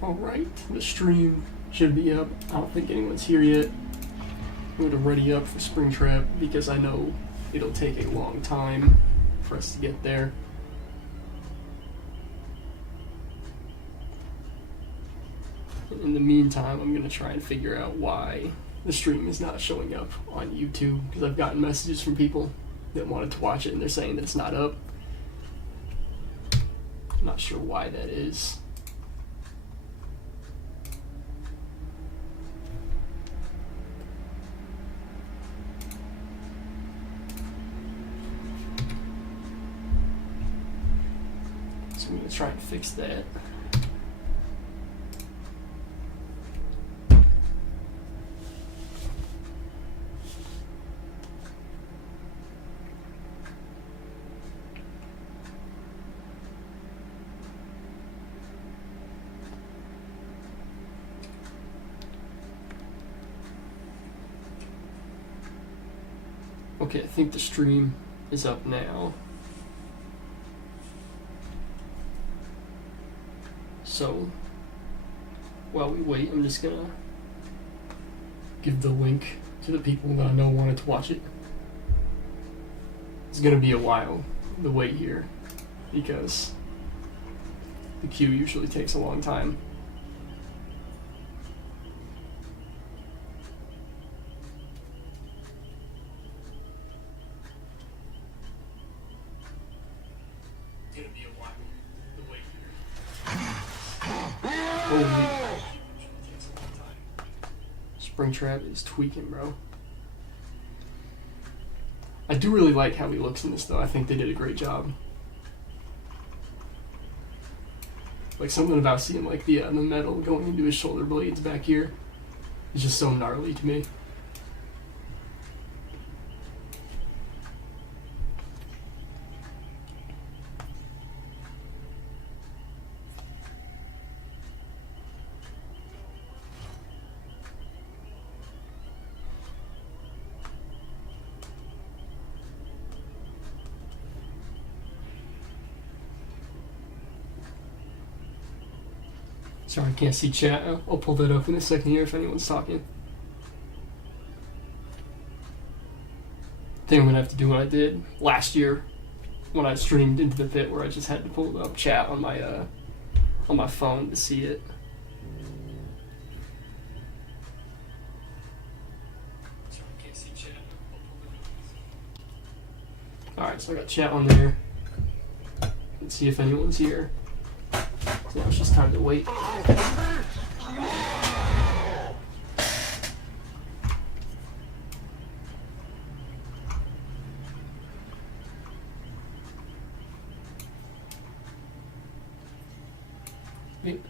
Alright, the stream should be up. I don't think anyone's here yet. I'm going to ready up for Springtrap because I know it'll take a long time for us to get there. In the meantime, I'm going to try and figure out why the stream is not showing up on YouTube, because I've gotten messages from people that wanted to watch it and they're saying that it's not up. I'm not sure why that is. So I'm going to try and fix that. Okay, I think the stream is up now. So, while we wait, I'm just gonna give the link to the people that I know wanted to watch it. It's gonna be a while, the wait here, because the queue usually takes a long time. Springtrap is tweaking, bro. I do really like how he looks in this, though. I think they did a great job. Like, something about seeing, like, the metal going into his shoulder blades back here is just so gnarly to me. Sorry, I can't see chat. I'll pull that up in a second here if anyone's talking. I think I'm gonna have to do what I did last year when I streamed into the pit, where I just had to pull up chat on my phone to see it. Sorry, I can't see chat. Alright, so I got chat on there. Let's see if anyone's here. So now it's just time to wait.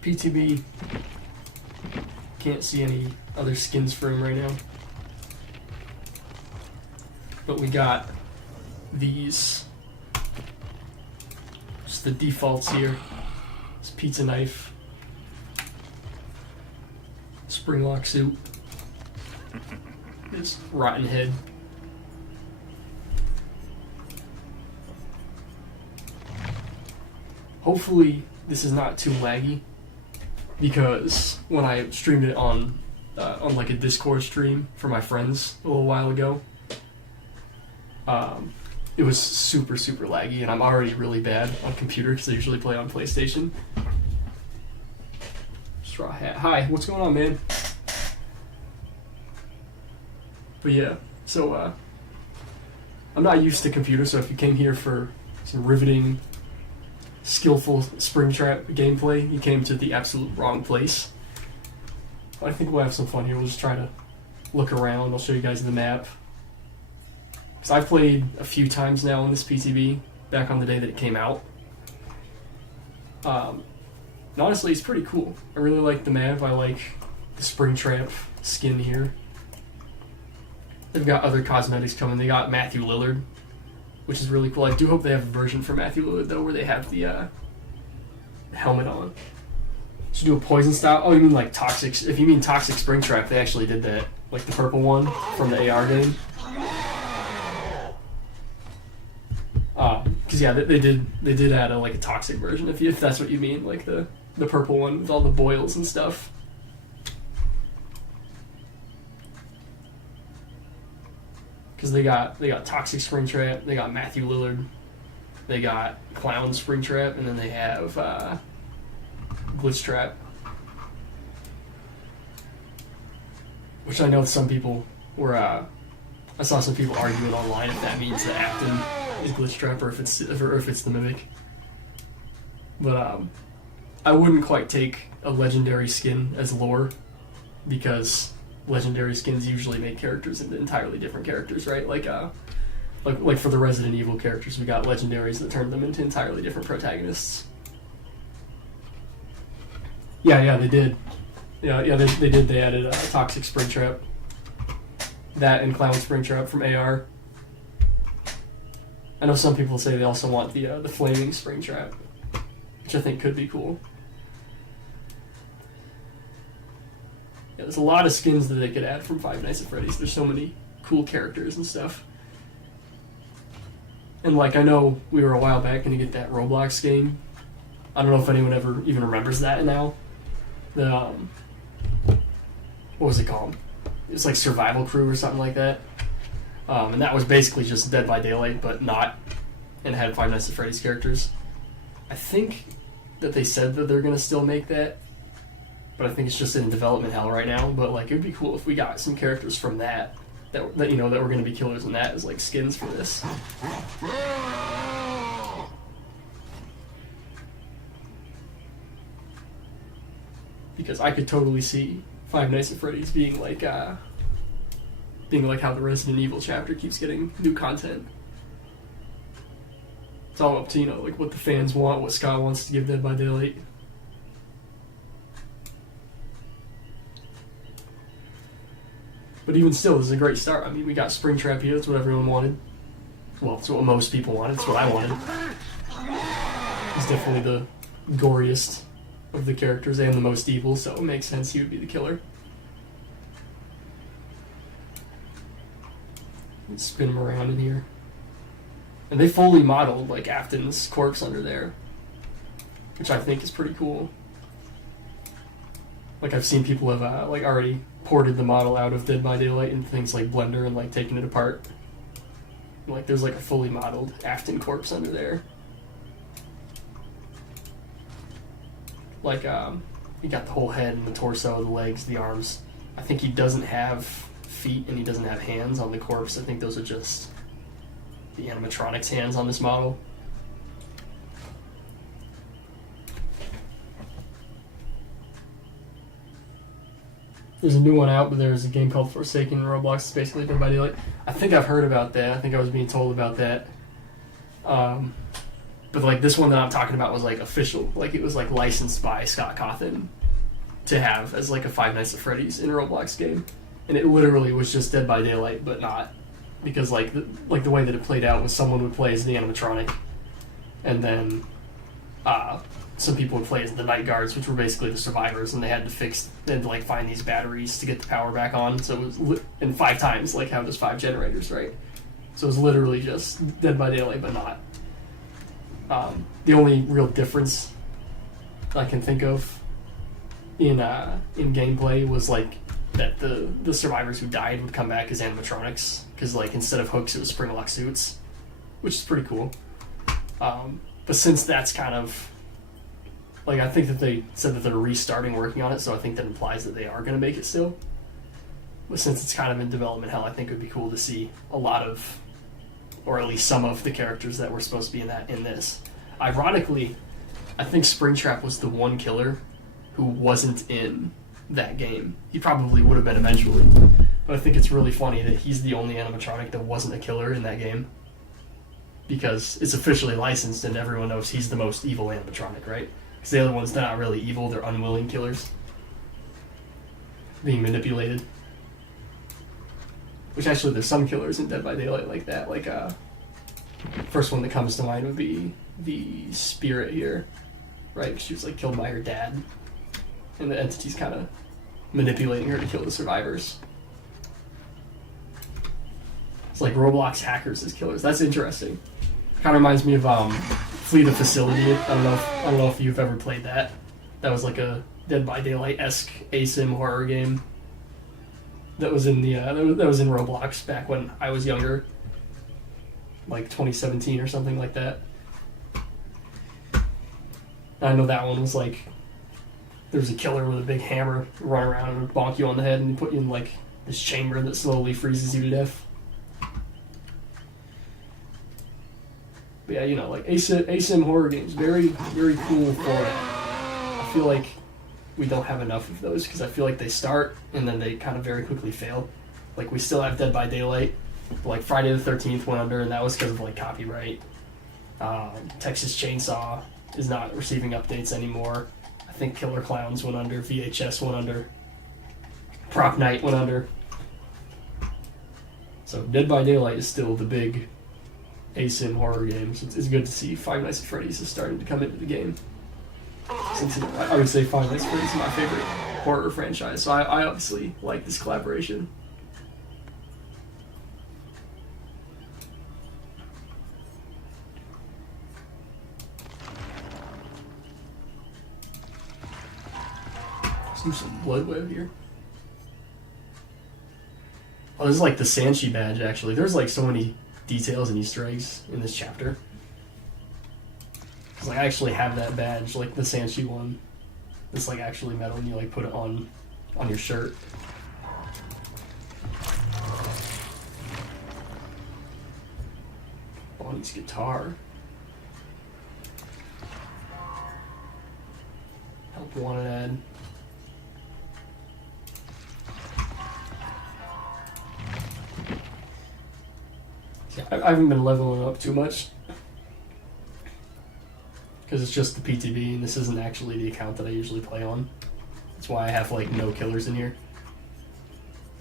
PTB can't see any other skins for him right now, but we got these, just the defaults here. This pizza knife, spring lock suit, this rotten head. Hopefully this is not too laggy, because when I streamed it on like a Discord stream for my friends a little while ago, it was super laggy, and I'm already really bad on computer because I usually play on PlayStation. Straw hat. Hi, what's going on, man? But yeah, so I'm not used to computers, so if you came here for some riveting, skillful Springtrap gameplay, you came to the absolute wrong place. But I think we'll have some fun here. We'll just try to look around. I'll show you guys the map. Because I've played a few times now on this PTB, back on the day that it came out. And honestly, it's pretty cool. I really like the map. I like the Springtrap skin here. They've got other cosmetics coming. They got Matthew Lillard, which is really cool. I do hope they have a version for Matthew Lillard, though, where they have the helmet on. Should do a poison style. Oh, you mean like Toxic? If you mean Toxic Springtrap, they actually did that. Like the purple one from the AR game. Because yeah, they did add like a toxic version, if that's what you mean, like the the purple one with all the boils and stuff. Because they got Toxic Springtrap, they got Matthew Lillard, they got Clown Springtrap, and then they have Glitch Trap. Which I know some people were, I saw some people arguing online if that means that Afton is Glitch Trap or if it's the Mimic. But I wouldn't quite take a legendary skin as lore, because legendary skins usually make characters into entirely different characters, right? Like for the Resident Evil characters, we got legendaries that turned them into entirely different protagonists. Yeah, they did. Yeah, they did. They added Toxic Springtrap, that and Clown Springtrap from AR. I know some people say they also want the Flaming Springtrap, which I think could be cool. Yeah, there's a lot of skins that they could add from Five Nights at Freddy's. There's so many cool characters and stuff. And like, I know we were a while back going to get that Roblox game. I don't know if anyone ever even remembers that now. The what was it called? It was like Survival Crew or something like that. And that was basically just Dead by Daylight, but not, and had Five Nights at Freddy's characters. I think that they said that they're going to still make that, but I think it's just in development hell right now. But like, it'd be cool if we got some characters from that you know, that were going to be killers in that as like skins for this. Because I could totally see Five Nights at Freddy's being like how the Resident Evil chapter keeps getting new content. It's all up to, you know, like what the fans want, what Scott wants to give Dead by Daylight. But even still, this is a great start. I mean, we got Springtrap here. That's what everyone wanted. Well, it's what most people wanted. It's what I wanted. He's definitely the goriest of the characters and the most evil, so it makes sense he would be the killer. Let's spin him around in here. And they fully modeled like Afton's corpse under there, which I think is pretty cool. Like, I've seen people have like already ported the model out of Dead by Daylight into things like Blender and like taking it apart. Like, there's like a fully modeled Afton corpse under there. Like, he got the whole head and the torso, the legs, the arms. I think he doesn't have feet and he doesn't have hands on the corpse. I think those are just the animatronics hands on this model. There's a new one out, but there's a game called Forsaken in Roblox. It's basically Dead by Daylight. I think I've heard about that. I think I was being told about that. But like, this one that I'm talking about was like official. Like, it was like licensed by Scott Cawthon to have as like a Five Nights at Freddy's in a Roblox game. And it literally was just Dead by Daylight, but not. Because like the way that it played out was someone would play as the animatronic, and then some people would play as the night guards, which were basically the survivors, and they had to like find these batteries to get the power back on. So it was in 5 times, like how there's 5 generators, right? So it was literally just Dead by Daylight, but not. The only real difference I can think of in gameplay was like that the survivors who died would come back as animatronics, because like instead of hooks it was spring-lock suits, which is pretty cool. But since that's kind of like, I think that they said that they're restarting working on it, so I think that implies that they are going to make it still. But since it's kind of in development hell, I think it would be cool to see a lot of, or at least some of, the characters that were supposed to be in this. Ironically, I think Springtrap was the one killer who wasn't in that game. He probably would have been eventually, but I think it's really funny that he's the only animatronic that wasn't a killer in that game, because it's officially licensed and everyone knows he's the most evil animatronic, right? Because the other ones, they're not really evil, they're unwilling killers being manipulated. Which actually, there's some killers in Dead by Daylight like that. Like, first one that comes to mind would be the Spirit here, right? She was like killed by her dad, and the entity's kind of manipulating her to kill the survivors. It's like Roblox hackers as killers. That's interesting. Kind of reminds me of Fleet of Facility. I don't know if you've ever played that. That was like a Dead by Daylight-esque ASIM horror game. That was in the that was in Roblox back when I was younger, like 2017 or something like that. I know that one was like there was a killer with a big hammer run around and would bonk you on the head and put you in like this chamber that slowly freezes you to death. But yeah, you know, like ASIM horror games, very very cool format. I feel like we don't have enough of those because I feel like they start and then they kind of very quickly fail. Like we still have Dead by Daylight, but like Friday the 13th went under, and that was because of like copyright. Texas Chainsaw is not receiving updates anymore. I think Killer Clowns went under, VHS went under, Prop Night went under. So Dead by Daylight is still the big ASIM horror games. It's good to see Five Nights at Freddy's is starting to come into the game. Since I would say Five Nights at Freddy's is my favorite horror franchise, so I obviously like this collaboration. Let's do some blood web here. Oh, this is like the Sanchi badge, actually. There's like so many details and Easter eggs in this chapter. Cause like I actually have that badge, like the Sanchi one. It's like actually metal, and you like put it on your shirt. Bonnie's guitar. Help wanted ad. Yeah, I haven't been leveling up too much. Because it's just the PTB, and this isn't actually the account that I usually play on. That's why I have like no killers in here.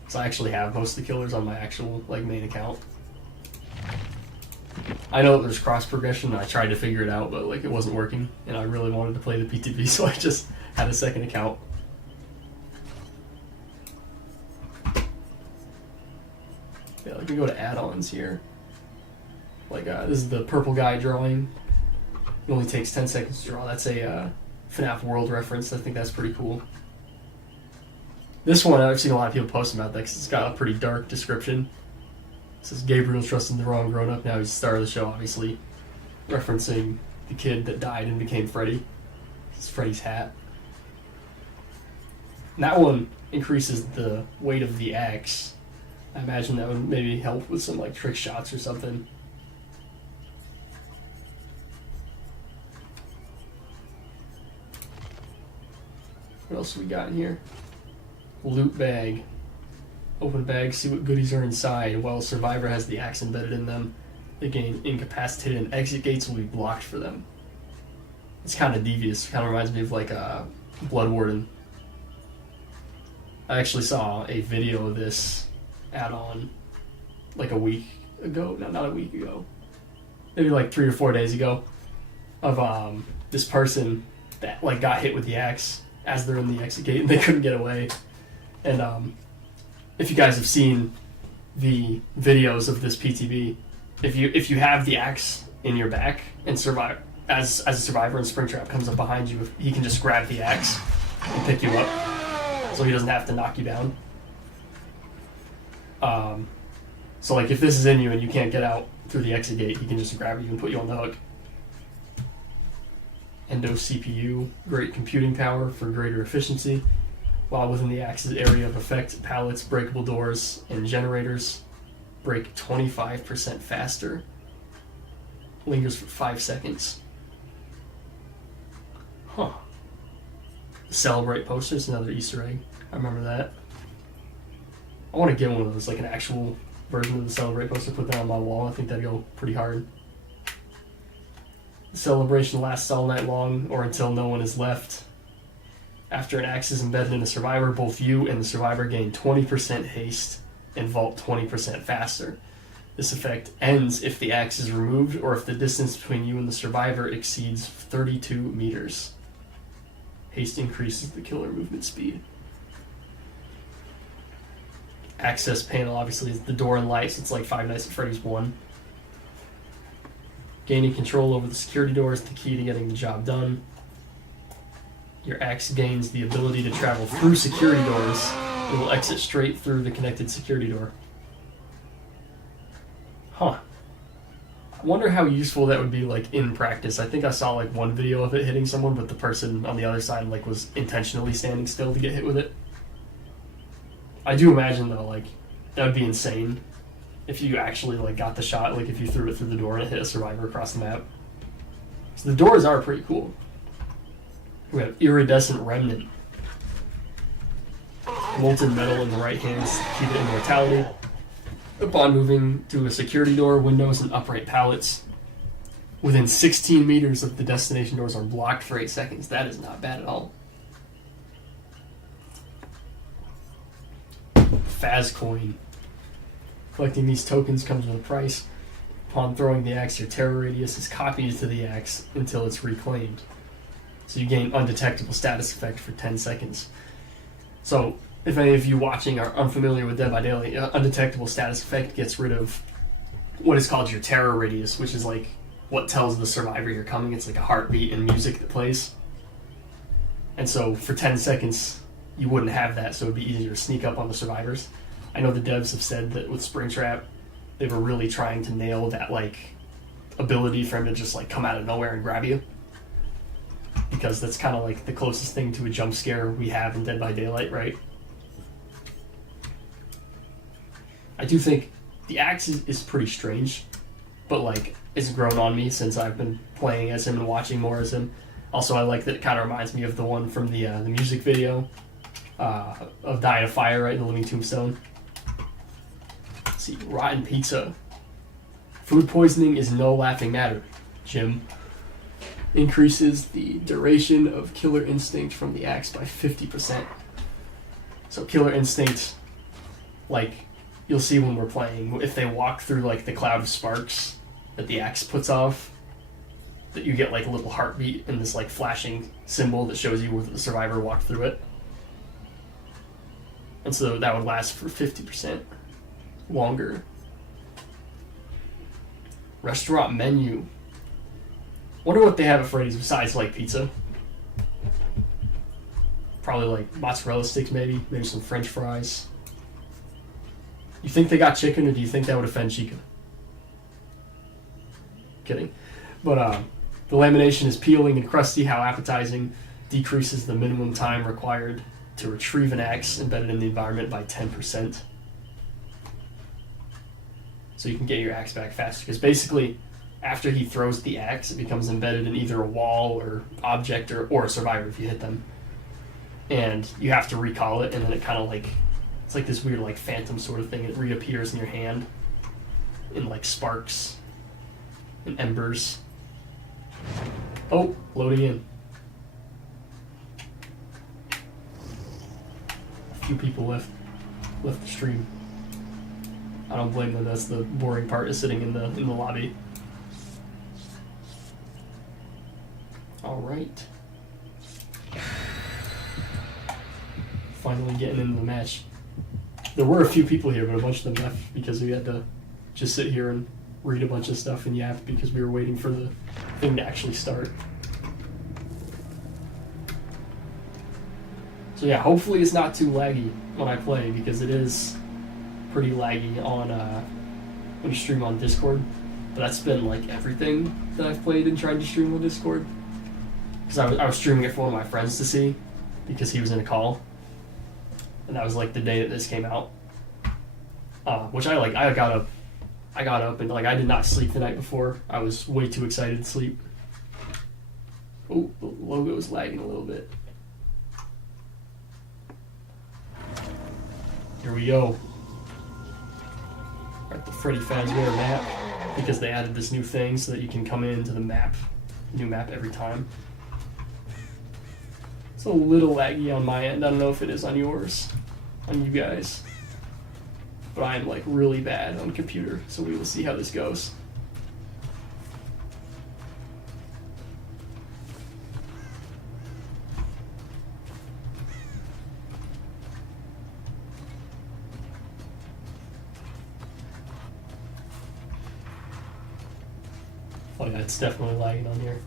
So I actually have most of the killers on my actual like main account. I know that there's cross progression, and I tried to figure it out, but like it wasn't working, and I really wanted to play the PTB, so I just had a second account. Yeah, like we go to add-ons here. Like this is the purple guy drawing. It only takes 10 seconds to draw. That's a Fnaf World reference. I think that's pretty cool. This one, I've seen a lot of people post about that because it's got a pretty dark description. It says, Gabriel's trusting the wrong grown-up. Now he's the star of the show, obviously. Referencing the kid that died and became Freddy. It's Freddy's hat. And that one increases the weight of the axe. I imagine that would maybe help with some like trick shots or something. What else we got in here? Loot bag. Open bag, see what goodies are inside. While a survivor has the axe embedded in them, they gain incapacitated and exit gates will be blocked for them. It's kind of devious. Kind of reminds me of like a Blood Warden. I actually saw a video of this add-on like a week ago. No, not a week ago. Maybe like 3 or 4 days ago. Of this person that like got hit with the axe as they're in the exit gate and they couldn't get away. And if you guys have seen the videos of this PTB, if you have the axe in your back and survive as a survivor and Springtrap comes up behind you, he can just grab the axe and pick you up, so he doesn't have to knock you down. So like if this is in you and you can't get out through the exit gate, he can just grab you and put you on the hook. Endo CPU, great computing power for greater efficiency. While within the axe's area of effect, pallets, breakable doors, and generators break 25% faster. Lingers for 5 seconds. Huh. Celebrate posters, another Easter egg. I remember that. I want to get one of those, like an actual version of the Celebrate poster, put that on my wall. I think that'd go pretty hard. The celebration lasts all night long or until no one is left. After an axe is embedded in a survivor, both you and the survivor gain 20% haste and vault 20% faster. This effect ends if the axe is removed or if the distance between you and the survivor exceeds 32 meters. Haste increases the killer movement speed. Access panel obviously is the door and lights. It's like Five Nights at Freddy's 1. Gaining control over the security door is the key to getting the job done. your axe gains the ability to travel through security doors. It will exit straight through the connected security door. Huh. I wonder how useful that would be, like, in practice. I think I saw, like, one video of it hitting someone, but the person on the other side, like, was intentionally standing still to get hit with it. I do imagine, though, like, that would be insane if you actually, like, got the shot, like, if you threw it through the door and it hit a survivor across the map. So the doors are pretty cool. We have Iridescent Remnant. Molten metal in the right hands, key to immortality. Upon moving to a security door, windows and upright pallets within 16 meters of the destination doors are blocked for 8 seconds. That is not bad at all. Faz Coin. Collecting these tokens comes with a price. Upon throwing the axe, your terror radius is copied to the axe until it's reclaimed. So you gain undetectable status effect for 10 seconds. So, if any of you watching are unfamiliar with Dead by Daylight, undetectable status effect gets rid of what is called your terror radius, which is like what tells the survivor you're coming. It's like a heartbeat and music that plays. And so for 10 seconds, you wouldn't have that, so it'd be easier to sneak up on the survivors. I know the devs have said that with Springtrap, they were really trying to nail that like ability for him to just like come out of nowhere and grab you. Because that's kind of like the closest thing to a jump scare we have in Dead by Daylight, right? I do think the axe is pretty strange, but like it's grown on me since I've been playing as him and watching more as him. Also, I like that it kind of reminds me of the one from the music video of Dying of Fire, right? The Living Tombstone. Let's see, Rotten Pizza. Food poisoning is no laughing matter, Jim. Increases the duration of Killer Instinct from the axe by 50%. So Killer Instinct, like, you'll see when we're playing, if they walk through like the cloud of sparks that the axe puts off, that you get like a little heartbeat and this like flashing symbol that shows you whether the survivor walked through it. And so that would last for 50% longer. Restaurant menu. Wonder what they have at Freddy's besides like pizza. Probably like mozzarella sticks, maybe some French fries. You think they got chicken, or do you think that would offend Chica? Kidding. But the lamination is peeling and crusty. How appetizing. Decreases the minimum time required to retrieve an axe embedded in the environment by 10%. So you can get your axe back faster. Because basically, after he throws the axe, it becomes embedded in either a wall or object or a survivor if you hit them. And you have to recall it, and then it kind of like... It's like this weird like phantom sort of thing. It reappears in your hand in like sparks and embers. Oh, loading in. A few people left the stream. I don't blame them. That's the boring part, is sitting in the lobby. All right. Finally getting into the match. There were a few people here, but a bunch of them left because we had to just sit here and read a bunch of stuff and yap because we were waiting for the thing to actually start. So yeah, hopefully it's not too laggy when I play, because it is pretty laggy on when you stream on Discord. But that's been like everything that I've played and tried to stream on Discord. Because I was streaming it for one of my friends to see because he was in a call. And that was like the day that this came out, which I got up and like I did not sleep the night before. I was way too excited to sleep. Oh, the logo is lagging a little bit. Here we go. We're at the Freddy Fazbear map because they added this new thing so that you can come into the map, new map every time. It's a little laggy on my end. I don't know if it is on yours, on you guys. But I am like really bad on computer, so we will see how this goes. Oh yeah, it's definitely lagging on here.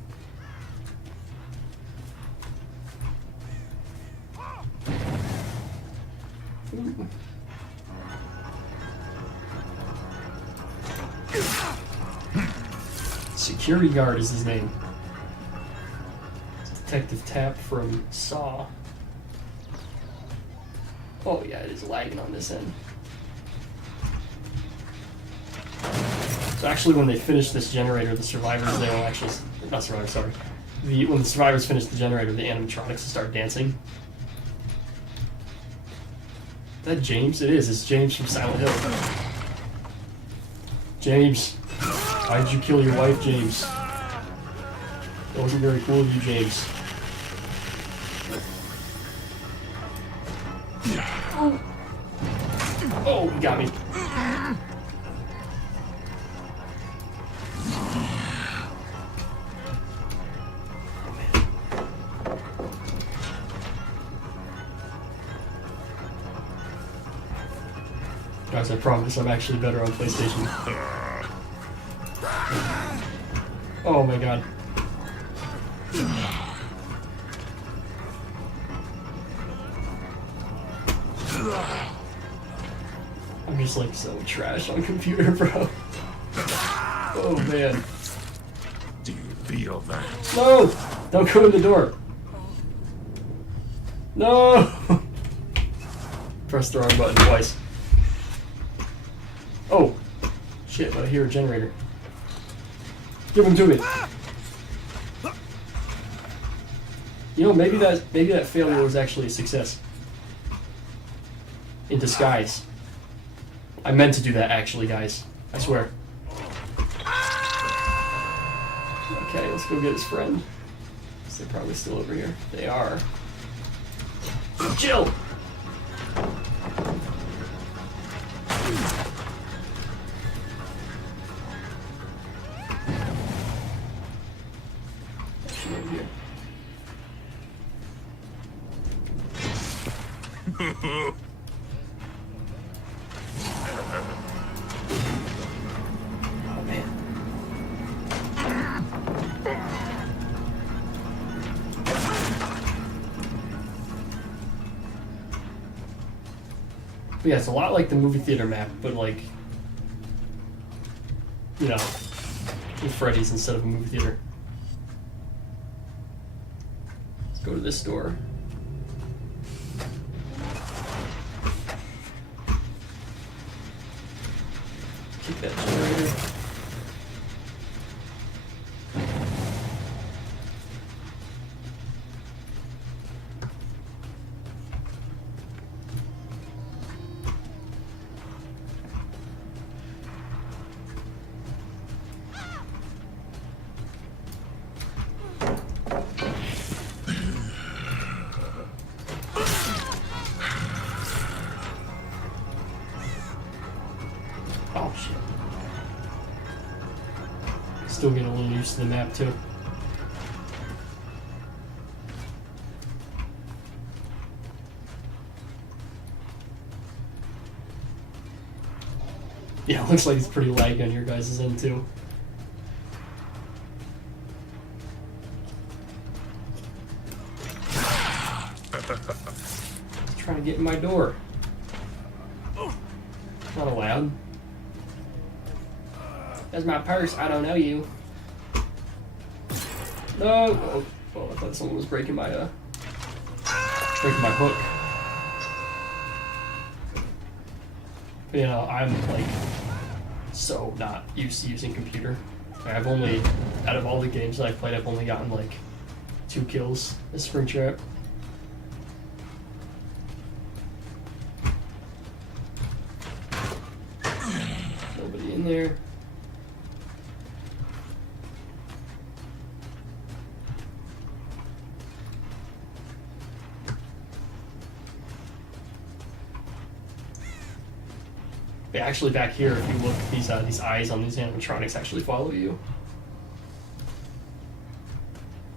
Security guard is his name. Detective Tap from Saw. Oh yeah, it is lagging on this end. So actually when they finish this generator, the survivors, they will actually... Not survivors, sorry. When the survivors finish the generator, the animatronics will start dancing. Is that James? It is. It's James from Silent Hill. James. Why did you kill your wife, James? That wasn't very cool of you, James. Oh, he got me. Guys, I promise I'm actually better on PlayStation. Oh my god. I'm just like so trash on computer, bro. Oh man. Do you feel that? No! Don't go in the door. No! Press the wrong button twice. Oh! Shit, but I hear a generator. Give him to me. You know, maybe that failure was actually a success. In disguise. I meant to do that actually, guys. I swear. Okay, let's go get his friend. They're probably still over here. They are. Jill! Over here. Oh man. But yeah, it's a lot like the movie theater map, but like, you know, with Freddy's instead of a movie theater. Let's go to this door. Kick that generator. Oh shit. Still getting a little used to the map too. Yeah, it looks like it's pretty laggy on your guys' end too. He's trying to get in my door. Not allowed. That's my purse. I don't know you. No. Oh, I thought someone was breaking my hook. But, you know, I'm like so not used to using computer. I've only, out of all the games that I've played, I've only gotten like 2 kills as Springtrap. Nobody in there. But actually back here, if you look, these eyes on these animatronics actually follow you.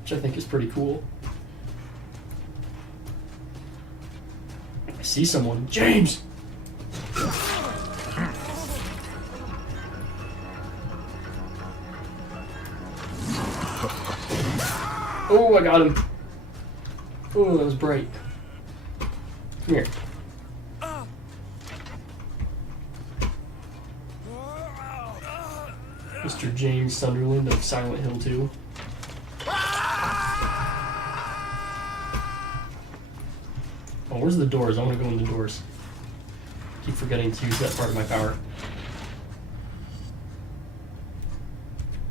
Which I think is pretty cool. I see someone. James! Oh, I got him. Oh, that was bright. Come here. Mr. James Sunderland of Silent Hill 2. Oh, where's the doors? I want to go in the doors. Keep forgetting to use that part of my power.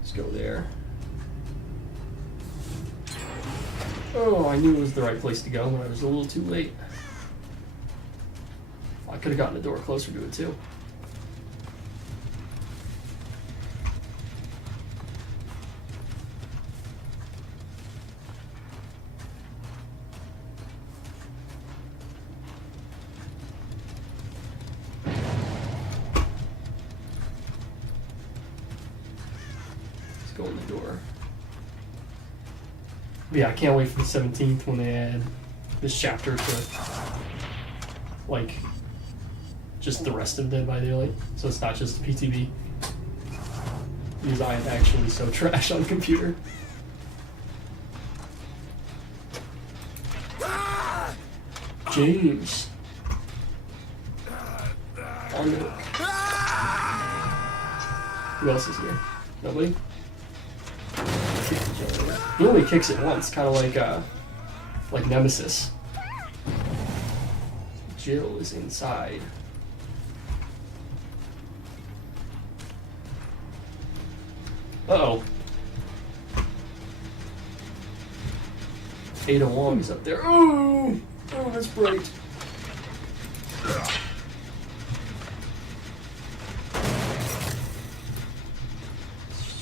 Let's go there. Oh, I knew it was the right place to go, but I was a little too late. I could have gotten the door closer to it too. Let's go in the door. But yeah, I can't wait for the 17th when they add this chapter to, like, just the rest of Dead by Daylight. So it's not just PTB. Because I am actually so trash on computer. James. On the hook. Who else is here? Nobody? He only kicks it once, kind of like Nemesis. Jill is inside. Uh-oh. Ada Wong is up there. Oh! Oh, that's bright.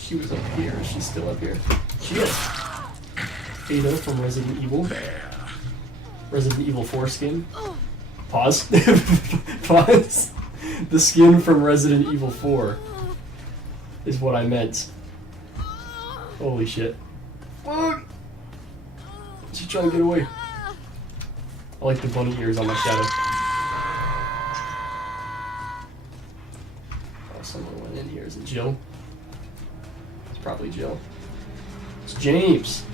She was up here. She's still up here. She is. Ada from Resident Evil. Resident Evil 4 skin. Pause. Pause. The skin from Resident Evil 4 is what I meant. Holy shit. Fuck! She's trying to get away. I like the bunny ears on my shadow. Oh, someone went in here. Is it Jill? It's probably Jill. It's James.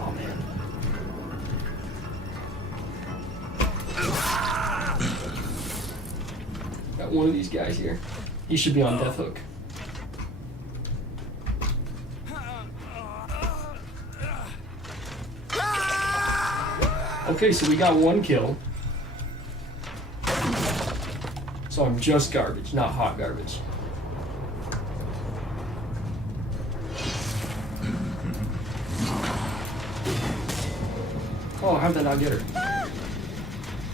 Oh man. Got one of these guys here. He should be on Death Hook. Okay, so we got one kill. So I'm just garbage, not hot garbage. Oh, how'd that not get her?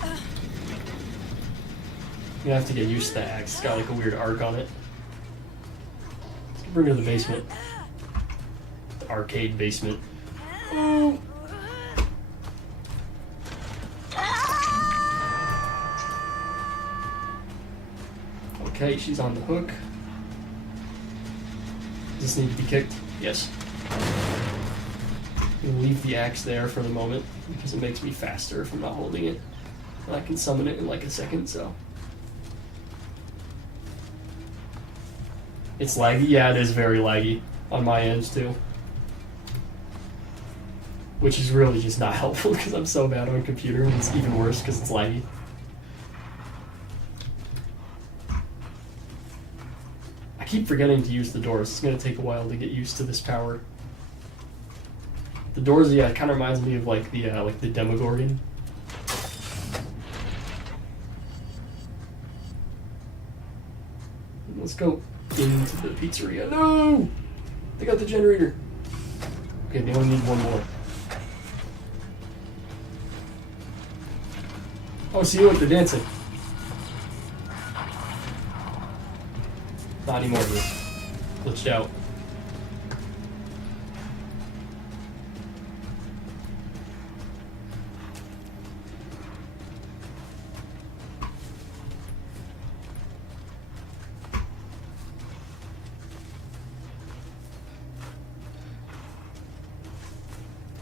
I'm gonna have to get used to that axe. It's got like a weird arc on it. Let's bring her to the basement. The arcade basement. Oh. Okay, she's on the hook. Does this need to be kicked? Yes. I'm gonna leave the axe there for the moment because it makes me faster if I'm not holding it. And I can summon it in like a second, so. It's laggy? Yeah, it is very laggy on my ends too. Which is really just not helpful because I'm so bad on computer and it's even worse because it's laggy. I keep forgetting to use the doors. It's gonna take a while to get used to this power. The doors, yeah, it kind of reminds me of like the Demogorgon. Let's go into the pizzeria. No! They got the generator. Okay, they only need one more. Oh, see you with the dancing. Not anymore, dude. Glitched out.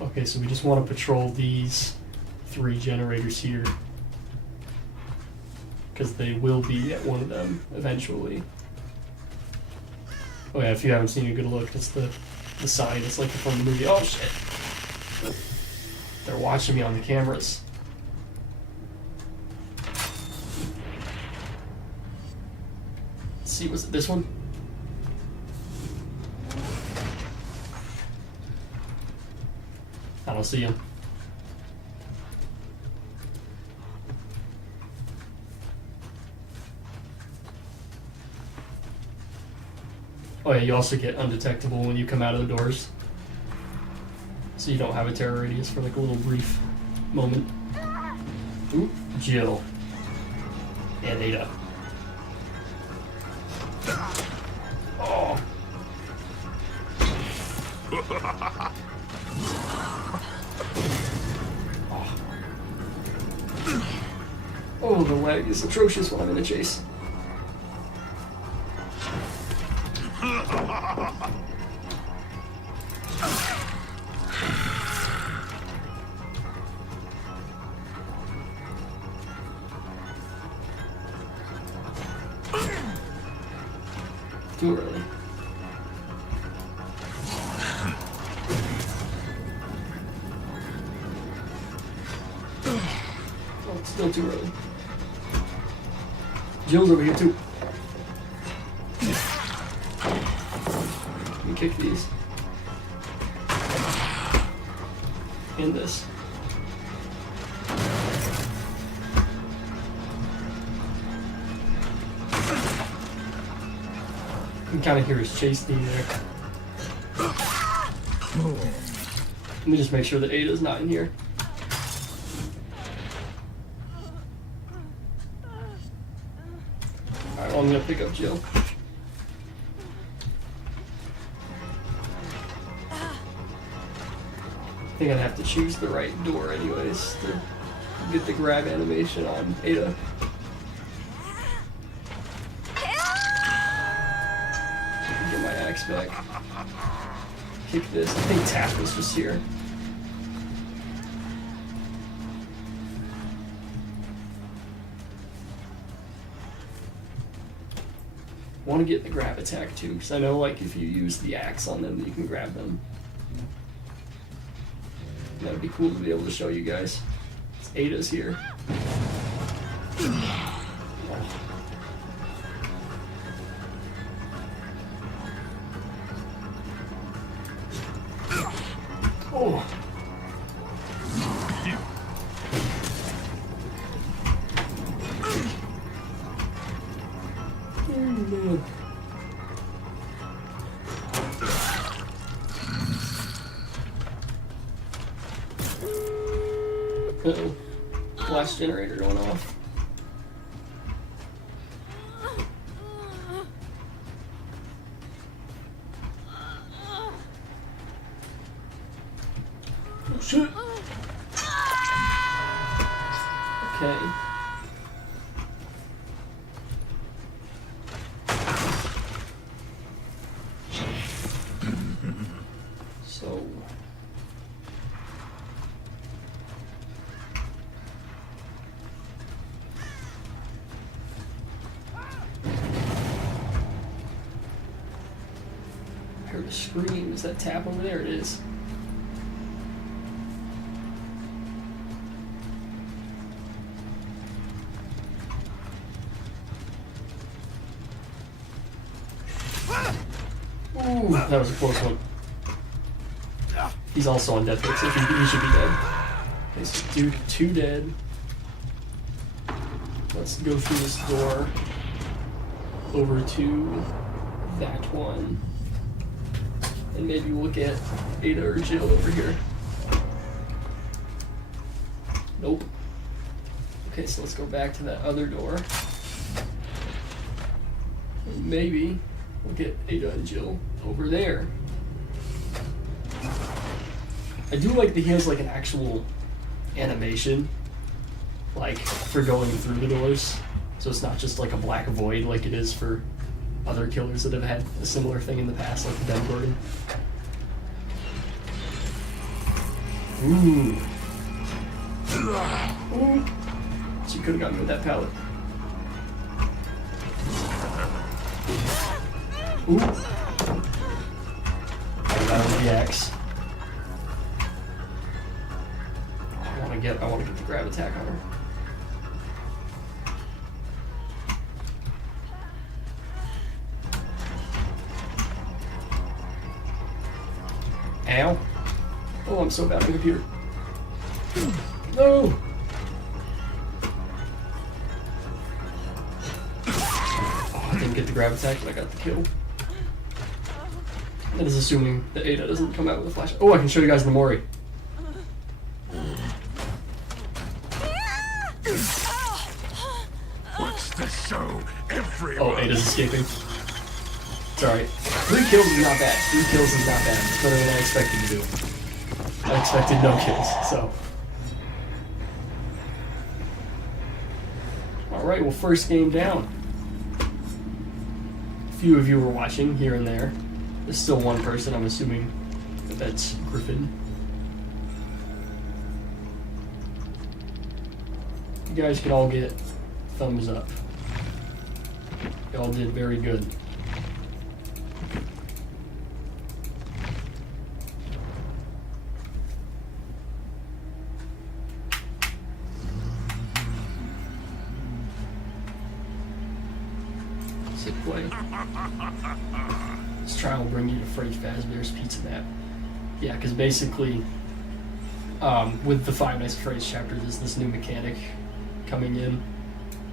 Okay, so we just want to patrol these 3 generators here. because they will be at one of them eventually. Oh yeah, if you haven't seen a good look, it's the sign. It's like from the movie. Oh shit! They're watching me on the cameras. Let's see, was it this one? I don't see him. Oh yeah, you also get undetectable when you come out of the doors. So you don't have a terror radius for like a little brief moment. Ooh, Jill. And Ada. Oh. Oh, the lag is atrocious when I'm in a chase. Too early. Oh, it's still too early. Jill's over here too. Let me kick these. And this. You can kind of hear his chase theme there. Let me just make sure that Ada's not in here. Alright, well, I'm gonna pick up Jill. I think I'd have to choose the right door anyways to get the grab animation on Ada. Get my axe back. Kick this. I think Tap was just here. I want to get the grab attack too, because I know like if you use the axe on them, you can grab them. That'd be cool to be able to show you guys. Ada's here. Oh. Man. Uh-oh. Flash generator going off. Oh shit! Okay. So... I heard a scream. Is that Tap over there? It is. Ooh, that was a close one. He's also on death pick, so he should be dead. Okay, so dude, 2 dead. Let's go through this door over to that one. And maybe we'll get Ada or Jill over here. Nope. Okay, so let's go back to that other door. And maybe we'll get Ada and Jill over there. I do like that he has like an actual animation, like for going through the doors. So it's not just like a black void like it is for other killers that have had a similar thing in the past, like Ben Gordon. Ooh. She could have gotten with that pallet. Ooh. That was the axe. I want to get the grab attack on her. Ow. Oh, I'm so bad on the computer. No! Oh, I didn't get the grab attack, but I got the kill. That is assuming that Ada doesn't come out with a flash. Oh, I can show you guys the Mori. What's the show? Everyone. Oh, Ada's escaping. It's alright. 3 kills is not bad. 3 kills is not bad. It's better than I expected to do. I expected no kills, so. Alright, well, first game down. A few of you were watching here and there. There's still one person, I'm assuming that that's Griffin. You guys can all get thumbs up. Y'all did very good. Sick play. This trial will bring you to Freddy Fazbear's Pizza Map. Yeah, because basically, with the Five Nights at Freddy's chapter, there's this new mechanic coming in,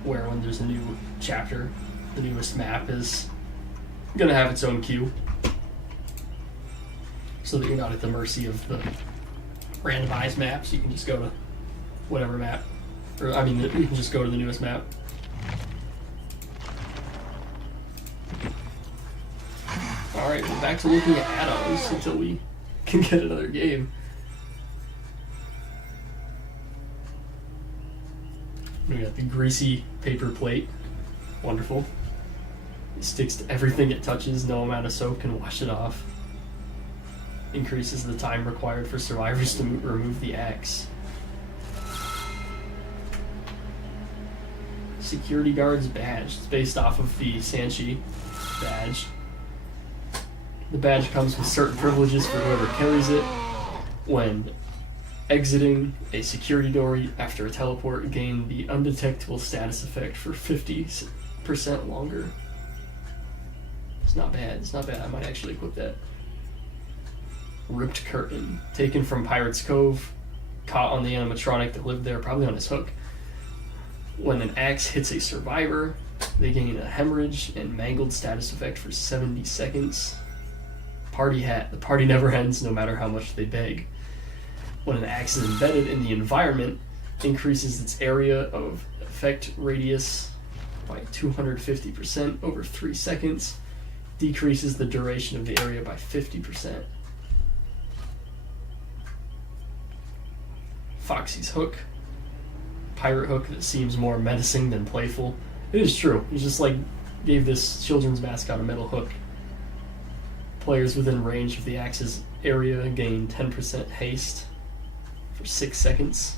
where when there's a new chapter, the newest map is gonna have its own queue, so that you're not at the mercy of the randomized maps. You can just go to whatever map, or I mean, you can just go to the newest map. Alright, we're back to looking at add-ons until we can get another game. We got the greasy paper plate. Wonderful. It sticks to everything it touches. No amount of soap can wash it off. Increases the time required for survivors to remove the axe. Security guard's badge. It's based off of the Sanchi badge. The badge comes with certain privileges for whoever carries it. When exiting a security door after a teleport, gain the undetectable status effect for 50% longer. It's not bad. It's not bad. I might actually equip that. Ripped curtain. Taken from Pirate's Cove. Caught on the animatronic that lived there, probably on his hook. When an axe hits a survivor, they gain a hemorrhage and mangled status effect for 70 seconds. Party hat. The party never ends, no matter how much they beg. When an axe is embedded in the environment, increases its area of effect radius by 250% over 3 seconds, decreases the duration of the area by 50%. Foxy's hook. Pirate hook that seems more menacing than playful. It is true. He just gave this children's mascot a metal hook. Players within range of the axe's area gain 10% haste for 6 seconds.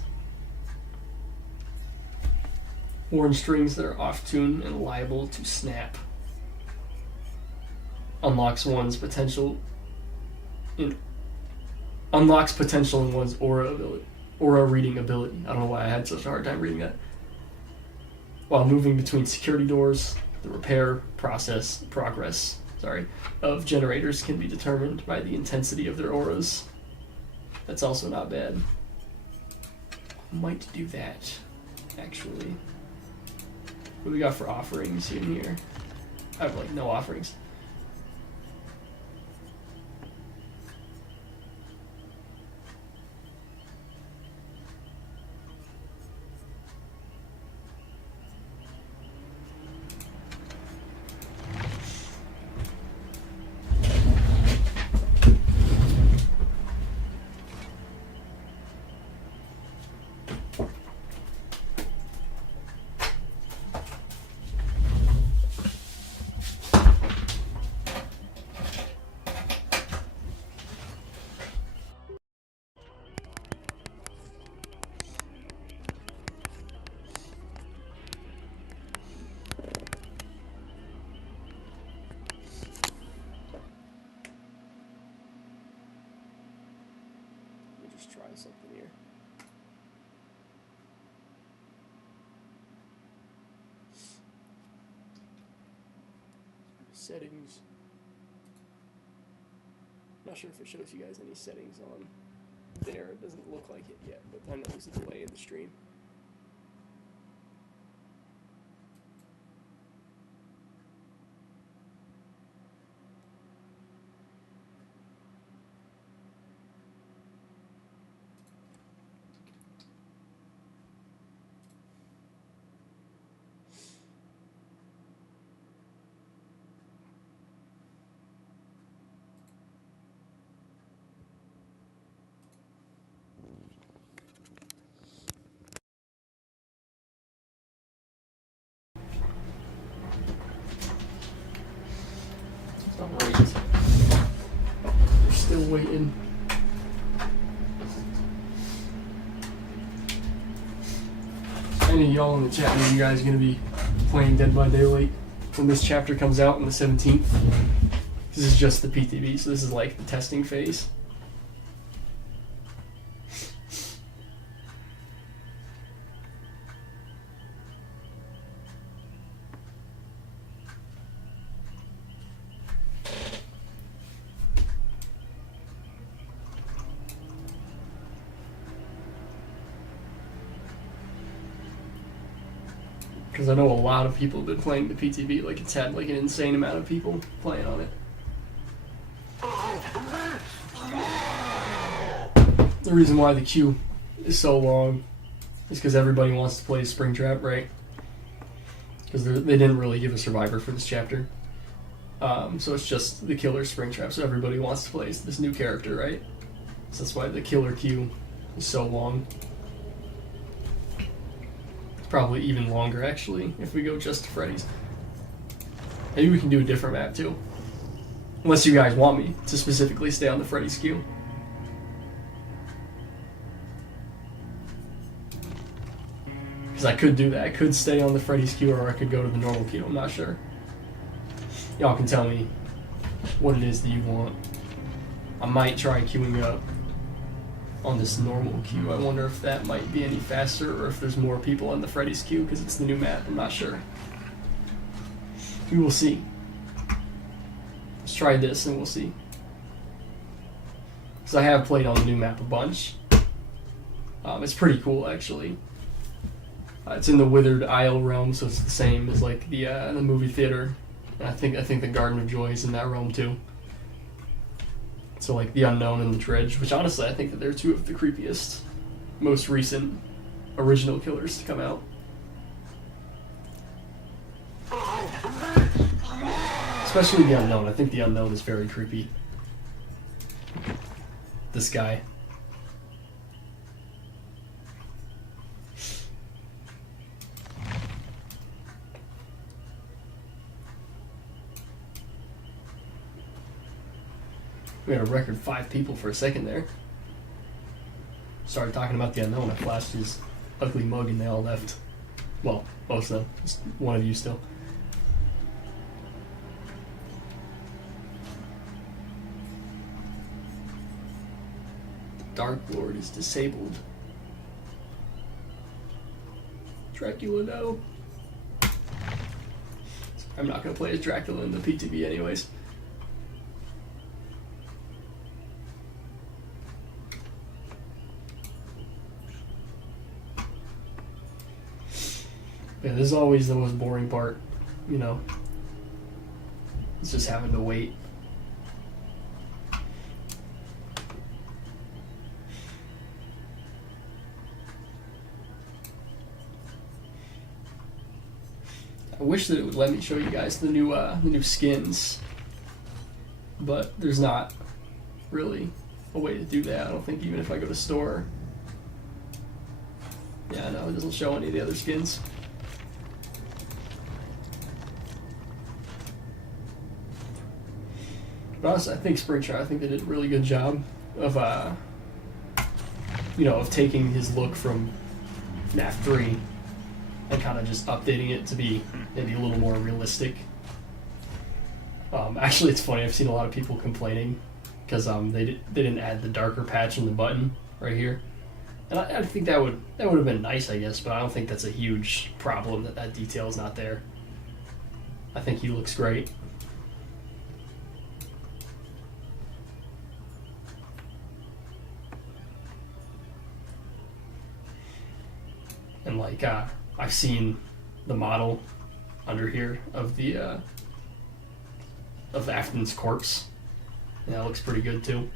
Orange strings that are off-tune and liable to snap. Unlocks potential in one's aura reading ability. I don't know why I had such a hard time reading that. While moving between security doors, the repair progress of generators can be determined by the intensity of their auras. That's also not bad. Might do that, actually. What do we got for offerings in here? I have no offerings. try something here. Settings. Not sure if it shows you guys any settings on there. It doesn't look like it yet, but I know there's a delay in the stream. Wait. They're still waiting. Any of y'all in the chat know you guys are going to be playing Dead by Daylight when this chapter comes out on the 17th. This is just the PTB, so this is like the testing phase. Because I know a lot of people have been playing the PTB, like it's had like an insane amount of people playing on it. The reason why the queue is so long is because everybody wants to play Springtrap, right? Because they didn't really give a survivor for this chapter. So it's just the killer Springtrap, so everybody wants to play this new character, right? So that's why the killer queue is so long. Probably even longer, actually, if we go just to Freddy's. Maybe we can do a different map, too. Unless you guys want me to specifically stay on the Freddy's queue. Because I could do that. I could stay on the Freddy's queue, or I could go to the normal queue. I'm not sure. Y'all can tell me what it is that you want. I might try queuing up on this normal queue. I wonder if that might be any faster or if there's more people on the Freddy's queue because it's the new map. I'm not sure. We will see. Let's try this and we'll see. Because I have played on the new map a bunch. It's pretty cool, actually. It's in the Withered Isle realm, so it's the same as like the movie theater. And I think the Garden of Joy is in that realm too. So like the Unknown and the Dredge, which honestly I think that they're two of the creepiest, most recent original killers to come out. Especially the Unknown. I think the Unknown is very creepy. This guy. We had a record 5 people for a second there. Started talking about the Unknown. I flashed his ugly mug and they all left. Well, most of them. Just one of you still. The Dark Lord is disabled. Dracula, no. I'm not going to play as Dracula in the PTB anyways. Yeah, this is always the most boring part, you know. It's just having to wait. I wish that it would let me show you guys the new skins, but there's not really a way to do that. I don't think even if I go to store. Yeah, no, it doesn't show any of the other skins. But honestly, I think Springtrap, I think they did a really good job of, of taking his look from Fnaf 3 and kind of just updating it to be maybe a little more realistic. Actually, it's funny. I've seen a lot of people complaining because they didn't add the darker patch in the button. right here. And I think that would have been nice, I guess, but I don't think that's a huge problem that detail is not there. I think he looks great. And like I've seen the model under here of the of Afton's corpse, and that looks pretty good too.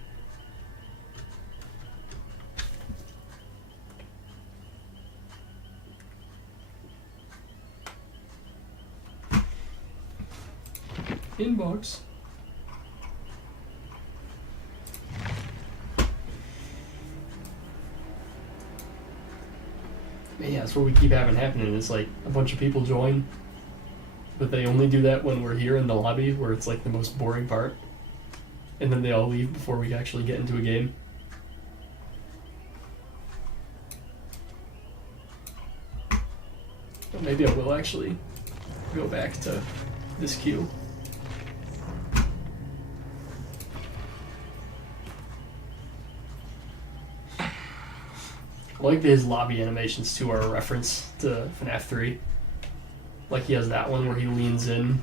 Inbox. Man, yeah, that's what we keep having happening. It's like a bunch of people join, but they only do that when we're here in the lobby, where it's like the most boring part, and then they all leave before we actually get into a game. Well, maybe I will actually go back to this queue. I like that his lobby animations too are a reference to Fnaf 3. Like he has that one where he leans in,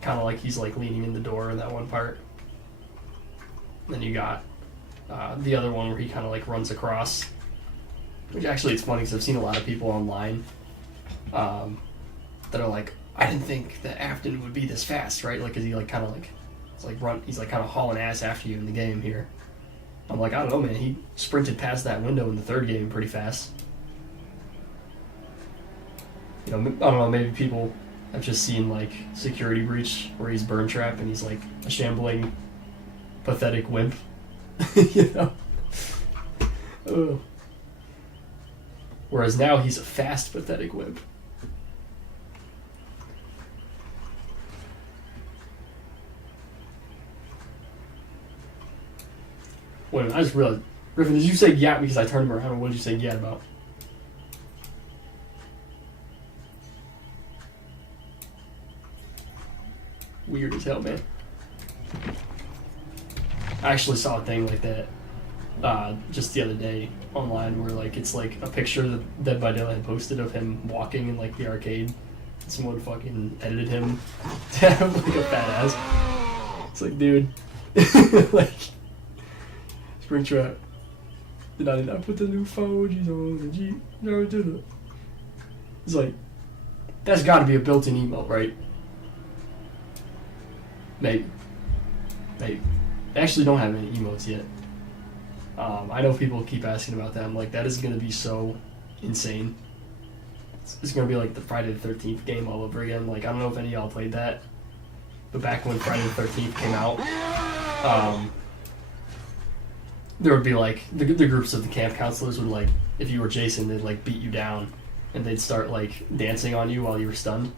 kind of like he's like leaning in the door in that one part. And then you got the other one where he kind of like runs across. Which actually it's funny because I've seen a lot of people online that are like, I didn't think that Afton would be this fast, right? Like, cause he like kind of like, it's like he's like kind of hauling ass after you in the game here. I'm like, I don't know, man. He sprinted past that window in the third game pretty fast. You know, I don't know, maybe people have just seen, like, Security Breach, where he's burn trap and he's, like, a shambling, pathetic wimp. You know? Ugh. Whereas now he's a fast, pathetic wimp. Wait a minute, I just realized. Griffin, did you say yeah because I turned him around, or what did you say yeah about? Weird as hell, man. I actually saw a thing like that just the other day online where like it's like a picture that Dead by Daylight had posted of him walking in like the arcade. Someone fucking edited him to have like a fat ass. It's like, dude. Like, Springtrap. Did I not put the new 4Gs on the Jeep? No, I didn't. It's like, that's gotta be a built-in emote, right? Maybe. Maybe. They actually don't have any emotes yet. I know people keep asking about that. I'm like, that is gonna be so insane. It's gonna be like the Friday the 13th game all over again. Like, I don't know if any of y'all played that, but back when Friday the 13th came out, there would be like the groups of the camp counselors would like, if you were Jason, they'd like beat you down and they'd start like dancing on you while you were stunned.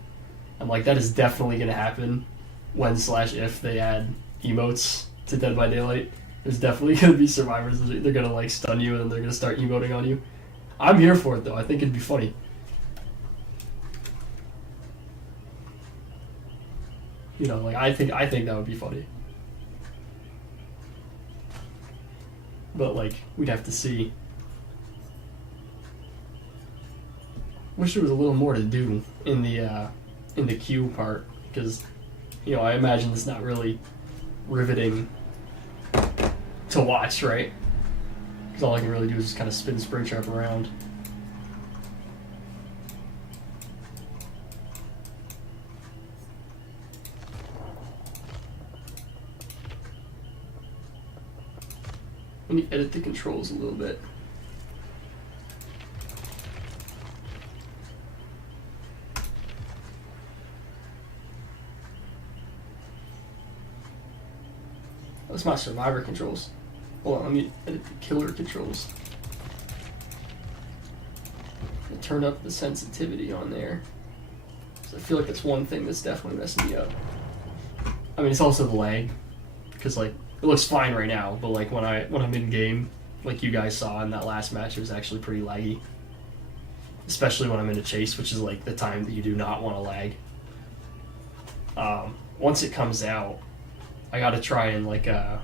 I'm like, that is definitely gonna happen when/if they add emotes to Dead by Daylight. There's definitely gonna be survivors. They're gonna like stun you and then they're gonna start emoting on you. I'm here for it though. I think it'd be funny. You know, like I think that would be funny. But like, we'd have to see. Wish there was a little more to do in the queue part, because, you know, I imagine it's not really riveting to watch, right? Because all I can really do is just kind of spin Springtrap around. Let me edit the controls a little bit. That's my survivor controls. Hold on, let me edit the killer controls. I turned up the sensitivity on there. So I feel like that's one thing that's definitely messing me up. I mean, it's also the lag, because like, it looks fine right now, but like when I'm in game, like you guys saw in that last match, it was actually pretty laggy. Especially when I'm in a chase, which is like the time that you do not want to lag. Once it comes out, I gotta try and like get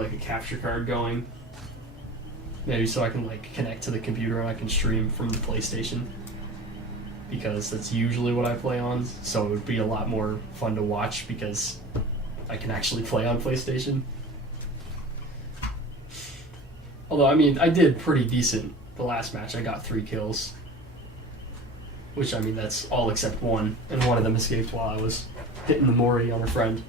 like a capture card going. maybe so I can like connect to the computer and I can stream from the PlayStation, because that's usually what I play on. So it would be a lot more fun to watch because I can actually play on PlayStation. Although, I mean, I did pretty decent the last match. I got 3 kills. Which, I mean, that's all except one. And one of them escaped while I was hitting the Mori on her friend.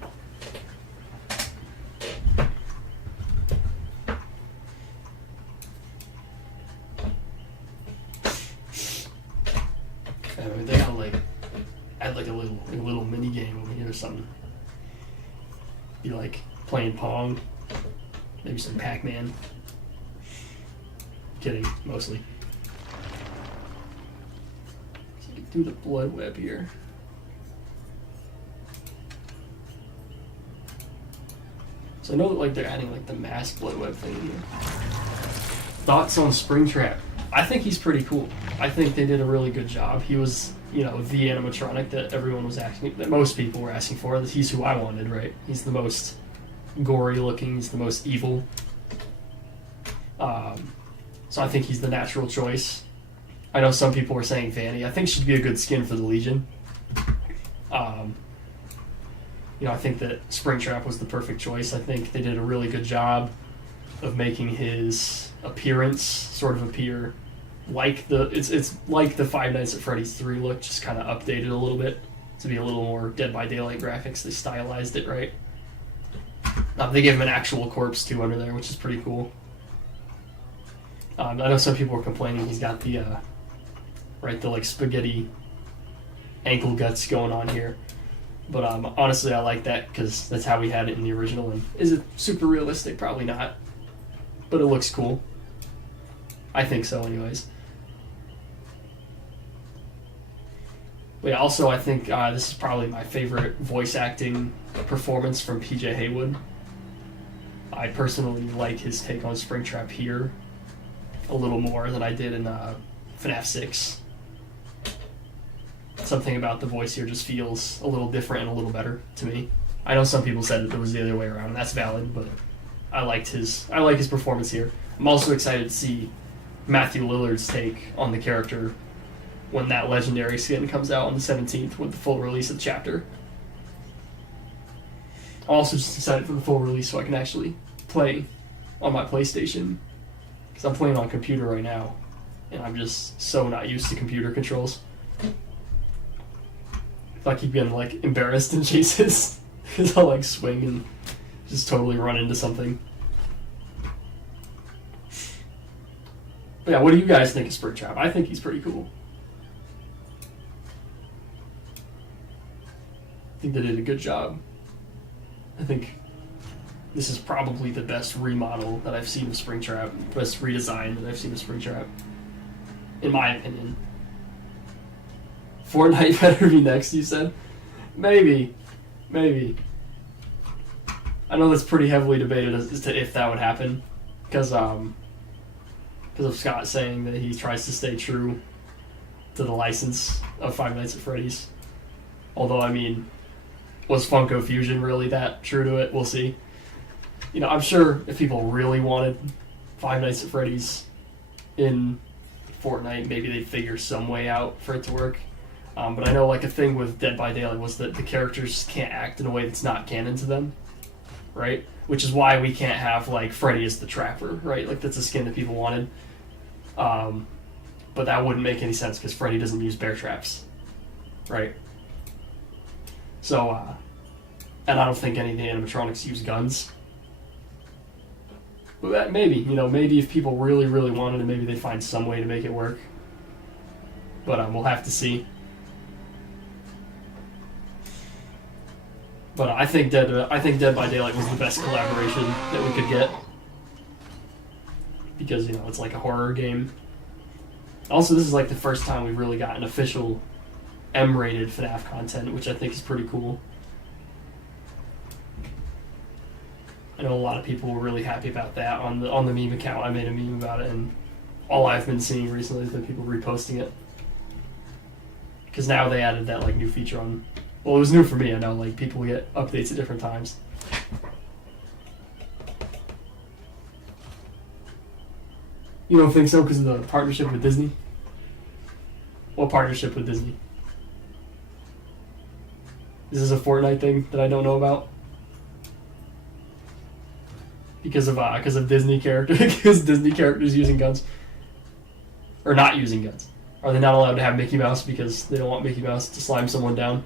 I mean, they got like, add like a little mini game over here or something. Be like playing Pong. Maybe some Pac-Man. Kidding, mostly. So you can do the blood web here. So I know that like they're adding like the mass blood web thing in here. Thoughts on Springtrap? I think he's pretty cool. I think they did a really good job. He was, you know, the animatronic that everyone was asking, that most people were asking for. He's who I wanted, right? He's the most gory looking. He's the most evil. So I think he's the natural choice. I know some people were saying Vanny. I think she'd be a good skin for the Legion. You know, I think that Springtrap was the perfect choice. I think they did a really good job of making his appearance sort of appear like it's like the Five Nights at Freddy's 3 look, just kind of updated a little bit to be a little more Dead by Daylight graphics. They stylized it right. They gave him an actual corpse too under there, which is pretty cool. I know some people were complaining he's got the the like spaghetti ankle guts going on here, but honestly I like that because that's how we had it in the original. And is it super realistic? Probably not, but it looks cool. I think so, anyways. But yeah, also I think this is probably my favorite voice acting performance from PJ Haywood. I personally like his take on Springtrap here a little more than I did in Fnaf 6. Something about the voice here just feels a little different and a little better to me. I know some people said that it was the other way around, and that's valid, but I like his performance here. I'm also excited to see Matthew Lillard's take on the character when that legendary skin comes out on the 17th with the full release of the chapter. I'm also just excited for the full release so I can actually play on my PlayStation, because I'm playing on computer right now and I'm just so not used to computer controls. If I keep getting like embarrassed in chases because I'll like swing and just totally run into something. But yeah, what do you guys think of Springtrap? I think he's pretty cool. I think they did a good job. I think this is probably the best remodel that I've seen of Springtrap, best redesign that I've seen of Springtrap, in my opinion. Fortnite better be next, you said? Maybe. I know that's pretty heavily debated as to if that would happen, because of Scott saying that he tries to stay true to the license of Five Nights at Freddy's. Although, I mean, was Funko Fusion really that true to it? We'll see. You know, I'm sure if people really wanted Five Nights at Freddy's in Fortnite, maybe they'd figure some way out for it to work. But I know like a thing with Dead by Daylight was that the characters can't act in a way that's not canon to them, right? Which is why we can't have like Freddy as the Trapper, right? Like that's a skin that people wanted. But that wouldn't make any sense because Freddy doesn't use bear traps, right? So, and I don't think any of the animatronics use guns. But that, maybe if people really, really wanted it, maybe they'd find some way to make it work. But we'll have to see. But I think Dead by Daylight was the best collaboration that we could get. Because, you know, it's like a horror game. Also, this is like the first time we've really gotten official M-rated FNAF content, which I think is pretty cool. I know a lot of people were really happy about that on the meme account. I made a meme about it, and all I've been seeing recently has been people reposting it. Because now they added that like new feature on. Well, it was new for me. I know like people get updates at different times. You don't think so because of the partnership with Disney? What partnership with Disney? Is this a Fortnite thing that I don't know about? Because of Disney characters, because Disney characters using guns or not using guns. Are they not allowed to have Mickey Mouse because they don't want Mickey Mouse to slime someone down?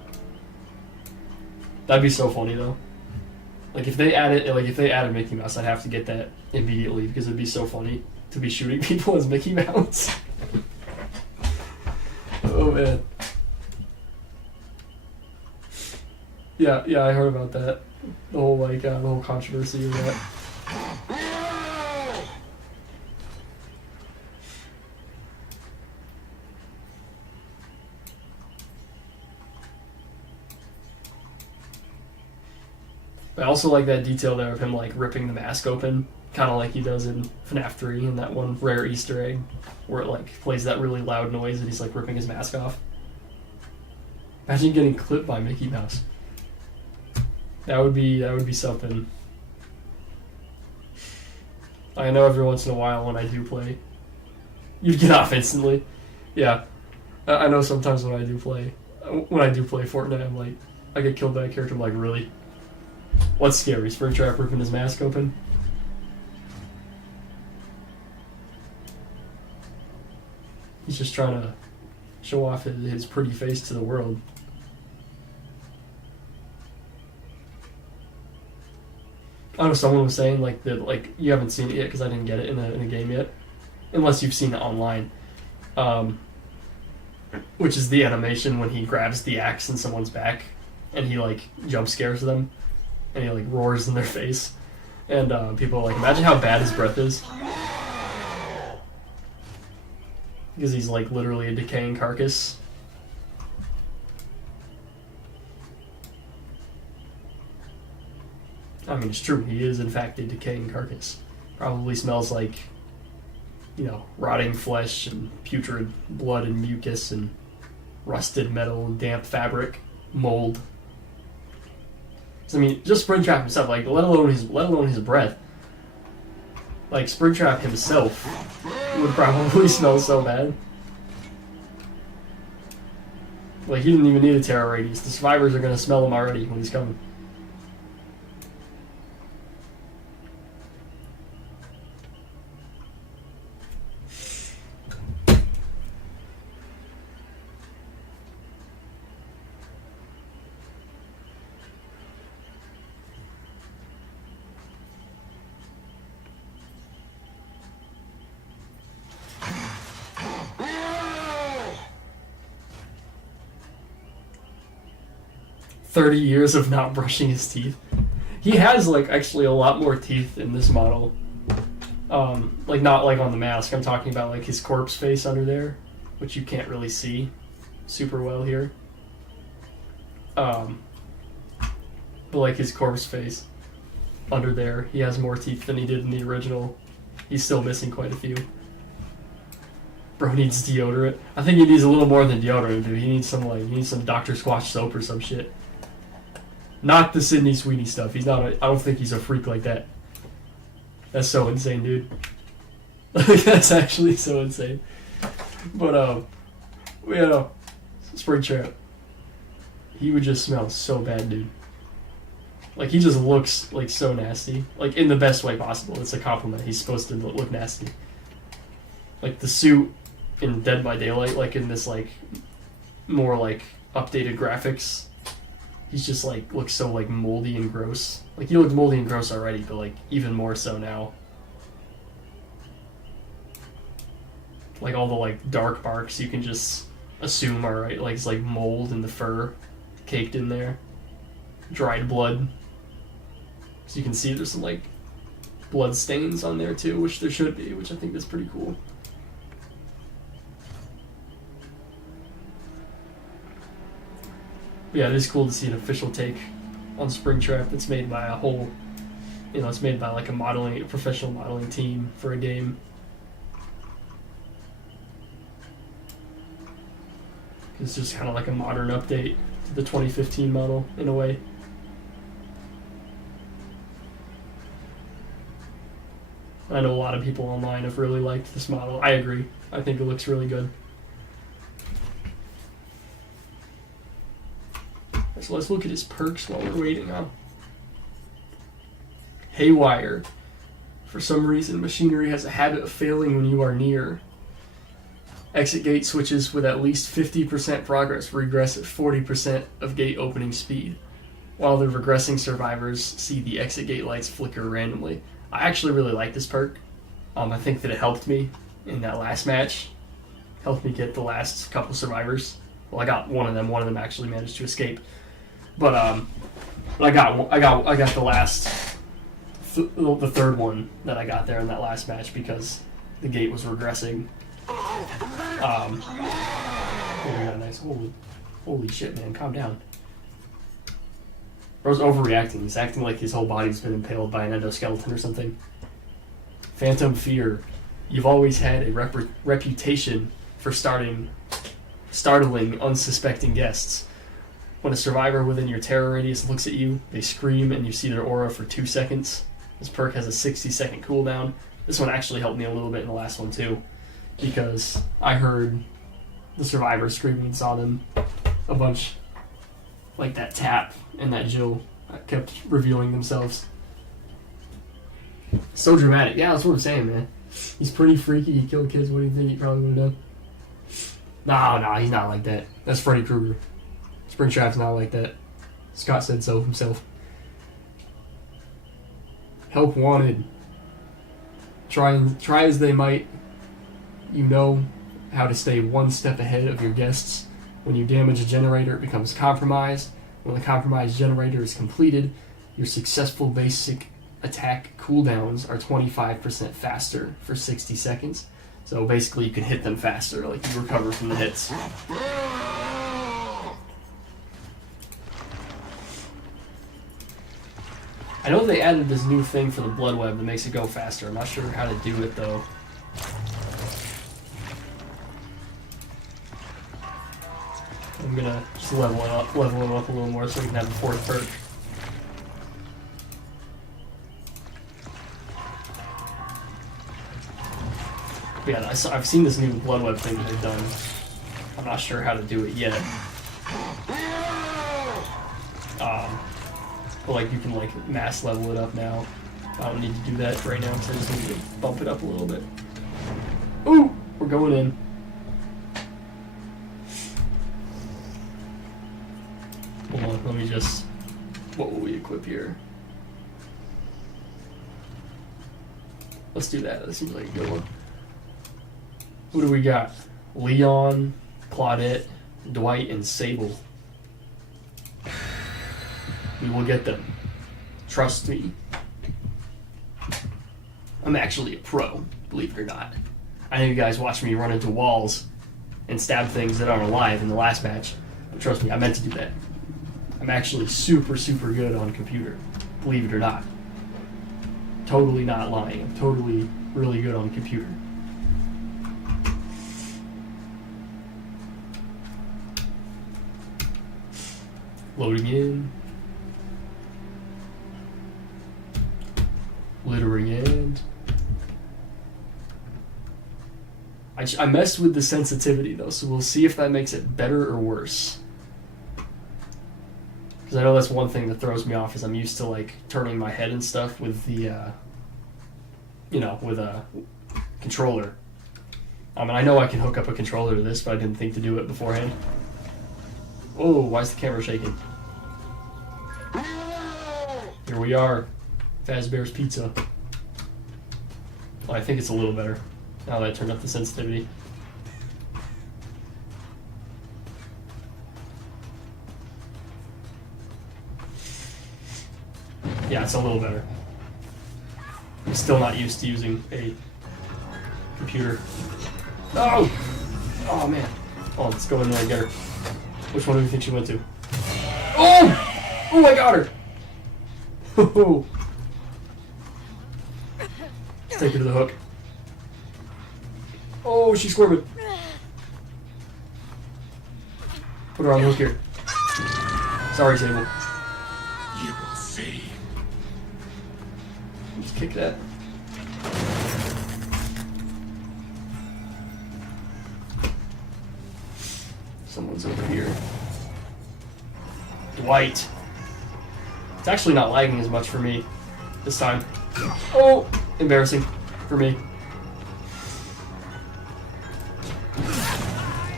That'd be so funny though. Like if they added Mickey Mouse, I'd have to get that immediately because it'd be so funny to be shooting people as Mickey Mouse. Oh man. Yeah, I heard about that. The whole controversy of that. I also like that detail there of him like ripping the mask open, kind of like he does in Fnaf 3 in that one rare Easter egg, where it like plays that really loud noise and he's like ripping his mask off. Imagine getting clipped by Mickey Mouse. That would be something. I know every once in a while when I do play, you'd get off instantly. Yeah, I know sometimes when I do play Fortnite, I'm like, I get killed by a character. I'm like, really? What's scary? Springtrap ripping his mask open? He's just trying to show off his pretty face to the world. I know someone was saying that you haven't seen it yet because I didn't get it in a game yet, unless you've seen it online. Which is the animation when he grabs the axe in someone's back and he like jump scares them and he like roars in their face, and people are like, imagine how bad his breath is because he's like literally a decaying carcass. I mean, it's true. He is, in fact, a decaying carcass. Probably smells like, rotting flesh and putrid blood and mucus and rusted metal and damp fabric, mold. So, I mean, just Springtrap himself, let alone his breath. Like, Springtrap himself would probably smell so bad. Like, he didn't even need a terror radius. The survivors are going to smell him already when he's coming. "30 years of not brushing his teeth." He has actually a lot more teeth in this model. Not on the mask. I'm talking about his corpse face under there, which you can't really see super well here. But his corpse face under there, he has more teeth than he did in the original. He's still missing quite a few. Bro needs deodorant. I think he needs a little more than deodorant, dude. He needs some Dr. Squatch soap or some shit. Not the Sydney Sweeney stuff. He's not. I don't think he's a freak like that. That's so insane, dude. That's actually so insane. But Springtrap. He would just smell so bad, dude. He just looks so nasty. In the best way possible. It's a compliment. He's supposed to look nasty. The suit in Dead by Daylight, in this more updated graphics. He's just looks so moldy and gross. He looked moldy and gross already, but even more so now. All the dark marks you can just assume are right. It's mold in the fur caked in there. Dried blood. So you can see there's some blood stains on there too, which there should be, which I think is pretty cool. Yeah, it is cool to see an official take on Springtrap that's made by a whole, it's made by a professional modeling team for a game. It's just kind of a modern update to the 2015 model in a way. I know a lot of people online have really liked this model. I agree. I think it looks really good. So let's look at his perks while we're waiting on. Haywire. For some reason, machinery has a habit of failing when you are near. Exit gate switches with at least 50% progress regress at 40% of gate opening speed, while the regressing survivors see the exit gate lights flicker randomly. I actually really like this perk. I think that it helped me in that last match. Helped me get the last couple survivors. Well, I got one of them. One of them actually managed to escape. But I got the last, the third one that I got there in that last match because the gate was regressing. Oh, we got a nice. Holy shit, man! Calm down. Bro's overreacting. He's acting like his whole body's been impaled by an endoskeleton or something. Phantom Fear. You've always had a reputation for startling unsuspecting guests. When a survivor within your terror radius looks at you, they scream and you see their aura for 2 seconds. This perk has a 60-second cooldown. This one actually helped me a little bit in the last one too, because I heard the survivors screaming and saw them a bunch, like that Tap and that Jill kept revealing themselves. So dramatic. Yeah, that's what I'm saying, man. He's pretty freaky. He killed kids. What do you think he probably would have done? No, he's not like that. That's Freddy Krueger. Springtrap's not like that. Scott said so himself. Help wanted. Try as they might, you know how to stay one step ahead of your guests. When you damage a generator, it becomes compromised. When the compromised generator is completed, your successful basic attack cooldowns are 25% faster for 60 seconds. So basically you can hit them faster, like you recover from the hits. I know they added this new thing for the blood web that makes it go faster. I'm not sure how to do it though. I'm gonna just level him up a little more so we can have a 4th perk. But yeah, I've seen this new blood web thing that they've done. I'm not sure how to do it yet. But like you can like mass level it up now. I don't need to do that right now because I just need to bump it up a little bit. Ooh, we're going in. Hold on, let me just. What will we equip here? Let's do that. That seems like a good one. Who do we got? Leon, Claudette, Dwight, and Sable. We will get them. Trust me. I'm actually a pro, believe it or not. I know you guys watched me run into walls and stab things that aren't alive in the last match. But trust me, I meant to do that. I'm actually super, super good on computer, believe it or not. Totally not lying. I'm totally really good on computer. Loading in. Littering in. I messed with the sensitivity though, so we'll see if that makes it better or worse. Because I know that's one thing that throws me off is I'm used to like turning my head and stuff with the, with a controller. And I know I can hook up a controller to this, but I didn't think to do it beforehand. Oh, why is the camera shaking? Here we are. Fazbear's Pizza. Well, I think it's a little better now that I turned up the sensitivity. Yeah, it's a little better. I'm still not used to using a computer. Oh! Oh, man. Oh, let's go in there and get her. Which one do you think she went to? Oh! Oh, I got her! Oh! Let's take her to the hook. Oh, she's squirming. Put her on the hook here. Sorry, Sable. You will see. Just kick that. Someone's over here. Dwight. It's actually not lagging as much for me this time. Oh, embarrassing for me.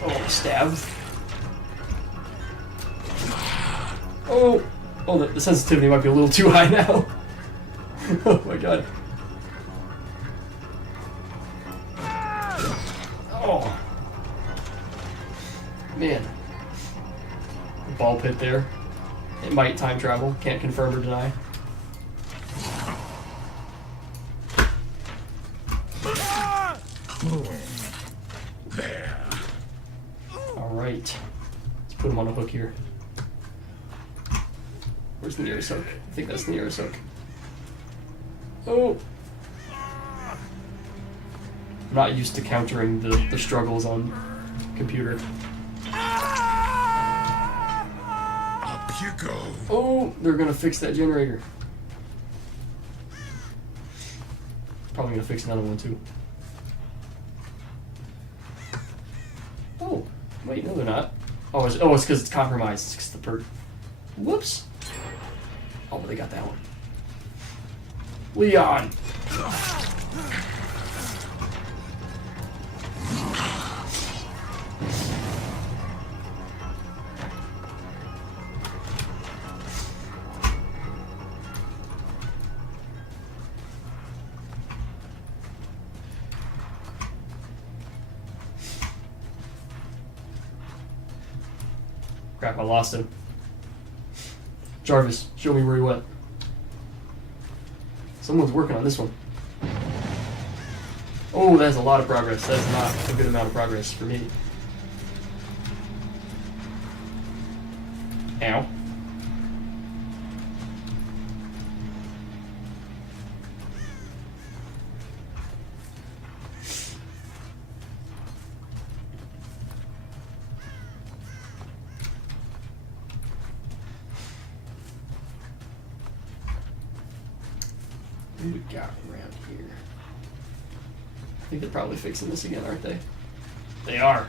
Oh, stab. Oh, the sensitivity might be a little too high now. Oh my god. Oh. Man. Ball pit there. It might time travel. Can't confirm or deny. There. Alright. Let's put him on a hook here. Where's the nearest hook? I think that's the nearest hook. Oh! I'm not used to countering the struggles on computer. Up you go. Oh! They're gonna fix that generator. Probably gonna fix another one too. Oh! Wait, no they're not. Oh, it's because it's compromised. It's because the perk. Whoops! Oh, but they got that one. Leon! Crap, I lost him. Jarvis, show me where he went. Someone's working on this one. Oh, that's a lot of progress. That's not a good amount of progress for me. Ow. Who we got around here? I think they're probably fixing this again, aren't they? They are.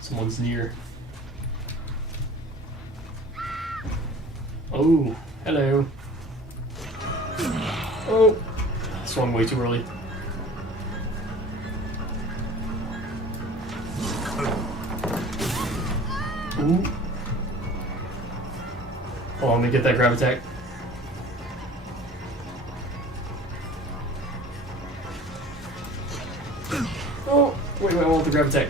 Someone's near. Oh, hello. Oh, swung way too early. Ooh. Oh, let me get that grab attack. Oh, wait, I want the grab attack.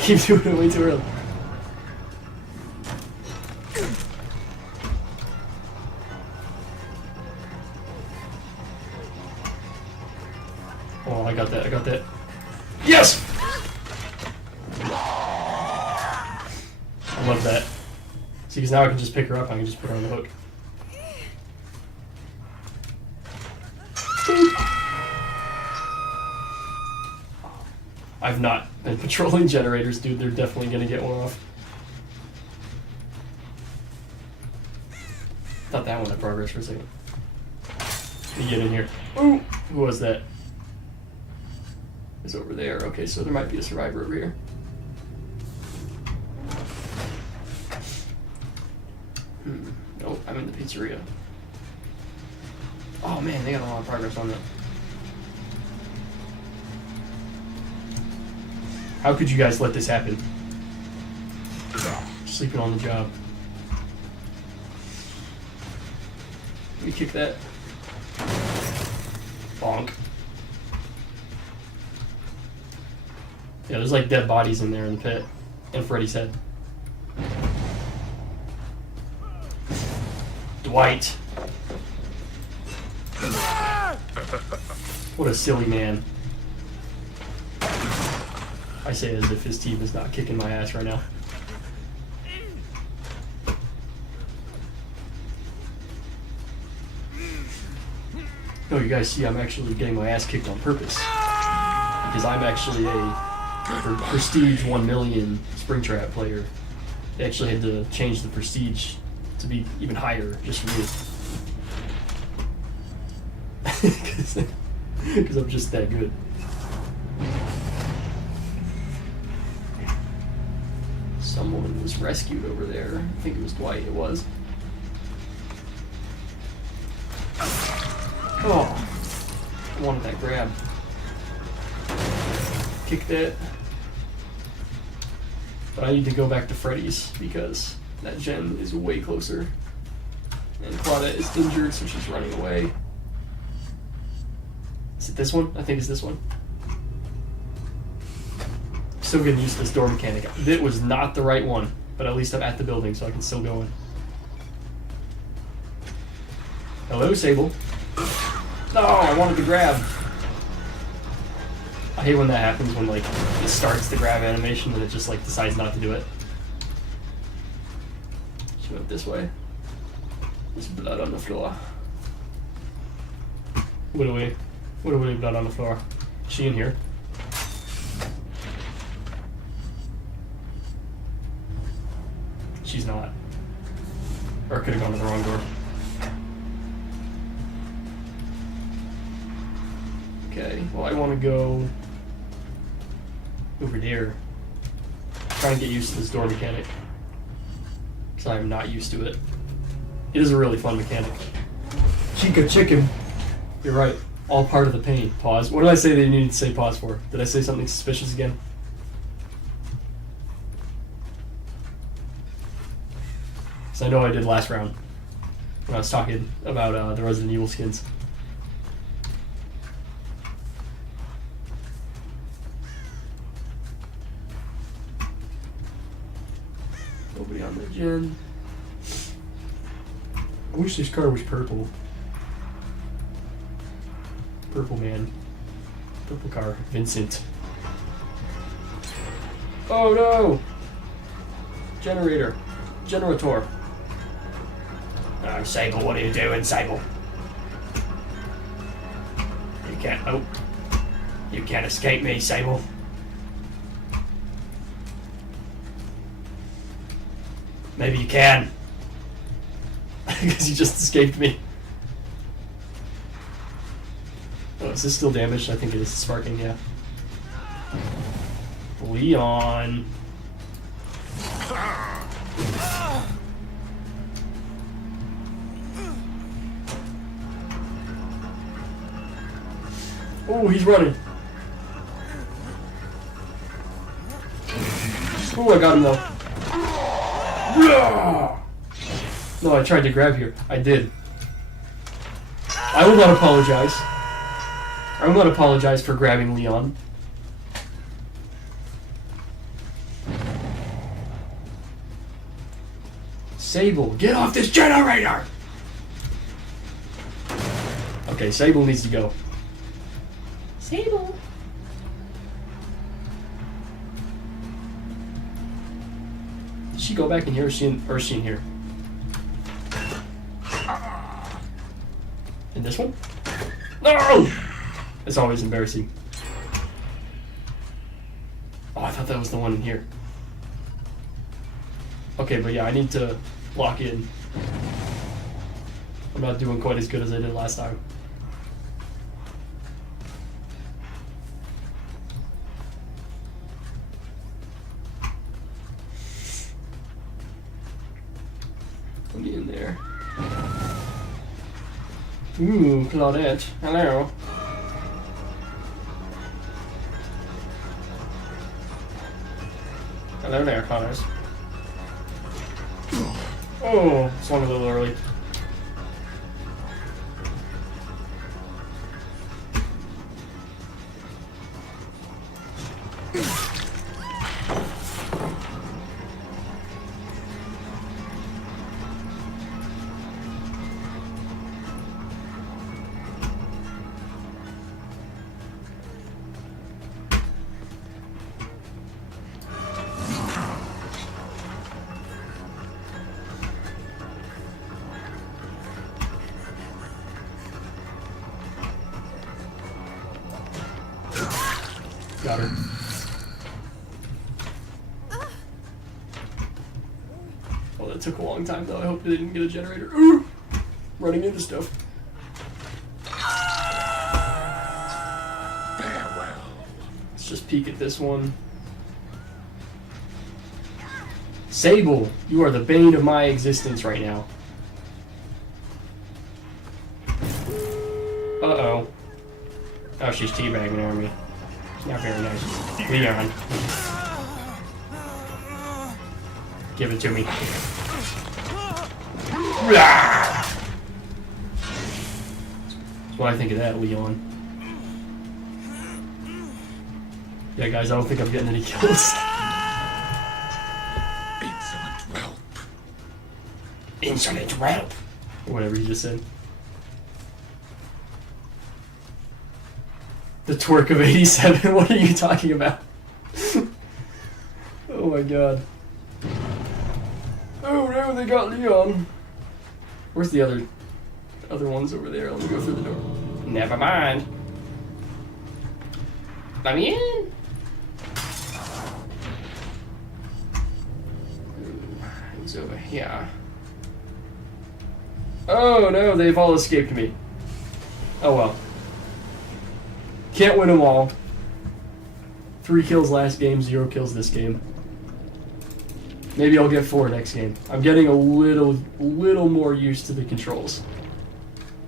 Keep doing it way too early. Oh, I got that. Yes! I love that. See, because now I can just pick her up, I can just put her on the hook. I've not been patrolling generators, dude. They're definitely gonna get one off. Thought that one had progress for a second. Let me get in here. Ooh! Who was that? It's over there. Okay, so there might be a survivor over here. Nope, I'm in the pizzeria. Oh man, they got a lot of progress on that. How could you guys let this happen? Sleeping on the job. Let me kick that. Bonk. Yeah, there's like dead bodies in there in the pit. And Freddy's head. Dwight. What a silly man. I say as if his team is not kicking my ass right now. No, you guys see I'm actually getting my ass kicked on purpose. Because I'm actually a Prestige 1 million Springtrap player. They actually had to change the prestige to be even higher just for me. Because I'm just that good. Someone was rescued over there. I think it was Dwight, it was. Oh, I wanted that grab. Kick that. But I need to go back to Freddy's because that gen is way closer. And Claudette is injured, so she's running away. Is it this one? I think it's this one. Still getting used to this door mechanic. It was not the right one, but at least I'm at the building, so I can still go in. Hello, Sable. No, I wanted to grab. I hate when that happens, when like it starts the grab animation and it just like decides not to do it. She went this way. There's blood on the floor. Literally blood on the floor. Is she in here? She's not. Or could have gone to the wrong door. Okay, well I want to go over there. Try and get used to this door mechanic. Because I am not used to it. It is a really fun mechanic. Chica chicken. You're right. All part of the pain. Pause. What did I say they needed to say pause for? Did I say something suspicious again? Because I know I did last round. When I was talking about the Resident Evil skins. Nobody on the gen. I wish this car was purple. Purple man. Purple car. Vincent. Oh no! Generator. Generator. Sable, what are you doing, Sable? You can't. Oh. You can't escape me, Sable. Maybe you can. Because you just escaped me. Oh, is this still damaged? I think it is sparking, yeah. Leon. Oh, he's running. Oh, I got him though. No, I tried to grab here. I did. I will not apologize. I will not apologize for grabbing Leon. Sable, get off this generator! Okay, Sable needs to go. Sable. Did she go back in here, or is she in here? In this one? No! It's always embarrassing. Oh, I thought that was the one in here. Okay, but yeah, I need to lock in. I'm not doing quite as good as I did last time. Let me in there. Ooh, Claudette. Hello. Hello there, Connors. Oh, swung a little early. Got her. took a long time though. I hope they didn't get a generator. Ooh! Running into stuff. Farewell. Let's just peek at this one. Sable, you are the bane of my existence right now. Uh-oh. Oh, she's teabagging on me. Not very nice. Leon. Give it to me. That's what I think of that, Leon. Yeah, guys, I don't think I'm getting any kills. Insolent whelp. Insolent whelp! Or whatever you just said. The twerk of 87, what are you talking about? Oh my god. Oh no, they got Leon. Where's the other ones over there? Let me go through the door. Never mind. Let me in. Who's over here? Oh no, they've all escaped me. Oh well. Can't win them all. 3 kills last game, 0 kills this game. Maybe I'll get 4 next game. I'm getting a little more used to the controls.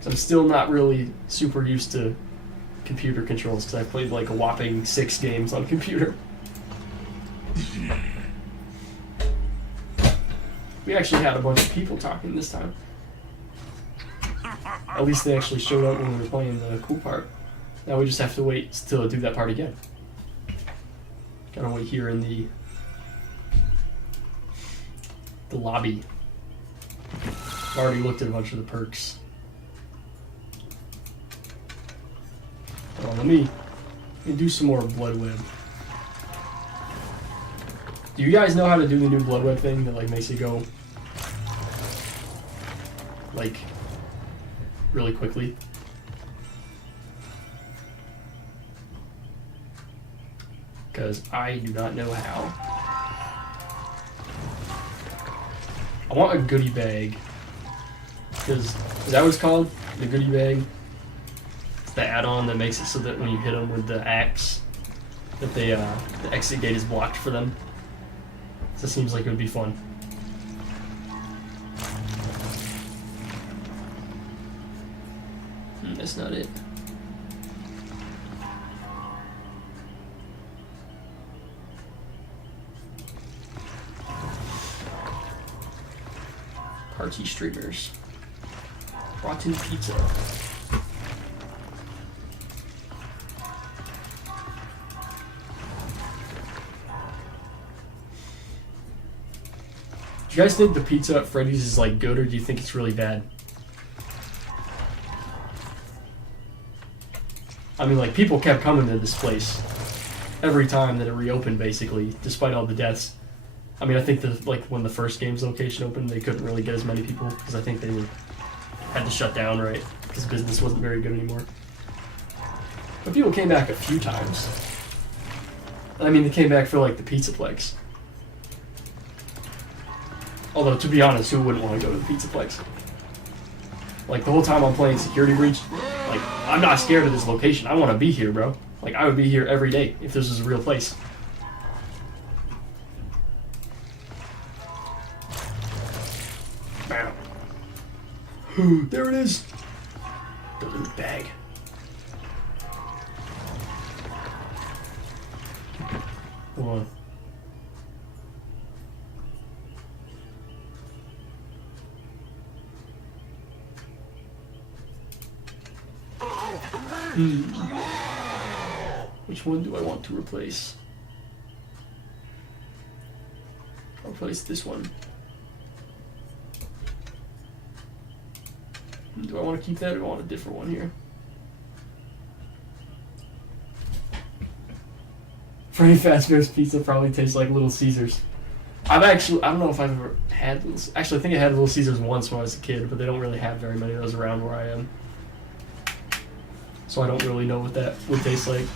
I'm still not really super used to computer controls because I played like a whopping 6 games on computer. We actually had a bunch of people talking this time. At least they actually showed up when we were playing the cool part. Now we just have to wait to do that part again. Gotta wait here in the lobby. I've already looked at a bunch of the perks. Well, let me do some more blood web. Do you guys know how to do the new blood web thing that like makes you go like really quickly? Because I do not know how. I want a goodie bag. Because, is that what it's called? The goodie bag? It's the add-on that makes it so that when you hit them with the axe, that they, the exit gate is blocked for them. So it seems like it would be fun. That's not it. Party streamers. Rotten pizza. Do you guys think the pizza at Freddy's is like good, or do you think it's really bad? I mean, like, people kept coming to this place every time that it reopened, basically, despite all the deaths. I mean, I think that, like, when the first game's location opened, they couldn't really get as many people, because I think they had to shut down, right? Because business wasn't very good anymore. But people came back a few times. I mean, they came back for, like, the Pizzaplex. Although, to be honest, who wouldn't want to go to the Pizzaplex? Like, the whole time I'm playing Security Breach, like, I'm not scared of this location. I want to be here, bro. Like, I would be here every day if this was a real place. Bam. There it is. The loot bag. Come on. Which one do I want to replace? I'll replace this one. Do I want to keep that, or do I want a different one here? Freddy Fazbear's Pizza probably tastes like Little Caesars. I don't know if I've ever had Little... Actually, I think I had Little Caesars once when I was a kid, but they don't really have very many of those around where I am. So I don't really know what that would taste like.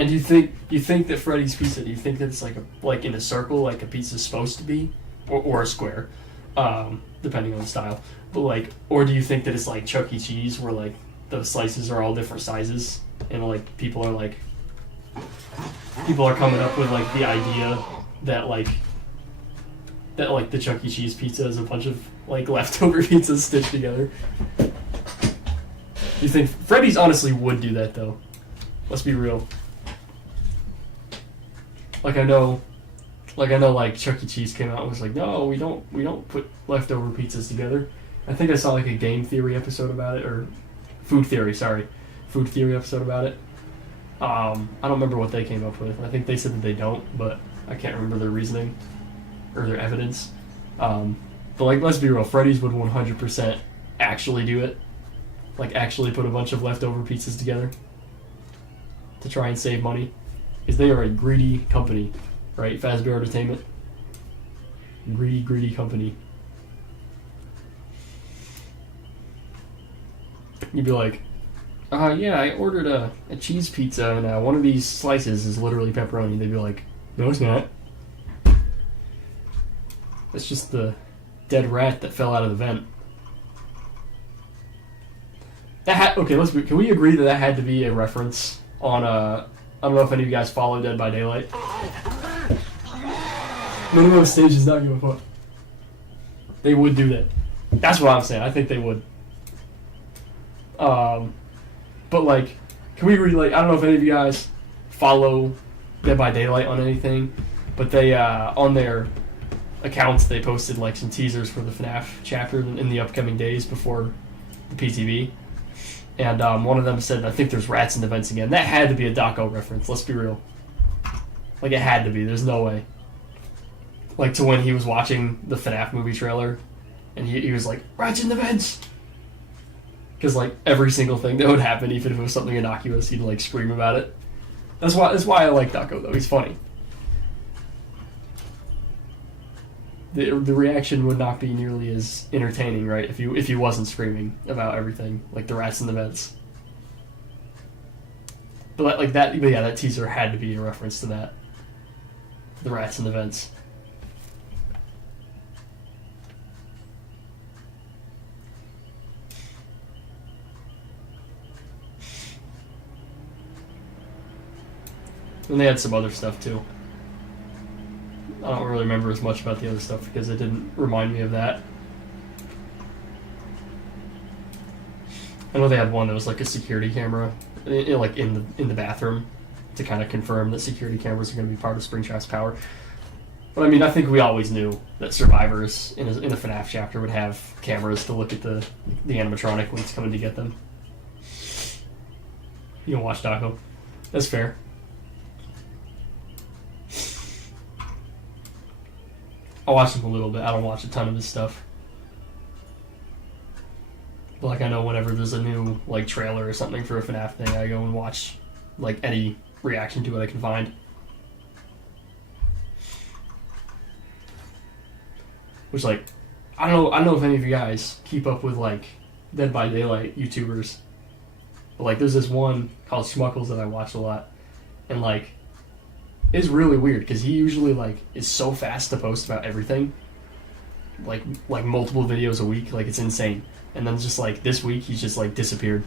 And do you think that Freddy's Pizza? Do you think that it's like in a circle, like a pizza's supposed to be, or a square, depending on the style? But like, or do you think that it's like Chuck E. Cheese, where like the slices are all different sizes, and like people are coming up with like the idea that the Chuck E. Cheese pizza is a bunch of like leftover pizzas stitched together. You think Freddy's honestly would do that though? Let's be real. Like I know like Chuck E. Cheese came out and was like, no, we don't put leftover pizzas together. I think I saw like a game theory episode about it, or food theory episode about it. I don't remember what they came up with. I think they said that they don't, but I can't remember their reasoning or their evidence. But like, let's be real, Freddy's would 100% actually do it. Like actually put a bunch of leftover pizzas together to try and save money. Because they are a greedy company, right? Fazbear Entertainment. Greedy company. You'd be like, yeah, I ordered a cheese pizza and one of these slices is literally pepperoni. They'd be like, no, it's not. It's just the dead rat that fell out of the vent. Can we agree that had to be a reference on I don't know if any of you guys follow Dead by Daylight. Minimum stage is not give a fuck. They would do that. That's what I'm saying. I think they would. But like, can we agree? Like, I don't know if any of you guys follow Dead by Daylight on anything, but they on their accounts they posted like some teasers for the Fnaf chapter in the upcoming days before the PTV. And one of them said, I think there's rats in the vents again. That had to be a Daco reference, let's be real. Like, it had to be. There's no way. Like, to when he was watching the FNAF movie trailer, and he was like, rats in the vents! Because, like, every single thing that would happen, even if it was something innocuous, he'd, like, scream about it. That's why I like Daco, though. He's funny. The reaction would not be nearly as entertaining, right? If he wasn't screaming about everything, like the rats in the vents. But like that, but yeah, that teaser had to be a reference to that. The rats in the vents. And they had some other stuff too. I don't really remember as much about the other stuff because it didn't remind me of that. I know they had one that was like a security camera, like in the bathroom, to kind of confirm that security cameras are going to be part of Springtrap's power. But I mean, I think we always knew that survivors in a FNAF chapter would have cameras to look at the animatronic when it's coming to get them. You don't watch Daco. That's fair. I watch him a little bit. I don't watch a ton of his stuff. But like I know whenever there's a new like trailer or something for a FNAF thing, I go and watch like any reaction to it I can find. Which like I don't know if any of you guys keep up with like Dead by Daylight YouTubers. But like there's this one called Schmuckles that I watch a lot. And like it's really weird because he usually like is so fast to post about everything, like multiple videos a week, like it's insane. And then just like this week, he's just like disappeared.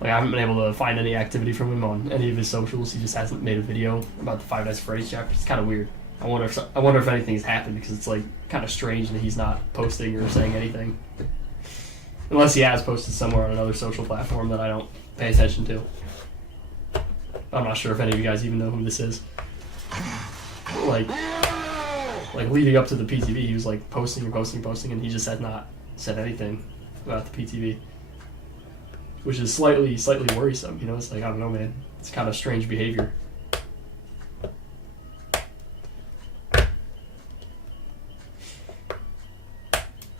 Like I haven't been able to find any activity from him on any of his socials. He just hasn't made a video about the Five Nights at Freddy's chapter. It's kind of weird. I wonder if anything's happened because it's like kind of strange that he's not posting or saying anything, unless he has posted somewhere on another social platform that I don't pay attention to. I'm not sure if any of you guys even know who this is. Like leading up to the PTV, he was like posting, and he just had not said anything about the PTV, which is slightly worrisome. You know, it's like I don't know, man. It's kind of strange behavior.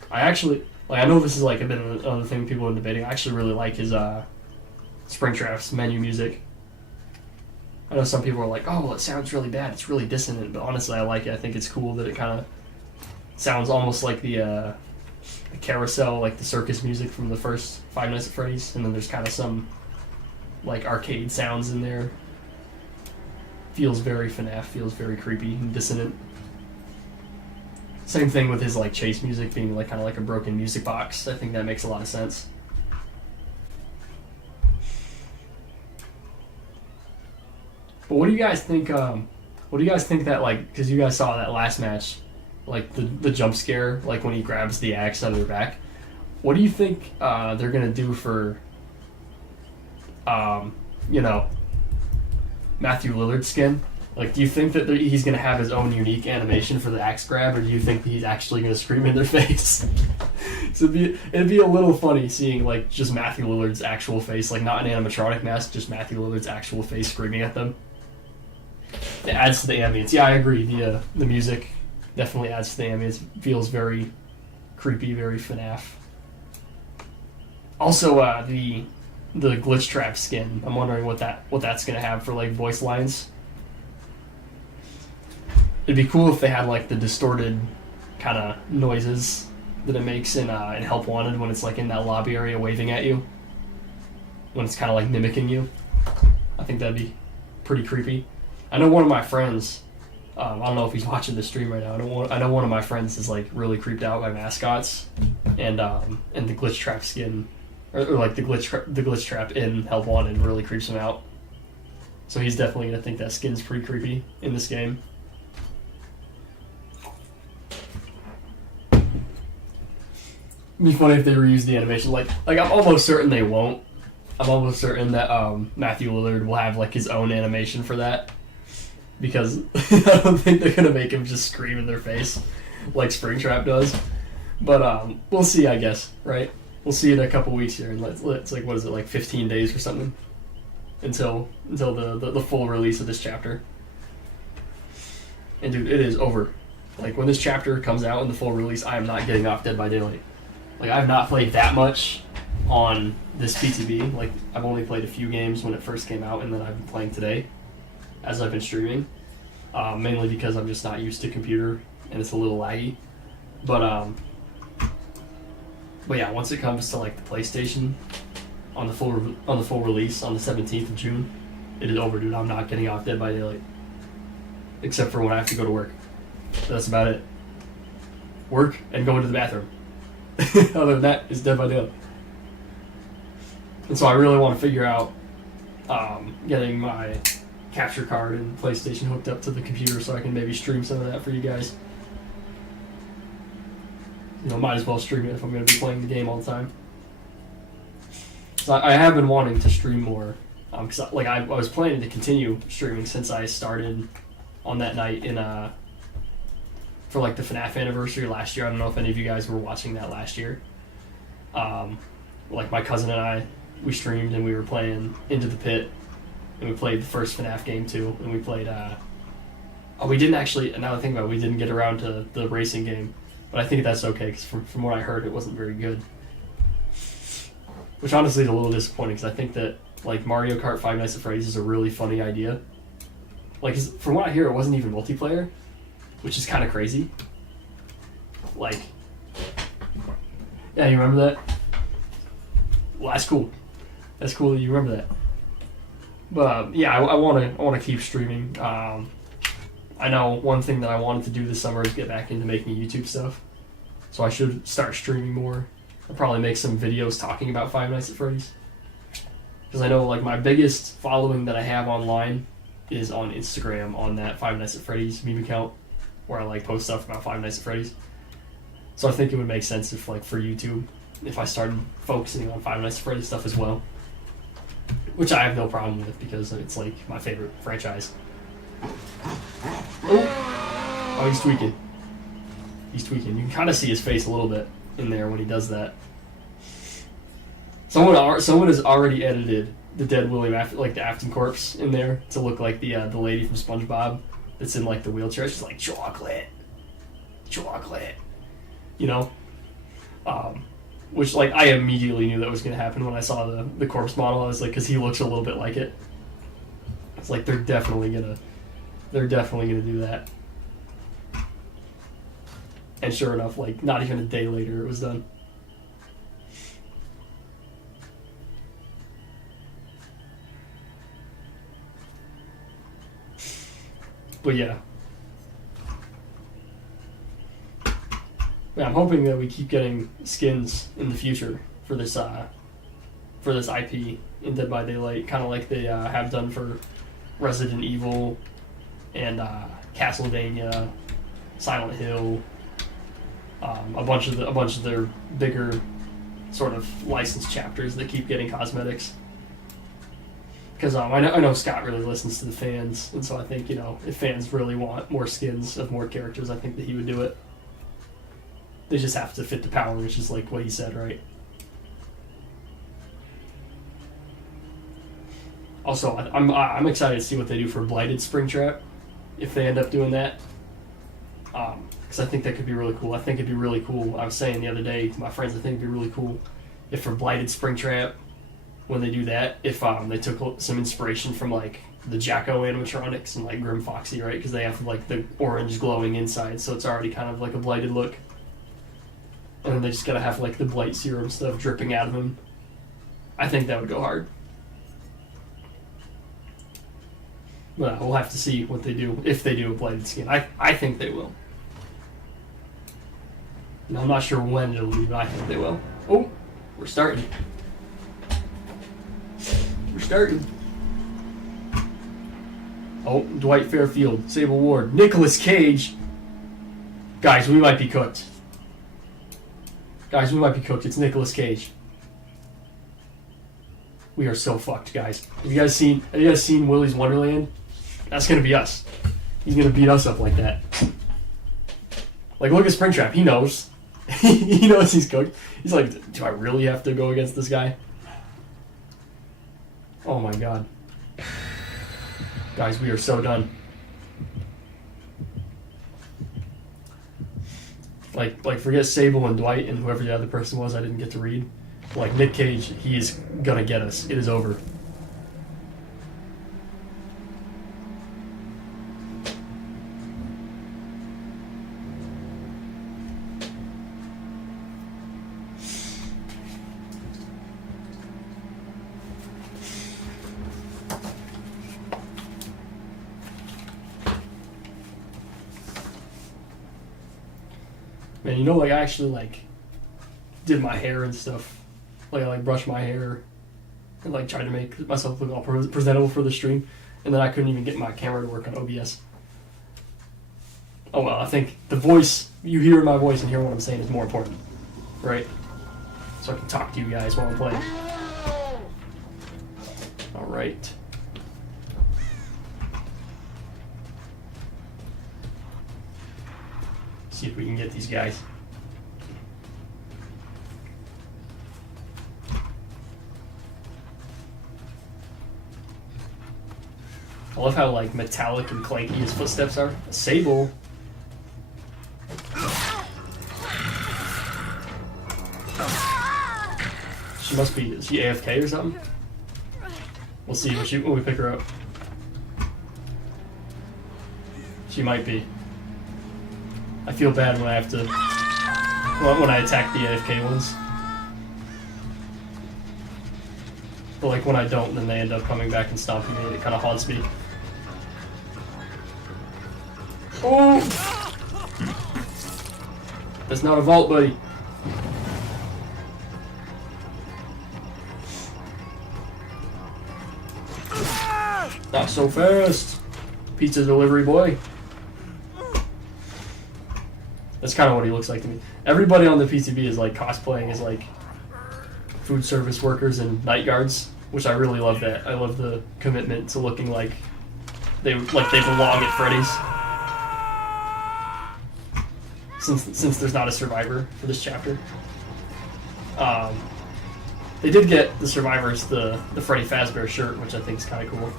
I actually I know this is like a bit of another thing people are debating. I actually really like his Springtrap's menu music. I know some people are like, oh, well, it sounds really bad. It's really dissonant. But honestly, I like it. I think it's cool that it kind of sounds almost like the carousel, like the circus music from the first Five Nights at Freddy's. And then there's kind of some like arcade sounds in there feels very FNAF, feels very creepy and dissonant. Same thing with his like chase music being like kind of like a broken music box. I think that makes a lot of sense. But what do you guys think? What do you guys think that like? Because you guys saw that last match, like the jump scare, like when he grabs the axe out of their back. What do you think they're gonna do for, you know, Matthew Lillard's skin? Like, do you think that he's gonna have his own unique animation for the axe grab, or do you think he's actually gonna scream in their face? So it'd be a little funny seeing like just Matthew Lillard's actual face, like not an animatronic mask, just Matthew Lillard's actual face screaming at them. It adds to the ambience. Yeah, I agree. The music definitely adds to the ambience. Feels very creepy, very FNAF. Also, the glitch trap skin. I'm wondering what that's gonna have for like voice lines. It'd be cool if they had like the distorted kind of noises that it makes in Help Wanted when it's like in that lobby area waving at you. When it's kind of like mimicking you. I think that'd be pretty creepy. I know one of my friends. I don't know if he's watching the stream right now. I know one of my friends is like really creeped out by mascots, and the glitch trap skin, or like the glitch trap in Help Wanted really creeps him out. So he's definitely gonna think that skin's pretty creepy in this game. It'd be funny if they reuse the animation. Like I'm almost certain they won't. I'm almost certain that Matthew Lillard will have like his own animation for that. Because I don't think they're gonna make him just scream in their face like Springtrap does. But we'll see, I guess, right? We'll see in a couple weeks here, and let's like, what is it, like 15 days or something until the full release of this chapter. And dude, it is over. Like when this chapter comes out in the full release, I am not getting off Dead by Daylight. Like I've not played that much on this PTB. Like I've only played a few games when it first came out, and then I've been playing today as I've been streaming, mainly because I'm just not used to computer and it's a little laggy. But yeah, once it comes to like the PlayStation on the full release on the 17th of June, it is over, dude. I'm not getting off Dead by Daylight, except for when I have to go to work. That's about it. Work and go into the bathroom. Other than that, it's Dead by Daylight. And so I really want to figure out getting my capture card and PlayStation hooked up to the computer so I can maybe stream some of that for you guys. You know, might as well stream it if I'm going to be playing the game all the time. So I have been wanting to stream more, because like I was planning to continue streaming since I started on that night in for like the FNAF anniversary last year. I don't know if any of you guys were watching that last year. Like my cousin and I, we streamed and we were playing Into the Pit. And we played the first FNAF game too, and we played. We didn't actually. Now that I think about it, we didn't get around to the racing game, but I think that's okay because from what I heard, it wasn't very good. Which honestly is a little disappointing because I think that like Mario Kart 5 Nights at Freddy's is a really funny idea. Like from what I hear, it wasn't even multiplayer, which is kind of crazy. Like, yeah, you remember that? Well, that's cool. That's cool that you remember that. But yeah, I want to keep streaming. I know one thing that I wanted to do this summer is get back into making YouTube stuff, so I should start streaming more. I'll probably make some videos talking about Five Nights at Freddy's, because I know like my biggest following that I have online is on Instagram on that Five Nights at Freddy's meme account, where I like post stuff about Five Nights at Freddy's. So I think it would make sense if like for YouTube, if I started focusing on Five Nights at Freddy's stuff as well. Which I have no problem with because it's like my favorite franchise. Oh, he's tweaking. He's tweaking. You can kind of see his face a little bit in there when he does that. Someone has already edited the dead William like the Afton corpse in there to look like the lady from SpongeBob that's in like the wheelchair. She's like chocolate, you know. Which, like, I immediately knew that was going to happen when I saw the corpse model. I was like, because he looks a little bit like it. It's like, they're definitely gonna do that. And sure enough, like, not even a day later, it was done. But yeah. Yeah, I'm hoping that we keep getting skins in the future for this IP in Dead by Daylight, kind of like they have done for Resident Evil and Castlevania, Silent Hill, a bunch of their bigger sort of licensed chapters that keep getting cosmetics. Because I know Scott really listens to the fans, and so I think, you know, if fans really want more skins of more characters, I think that he would do it. They just have to fit the power, which is like what he said, right? Also, I'm excited to see what they do for Blighted Springtrap, if they end up doing that. Because I think that could be really cool. I think it'd be really cool. I was saying the other day to my friends, I think it'd be really cool if for Blighted Springtrap, when they do that, if they took some inspiration from like the Jacko animatronics and like Grim Foxy, right? Because they have like the orange glowing inside, so it's already kind of like a blighted look. And then they just gotta have like the blight serum stuff dripping out of them. I think that would go hard. But we'll have to see what they do, if they do a blighted skin. I think they will. And I'm not sure when it'll be, but I think they will. Oh, we're starting. We're starting. Oh, Dwight Fairfield, Sable Ward, Nicolas Cage. Guys, we might be cooked. Guys, we might be cooked. It's Nicolas Cage. We are so fucked, guys. Have you guys seen Willy's Wonderland? That's gonna be us. He's gonna beat us up like that. Like, look at Springtrap. He knows. He knows he's cooked. He's like, do I really have to go against this guy? Oh my god. Guys, we are so done. Like forget Sable and Dwight and whoever the other person was I didn't get to read. Like, Nick Cage, he is gonna get us. It is over. Man, you know, like, I actually, like, did my hair and stuff. Like, I, like, brushed my hair and, like, tried to make myself look all presentable for the stream. And then I couldn't even get my camera to work on OBS. Oh, well, I think the voice, you hear my voice and hear what I'm saying is more important. Right? So I can talk to you guys while I'm playing. Alright. See if we can get these guys. I love how, like, metallic and clanky his footsteps are. Sable. She must be, is she AFK or something? We'll see when we pick her up. She might be. I feel bad when I have to, when I attack the AFK ones. But like when I don't, then they end up coming back and stomping me, and it kind of haunts me. Oh! That's not a vault, buddy. Not so fast. Pizza delivery boy. That's kind of what he looks like to me. Everybody on the PCB is like cosplaying as like food service workers and night guards, which I really love that. I love the commitment to looking like they belong at Freddy's. Since there's not a survivor for this chapter. They did get the survivors the Freddy Fazbear shirt, which I think is kind of cool.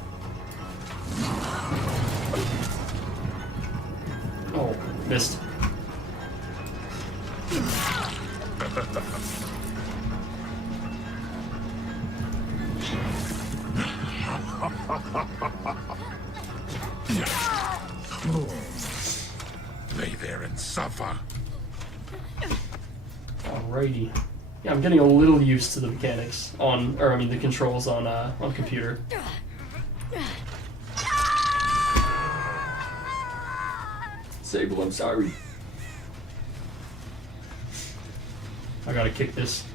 Oh, missed. Lay there and suffer. Alrighty. Yeah, I'm getting a little used to the mechanics the controls on computer. Sable, I'm sorry. I gotta kick this.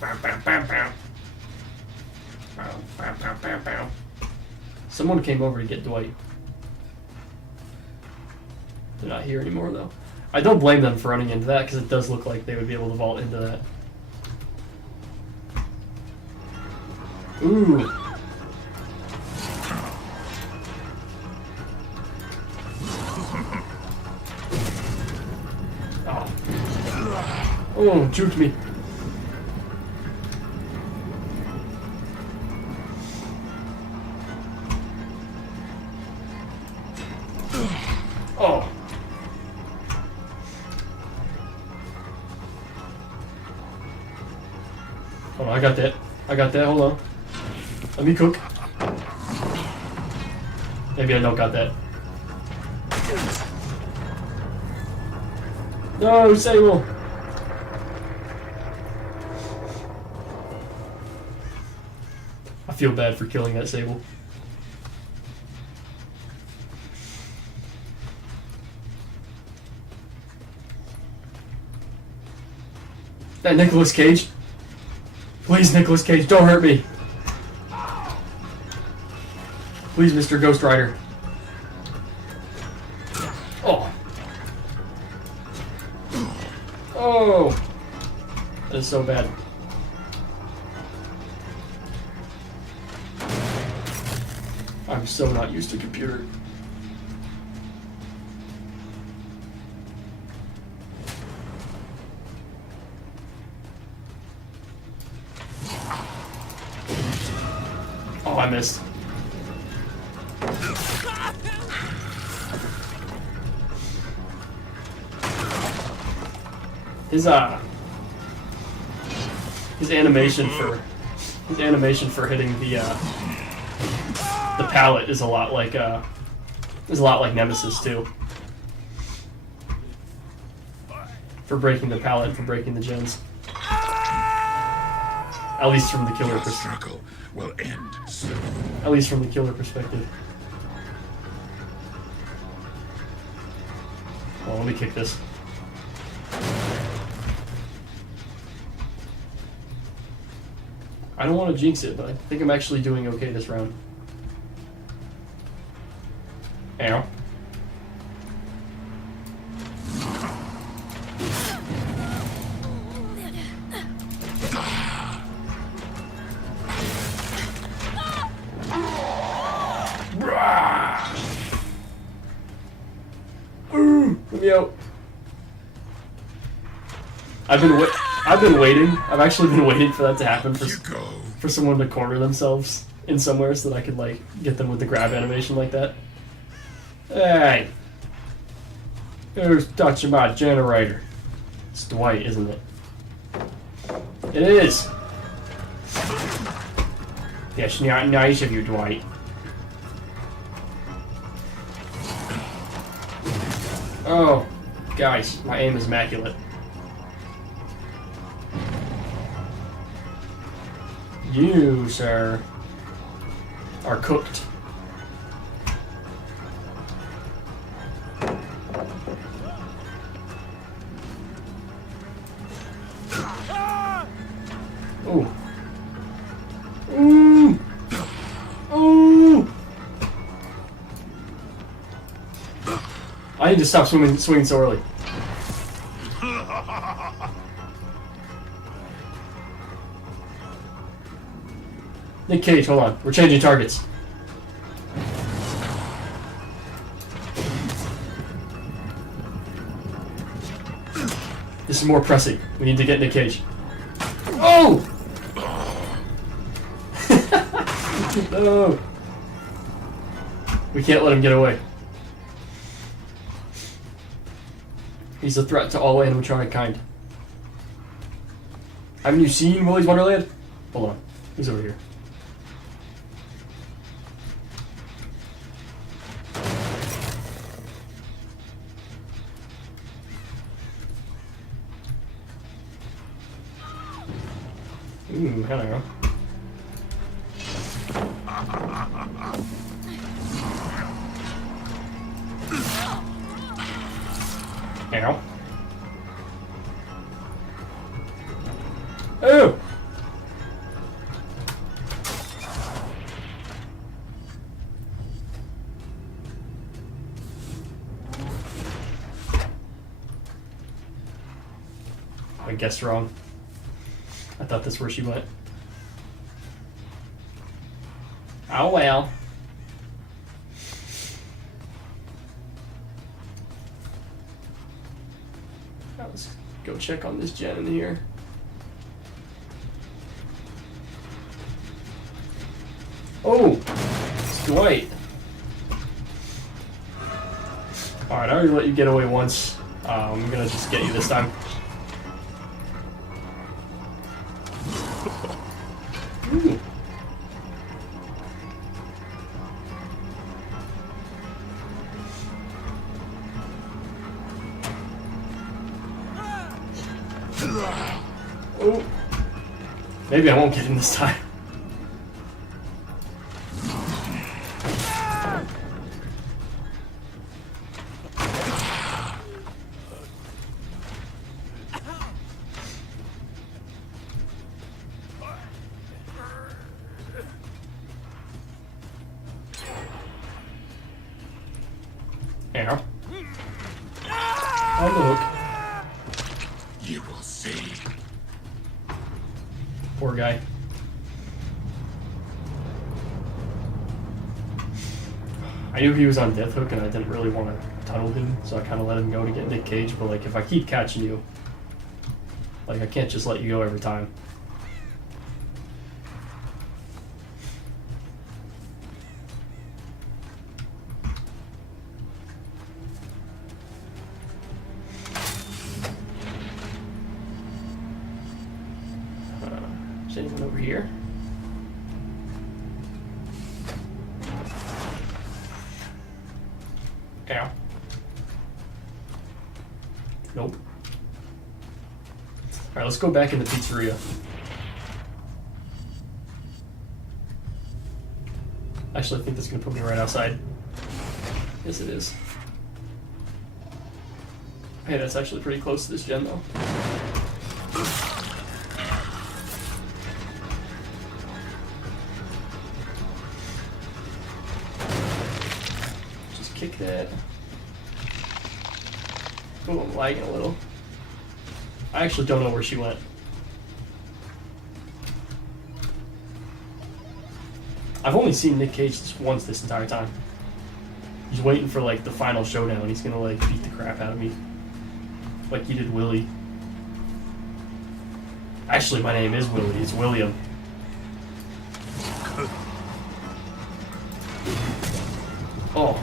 Bam, bam, bam, bam. Bam, bam, bam, bam, bam. Someone came over to get Dwight. They're not here anymore, though. I don't blame them for running into that, because it does look like they would be able to vault into that. Ooh. Oh, juked me. Oh. Hold on, I got that. I got that, hold on. Let me cook. Maybe I don't got that. No, Sable! I feel bad for killing that Sable. That Nicolas Cage? Please, Nicolas Cage, don't hurt me! Please, Mr. Ghost Rider. Oh. Oh. That is so bad. I'm so not used to computer. Oh, I missed. His animation for hitting the pallet is a lot like Nemesis too. For breaking the pallet and for breaking the gens. At least from the killer perspective. Will end soon. At least from the killer perspective. Well, let me kick this. I don't want to jinx it, but I think I'm actually doing okay this round. Ow. Ooh, let me out. I've been waiting. I've actually been waiting for that to happen for someone to corner themselves in somewhere so that I could like get them with the grab animation like that. Hey, who's touching my generator? It's Dwight, isn't it? It is. That's not nice of you, Dwight. Oh, guys, my aim is immaculate. You, sir, are cooked. Ooh. Ooh. Ooh. I need to stop swinging so early. Nick Cage, hold on. We're changing targets. This is more pressing. We need to get Nick Cage. Oh! No! We can't let him get away. He's a threat to all animatronic kind. Haven't you seen Willy's Wonderland? Hold on. He's over here. Ooh, hello. Ow. Oh! I guessed wrong. I thought that's where she went. Oh well. Let's go check on this gen in here. Oh! It's Dwight. Alright, I already let you get away once. I'm gonna just get you this time. Ooh. Oh. Maybe I won't get him this time. Ow. Oh, look. You will see. Poor guy. I knew he was on Death Hook and I didn't really want to tunnel him, so I kind of let him go to get Nick Cage, but like if I keep catching you, like I can't just let you go every time. Is anyone over here? Ow. Nope. Alright, let's go back in the pizzeria. Actually, I think that's gonna put me right outside. Yes, it is. Hey, that's actually pretty close to this gen, though. Kick that. Oh, I'm lagging a little. I actually don't know where she went. I've only seen Nick Cage just once this entire time. He's waiting for like the final showdown. He's gonna like beat the crap out of me. Like he did Willie. Actually, my name is Willie. It's William. Oh.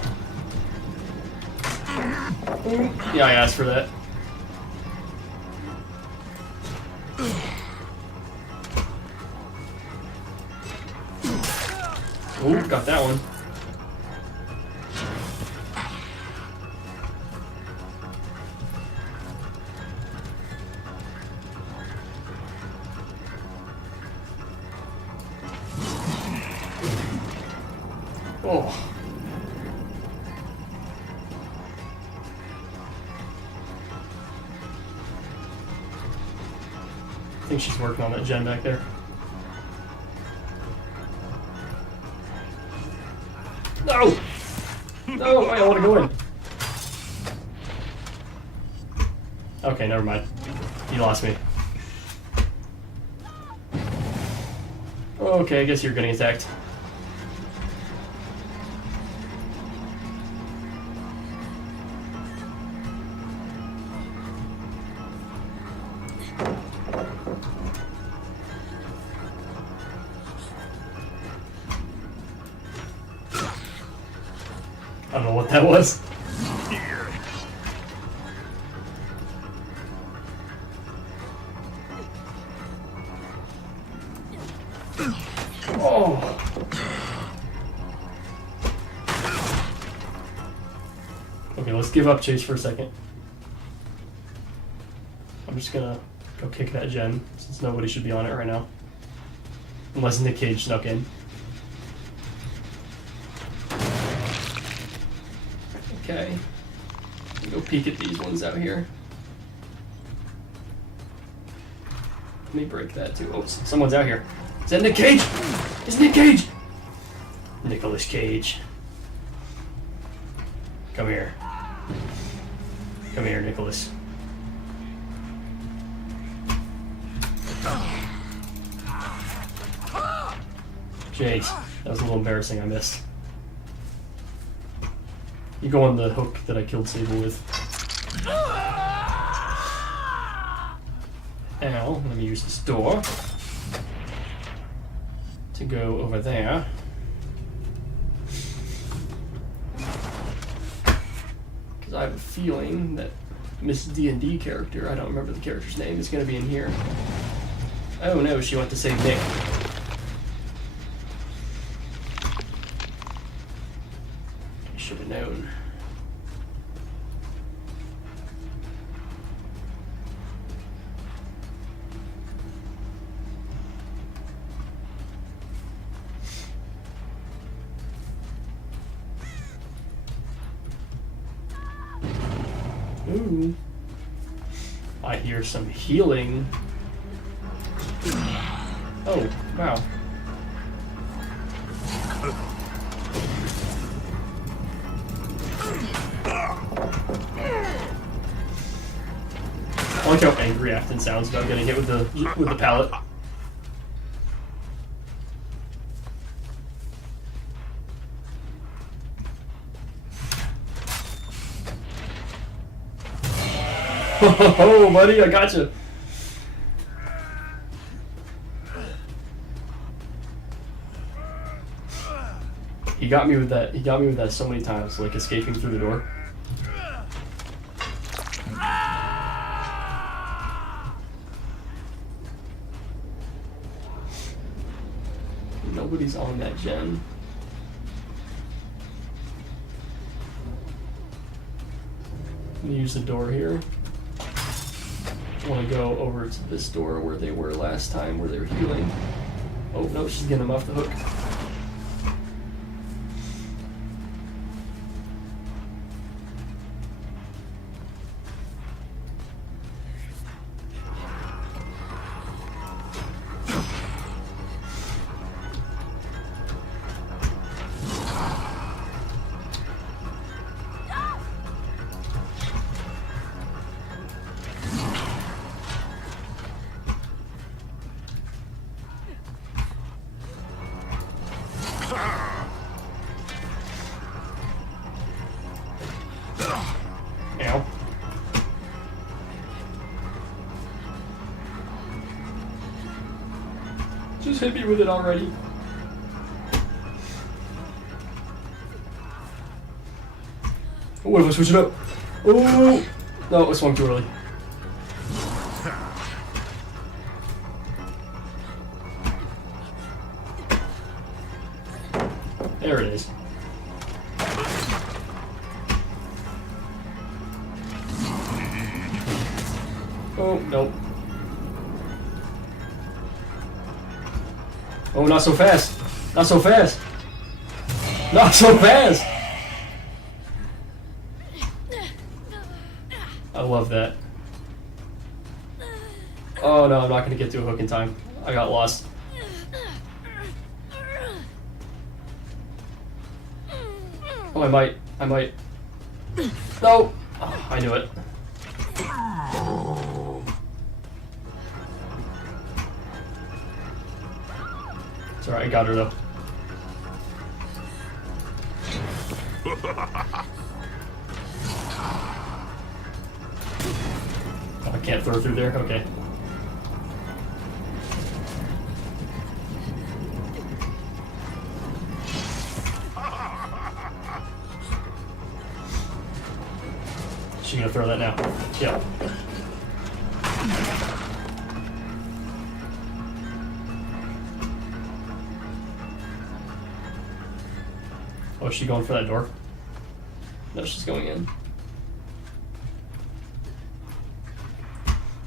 Yeah, I asked for that. Oh, got that one. Oh. I think she's working on that gen back there. No! No, I don't want to go in. Okay, never mind. You lost me. Okay, I guess you're getting attacked. I don't know what that was. Oh. Okay, let's give up Chase for a second. I'm just gonna go kick that gen, since nobody should be on it right now. Unless Nick Cage snuck in. Okay. Go peek at these ones out here. Let me break that too. Oh, someone's out here. Is that Nick Cage? It's Nick Cage! Nicolas Cage. Come here. Come here, Nicholas. Jeez, that was a little embarrassing. I missed. You go on the hook that I killed Sable with. Now, let me use this door to go over there. Because I have a feeling that Miss D&D character, I don't remember the character's name, is going to be in here. Oh no, she went to save Nick. I should have known. Ooh. I hear some healing. Oh, wow. I like how angry Afton sounds about getting hit with the pallet. Oh, buddy, I gotcha. He got me with that. He got me with that so many times, like escaping through the door. Nobody's on that gen. I'm gonna use the door here. I want to go over to this door where they were last time, where they were healing. Oh no, she's getting them off the hook. Ow. Just hit me with it already. Oh, what if I switch it up? Oh! No, I swung too early. There it is. Oh, nope. Oh, not so fast. Not so fast. Not so fast. I love that. Oh no, I'm not going to get to a hook in time. I got lost. Oh, I might. No! Oh, I knew it. It's alright, I got her though. Oh, I can't throw through there? Okay. She gonna throw that now? Yep. Oh, is she going for that door? No, she's going in.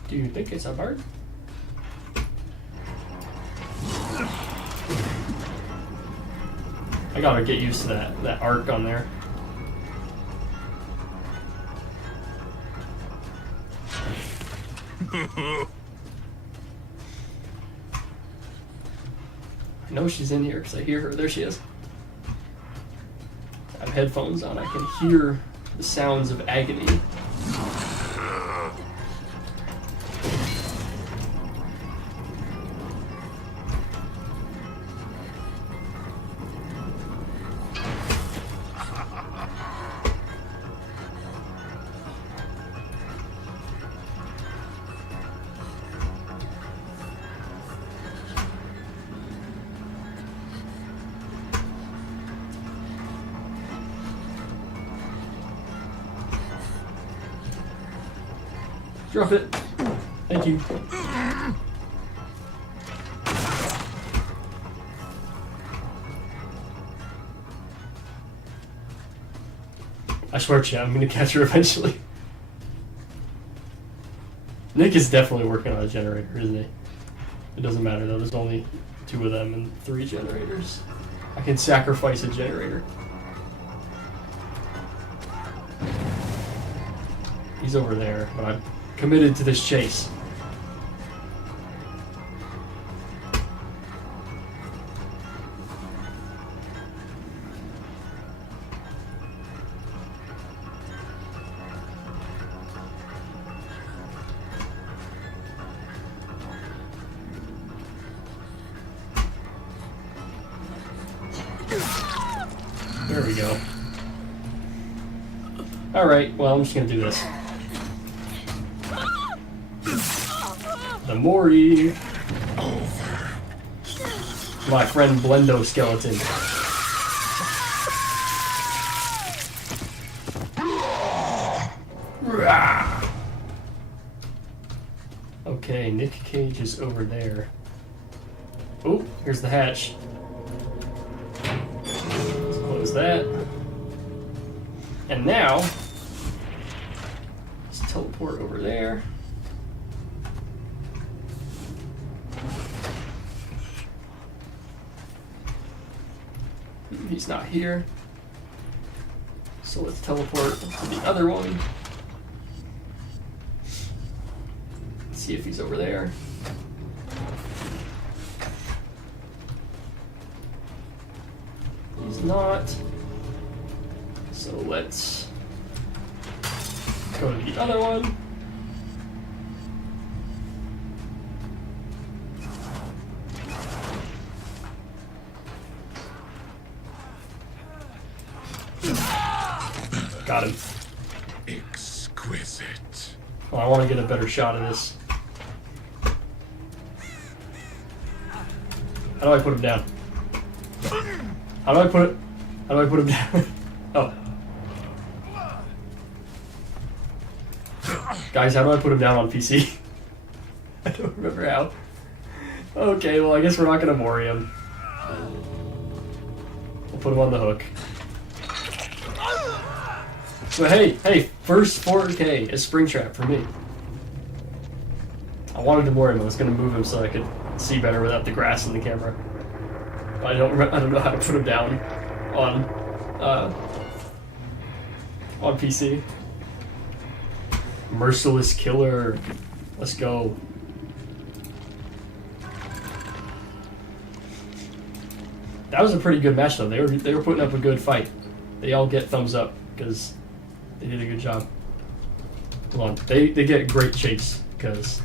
Do you think it's a bird? I gotta get used to that arc on there. I know she's in here because I hear her. There she is. I have headphones on. I can hear the sounds of agony. Drop it. Thank you. I swear to you, I'm gonna catch her eventually. Nick is definitely working on a generator, isn't he? It doesn't matter though, there's only 2 of them and 3 generators. I can sacrifice a generator. He's over there, but I'm committed to this chase. There we go. Alright, well, I'm just gonna do this. The Mori. My friend Blendo Skeleton. Okay, Nick Cage is over there. Oh, here's the hatch. Let's close that. And now, let's teleport over there. He's not here. So let's teleport to the other one. Let's see if he's over there. He's not. So let's go to the other one. Got him. Exquisite. Well, I want to get a better shot of this. How do I put him down? How do I put him down? Oh. Guys, how do I put him down on PC? I don't remember how. Okay, well, I guess we're not gonna Mori him. We'll put him on the hook. So hey, first 4K is Springtrap for me. I wanted to Mori him. I was gonna move him so I could see better without the grass in the camera. But I don't know how to put him down on PC. Merciless Killer. Let's go. That was a pretty good match though. They were putting up a good fight. They all get thumbs up because they did a good job. Hold on. They get great chase because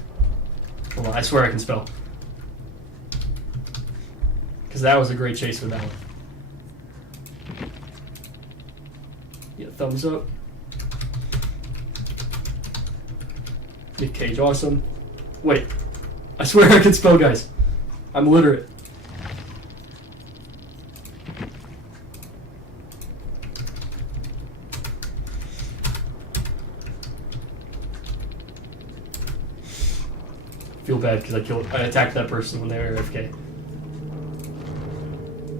hold on, I swear I can spell. Because that was a great chase for that one. Yeah, thumbs up. Nick Cage, awesome. Wait, I swear I can spell, guys. I'm literate. Feel bad because I attacked that person when they were AFK.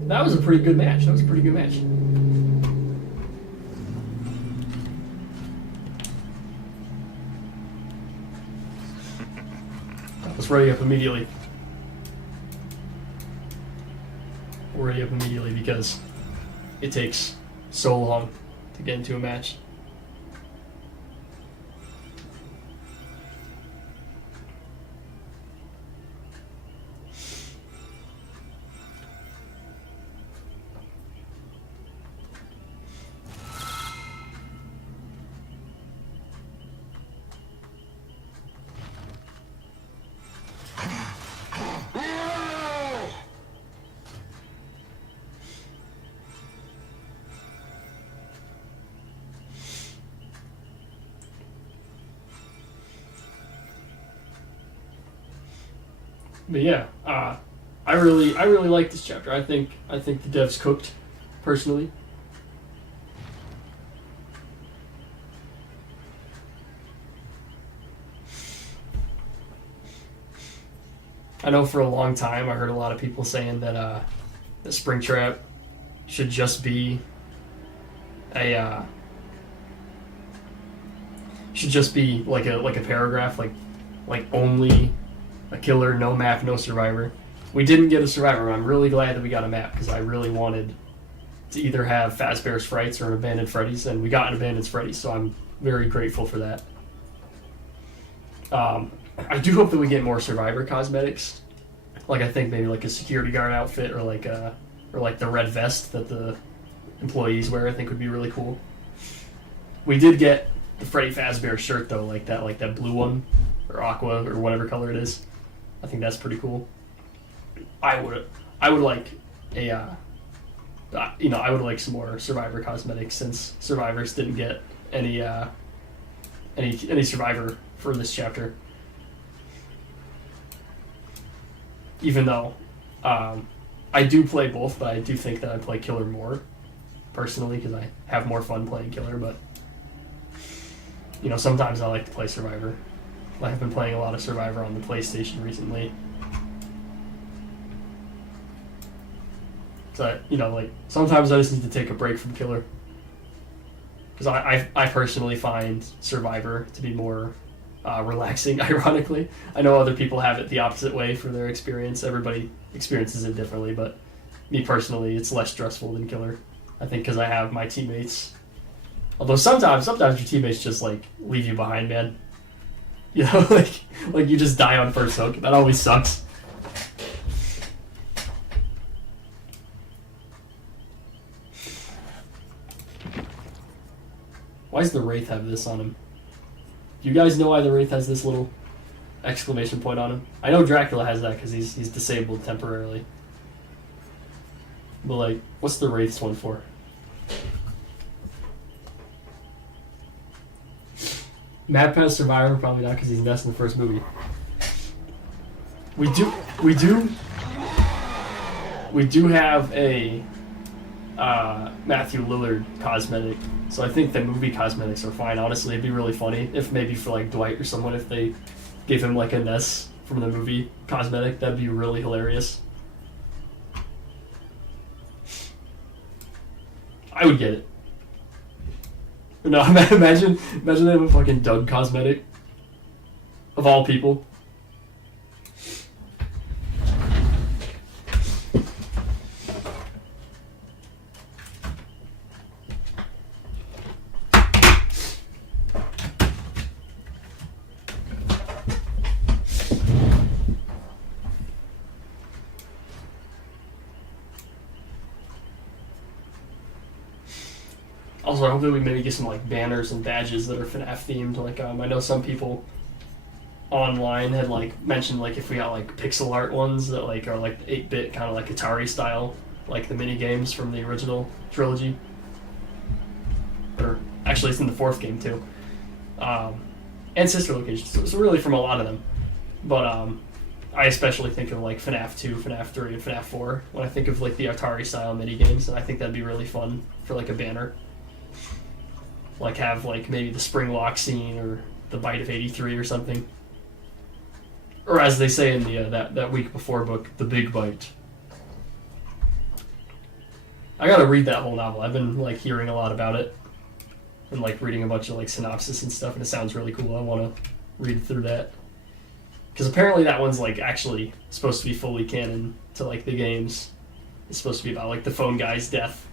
That was a pretty good match. Let's ready up immediately. We're ready up immediately because it takes so long to get into a match. But yeah, I really like this chapter. I think the devs cooked, personally. I know for a long time I heard a lot of people saying that the Springtrap should just be a should just be like a paragraph, like only a killer, no map, no survivor. We didn't get a survivor. I'm really glad that we got a map because I really wanted to either have Fazbear's Frights or an Abandoned Freddy's, and we got an Abandoned Freddy's, so I'm very grateful for that. I do hope that we get more survivor cosmetics. Like I think maybe like a security guard outfit or like the red vest that the employees wear. I think would be really cool. We did get the Freddy Fazbear shirt though, like that blue one or aqua or whatever color it is. I think that's pretty cool. I would like a I would like some more survivor cosmetics since survivors didn't get any survivor for this chapter. Even though I do play both, but I do think that I play killer more personally because I have more fun playing killer. But sometimes I like to play survivor. I've been playing a lot of survivor on the PlayStation recently. So sometimes I just need to take a break from killer because I personally find survivor to be more relaxing. Ironically, I know other people have it the opposite way for their experience. Everybody experiences it differently, but me personally, it's less stressful than killer. I think because I have my teammates. Although sometimes your teammates just leave you behind, man. Like you just die on first hook. That always sucks. Why does the Wraith have this on him? Do you guys know why the Wraith has this little exclamation point on him? I know Dracula has that because he's disabled temporarily. But what's the Wraith's one for? Mad Pass Survivor, probably not because he's Ness in the first movie. We do have a Matthew Lillard cosmetic, so I think the movie cosmetics are fine. Honestly, it'd be really funny if maybe for Dwight or someone, if they gave him a Ness from the movie cosmetic, that'd be really hilarious. I would get it. No, imagine they have a fucking Doug cosmetic. Of all people. Also, I hope that we maybe get some banners and badges that are FNAF themed. I know some people online had mentioned if we got pixel art ones that are 8-bit kind of Atari style, the mini games from the original trilogy. Or actually, it's in the fourth game too, and sister locations. So really from a lot of them, but I especially think of FNAF 2, FNAF 3, and FNAF 4 when I think of the Atari style mini games, and I think that'd be really fun for a banner. Have maybe the spring lock scene or the bite of 83 or something, or as they say in the that week before book, the big bite. I gotta read that whole novel. I've been hearing a lot about it and reading a bunch of synopsis and stuff, and it sounds really cool. I want to read through that because apparently that one's actually supposed to be fully canon to the games. It's supposed to be about the phone guy's death.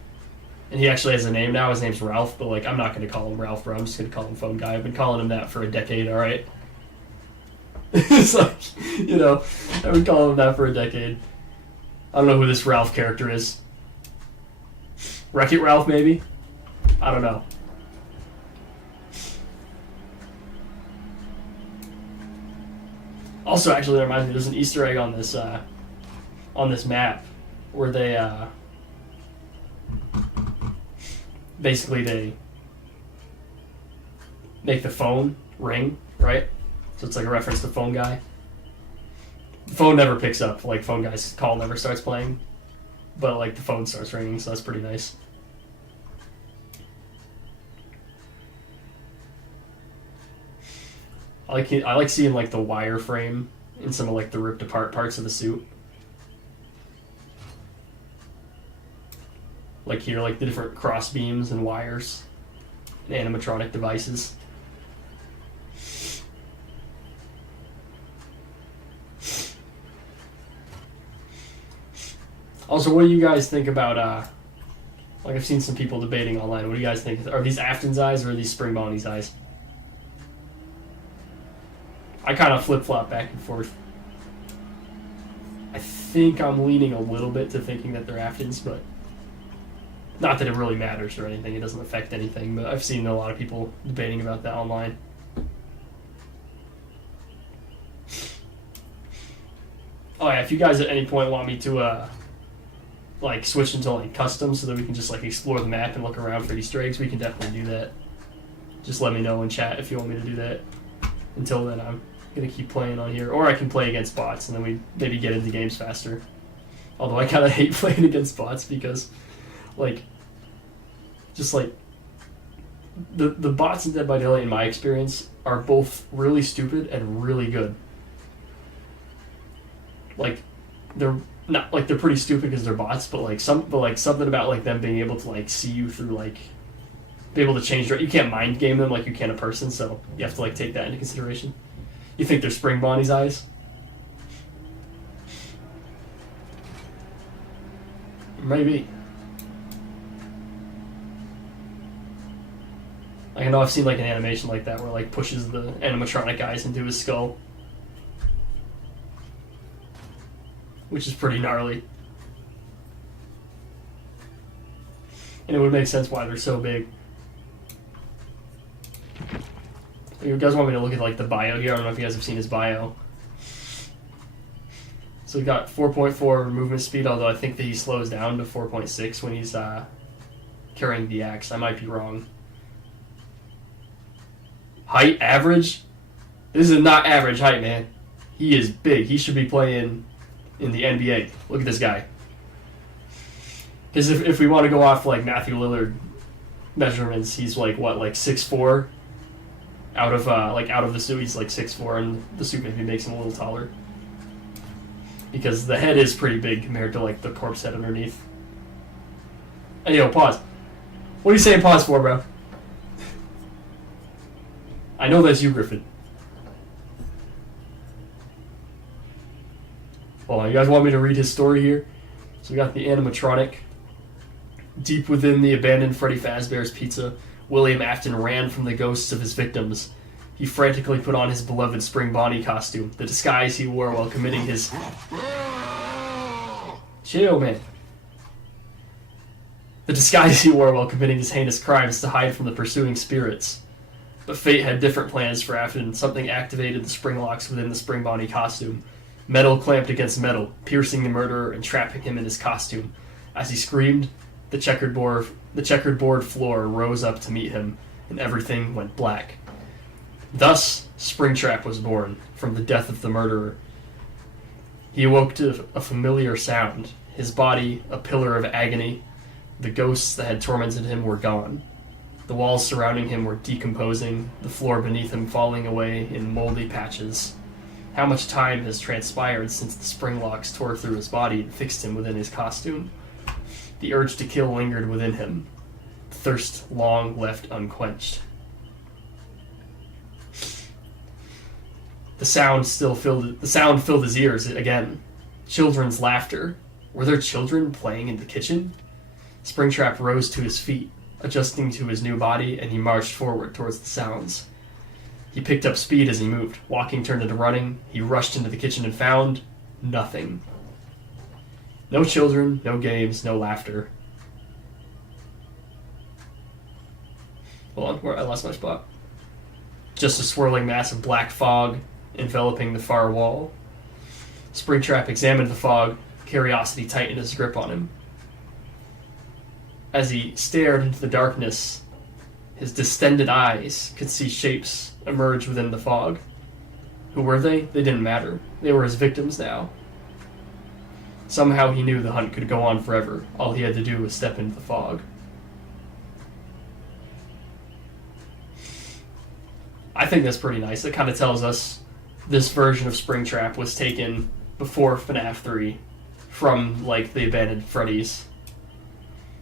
And he actually has a name now. His name's Ralph, but I'm not going to call him Ralph, bro. I'm just going to call him Phone Guy. I've been calling him that for a decade, all right? It's I've been calling him that for a decade. I don't know who this Ralph character is. Wreck-It Ralph, maybe? I don't know. Also, actually, that reminds me, there's an Easter egg on this map where they basically they make the phone ring, right? So it's a reference to Phone Guy. The phone never picks up. Like, phone guy's call never starts playing. But, like, the phone starts ringing, so that's pretty nice. I like seeing, like, the wireframe in some of, like, the ripped apart parts of the suit. Like here, like the different cross beams and wires and animatronic devices. Also, what do you guys think about, like I've seen some people debating online, what do you guys think? Are these Afton's eyes or are these Spring Bonnie's eyes? I kind of flip-flop back and forth. I think I'm leaning a little bit to thinking that they're Afton's, but not that it really matters or anything. It doesn't affect anything, but I've seen a lot of people debating about that online. Oh yeah, if you guys at any point want me to like switch into like custom so that we can just like explore the map and look around for Easter eggs, we can definitely do that. Just let me know in chat if you want me to do that. Until then, I'm gonna keep playing on here, or I can play against bots and then we maybe get into games faster. Although I kind of hate playing against bots because, like, just like the bots in Dead by Daylight, in my experience, are both really stupid and really good. Like, they're not like they're pretty stupid because they're bots, but something about like them being able to like see you through, like be able to change. You can't mind game them like you can a person, so you have to like take that into consideration. You think they're Spring Bonnie's eyes? Maybe. I know I've seen like an animation like that where like pushes the animatronic eyes into his skull, which is pretty gnarly. And it would make sense why they're so big. You guys want me to look at like the bio here? I don't know if you guys have seen his bio. So we got 4.4 movement speed, although I think that he slows down to 4.6 when he's carrying the axe. I might be wrong. Height average? This is not average height, man. He is big. He should be playing in the NBA. Look at this guy. Because if we want to go off like Matthew Lillard measurements, he's like what, like 6'4"? Out of the suit, he's like 6'4", and the suit maybe makes him a little taller. Because the head is pretty big compared to like the corpse head underneath. Hey, yo, pause. What are you saying pause for, bro? I know that's you, Griffin. Hold on, you guys want me to read his story here? So we got the animatronic. Deep within the abandoned Freddy Fazbear's Pizza, William Afton ran from the ghosts of his victims. He frantically put on his beloved Spring Bonnie costume, the disguise he wore while committing his... Chill, man. The disguise he wore while committing his heinous crimes to hide from the pursuing spirits. But fate had different plans for Afton. Something activated the spring locks within the Spring Bonnie costume. Metal clamped against metal, piercing the murderer and trapping him in his costume. As he screamed, the checkered board floor rose up to meet him, and everything went black. Thus, Springtrap was born, from the death of the murderer. He awoke to a familiar sound, his body a pillar of agony. The ghosts that had tormented him were gone. The walls surrounding him were decomposing, the floor beneath him falling away in moldy patches. How much time has transpired since the spring locks tore through his body and fixed him within his costume? The urge to kill lingered within him, thirst long left unquenched. The sound filled his ears again. Children's laughter. Were there children playing in the kitchen? Springtrap rose to his feet, adjusting to his new body, and he marched forward towards the sounds. He picked up speed as he moved. Walking turned into running. He rushed into the kitchen and found nothing. No children, no games, no laughter. Hold on, I lost my spot. Just a swirling mass of black fog enveloping the far wall. Springtrap examined the fog. Curiosity tightened his grip on him. As he stared into the darkness, his distended eyes could see shapes emerge within the fog. Who were they? They didn't matter. They were his victims now. Somehow he knew the hunt could go on forever. All he had to do was step into the fog. I think that's pretty nice. It kind of tells us this version of Springtrap was taken before Fnaf 3 from, like, the abandoned Freddy's.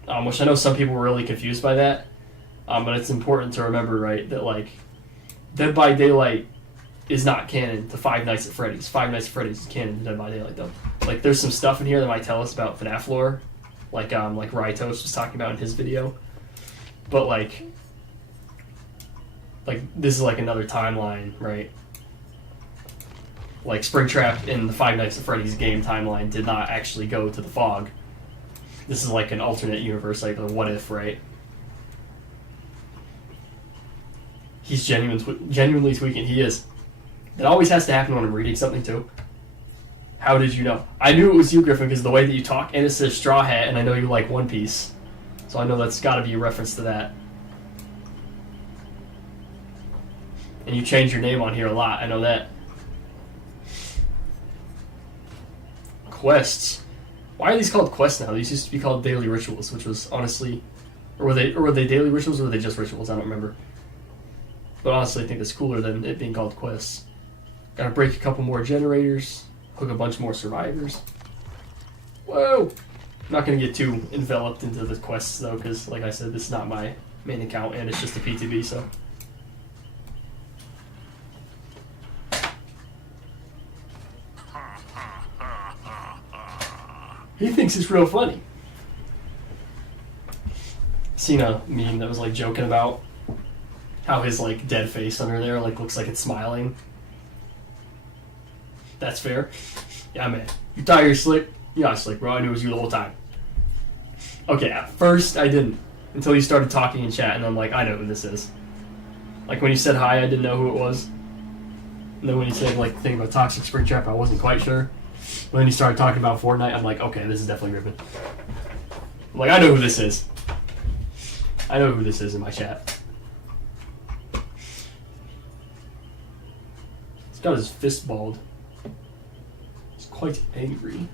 Which I know some people were really confused by that. But it's important to remember, right, that, like, Dead by Daylight is not canon to Five Nights at Freddy's. Five Nights at Freddy's is canon to Dead by Daylight, though. Like, there's some stuff in here that might tell us about FNAF lore, like Rytos was talking about in his video. But, like, this is, like, another timeline, right? Like, Springtrap in the Five Nights at Freddy's game timeline did not actually go to the fog. This is, like, an alternate universe, like a what if, right? He's genuinely tweaking. He is. That always has to happen when I'm reading something, too. How did you know? I knew it was you, Griffin, because of the way that you talk, and it says Straw Hat, and I know you like One Piece. So I know that's got to be a reference to that. And you change your name on here a lot, I know that. Quests. Why are these called quests now? These used to be called daily rituals, which was honestly... Or were they daily rituals, or were they just rituals? I don't remember. But honestly, I think that's cooler than it being called quests. Gotta break a couple more generators, hook a bunch more survivors. Whoa! I'm not gonna get too enveloped into the quests though, because like I said, this is not my main account and it's just a PTB, so. He thinks it's real funny. Seen a meme that was like joking about how his like dead face under there like looks like it's smiling. That's fair. Yeah, man. You thought you're slick? You're not slick, bro. I knew it was you the whole time. Okay, at first I didn't. Until you started talking in chat, and I'm like, I know who this is. Like when you said hi, I didn't know who it was. And then when you said like the thing about Toxic Springtrap, I wasn't quite sure. But then you started talking about Fortnite, I'm like, okay, this is definitely Ribbon. I'm like, I know who this is. I know who this is in my chat. He's got his fist balled. He's quite angry.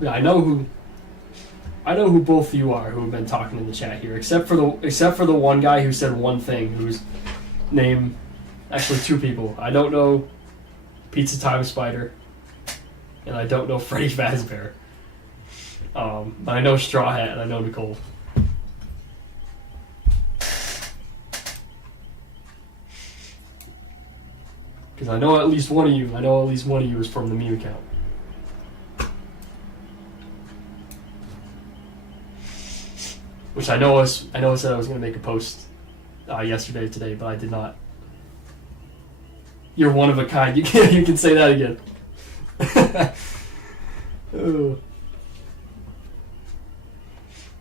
Yeah, I know who both of you are who have been talking in the chat here, except for the one guy who said one thing, whose name, actually two people. I don't know Pizza Time Spider, and I don't know Freddy Fazbear. But I know Straw Hat and I know Nicole. Because I know at least one of you. I know at least one of you is from the meme account. Which I know I said I was going to make a post today, but I did not. You're one of a kind. You can say that again. Oh.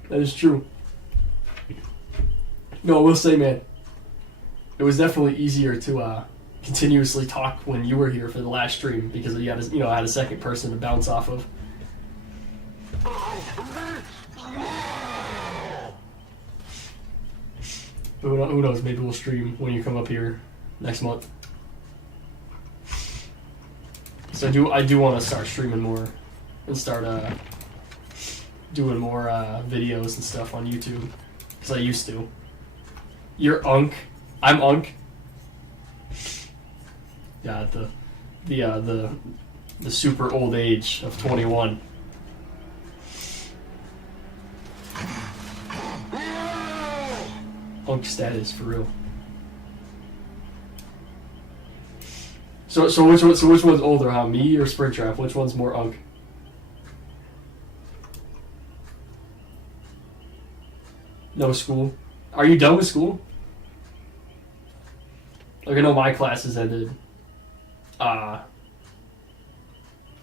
That is true. No, I will say, man, it was definitely easier to continuously talk when you were here for the last stream because I had a second person to bounce off of. But who knows? Maybe we'll stream when you come up here next month. So I do want to start streaming more and start doing more videos and stuff on YouTube because I used to. You're Unk. I'm Unk. Yeah, the super old age of 21. Unk status for real. So which one's older, huh? Me or Springtrap? Which one's more Unk? No school. Are you done with school? Like I know my classes ended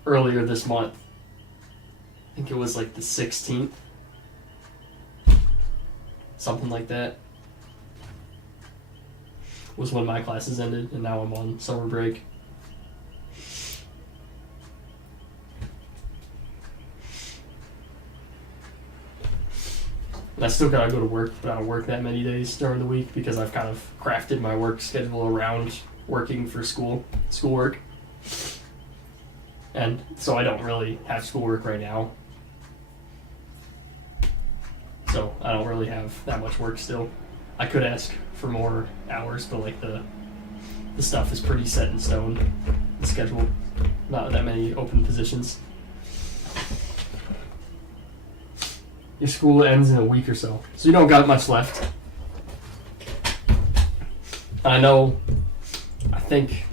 earlier this month. I think it was like the 16th. Something like that. Was when my classes ended, and now I'm on summer break. And I still gotta go to work, but I don't work that many days during the week because I've kind of crafted my work schedule around working for schoolwork. And so I don't really have schoolwork right now. So I don't really have that much work still. I could ask for more hours, but like the stuff is pretty set in stone, the schedule. Not that many open positions. Your school ends in a week or so, so you don't got much left. I know. I think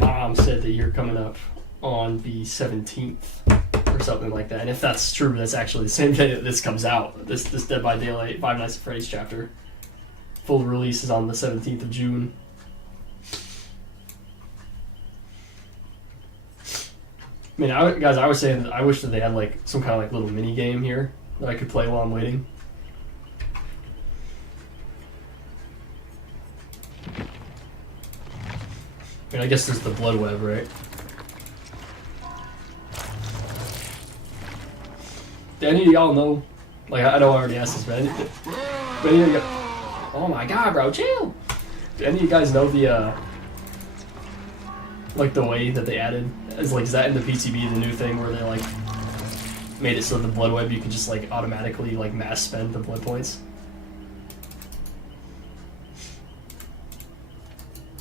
Mom said that you're coming up on the 17th or something like that. And if that's true, that's actually the same day that this comes out. This Dead by Daylight Five Nights at Freddy's chapter. Full release is on the 17th of June. I mean, guys, I was saying that I wish that they had like some kind of like little mini game here that I could play while I'm waiting. I mean, I guess there's the blood web, right? Do any of y'all know? Like, I know I already asked this, but any of y'all, oh my god, bro, chill! Do any of you guys know the like the way that they added? Is that in the PTB, the new thing where they like made it so the blood web you can just like automatically like mass spend the blood points?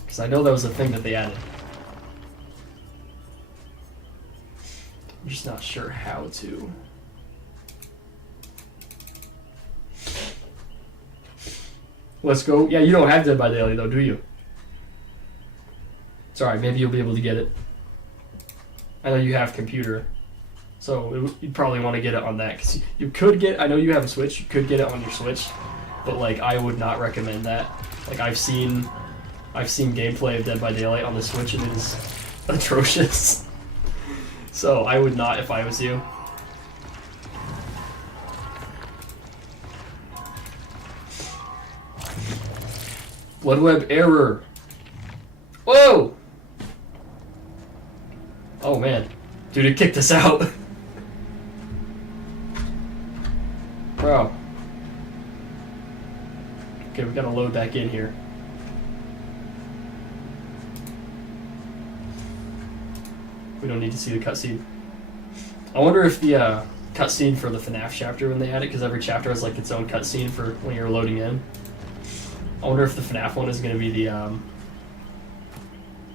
Because I know that was a thing that they added. I'm just not sure how to. Let's go. Yeah, you don't have Dead by Daylight though, do you? It's alright, maybe you'll be able to get it. I know you have computer, so you'd probably want to get it on that. Cause you could get, I know you have a Switch, you could get it on your Switch, but like I would not recommend that. Like I've seen gameplay of Dead by Daylight on the Switch and it is atrocious. So I would not if I was you. Blood web error. Whoa! Oh man, dude, it kicked us out. Bro. Okay, we gotta load back in here. We don't need to see the cutscene. I wonder if the cutscene for the Fnaf chapter when they add it, because every chapter has like its own cutscene for when you're loading in. I wonder if the Fnaf one is going to be the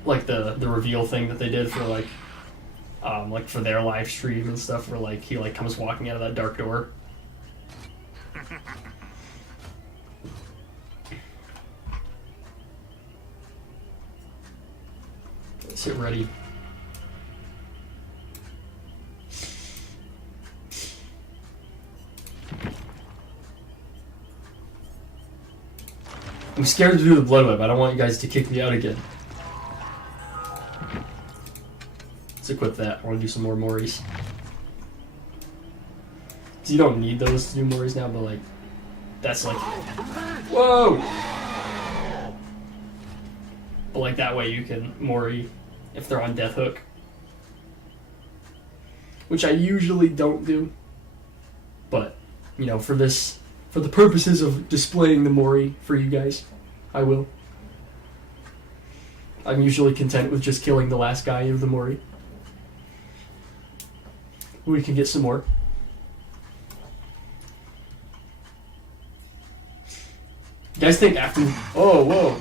like the reveal thing that they did for like for their live stream and stuff, where like he like comes walking out of that dark door. Let's get ready. I'm scared to do the blood web. I don't want you guys to kick me out again. Let's equip that. I want to do some more Moris. You don't need those to do Moris now, but like, that's like, whoa! But like that way you can Mori if they're on Death Hook. Which I usually don't do. But, you know, for the purposes of displaying the Mori for you guys, I will. I'm usually content with just killing the last guy of the Mori. We can get some more. You guys think Afton... Oh, whoa.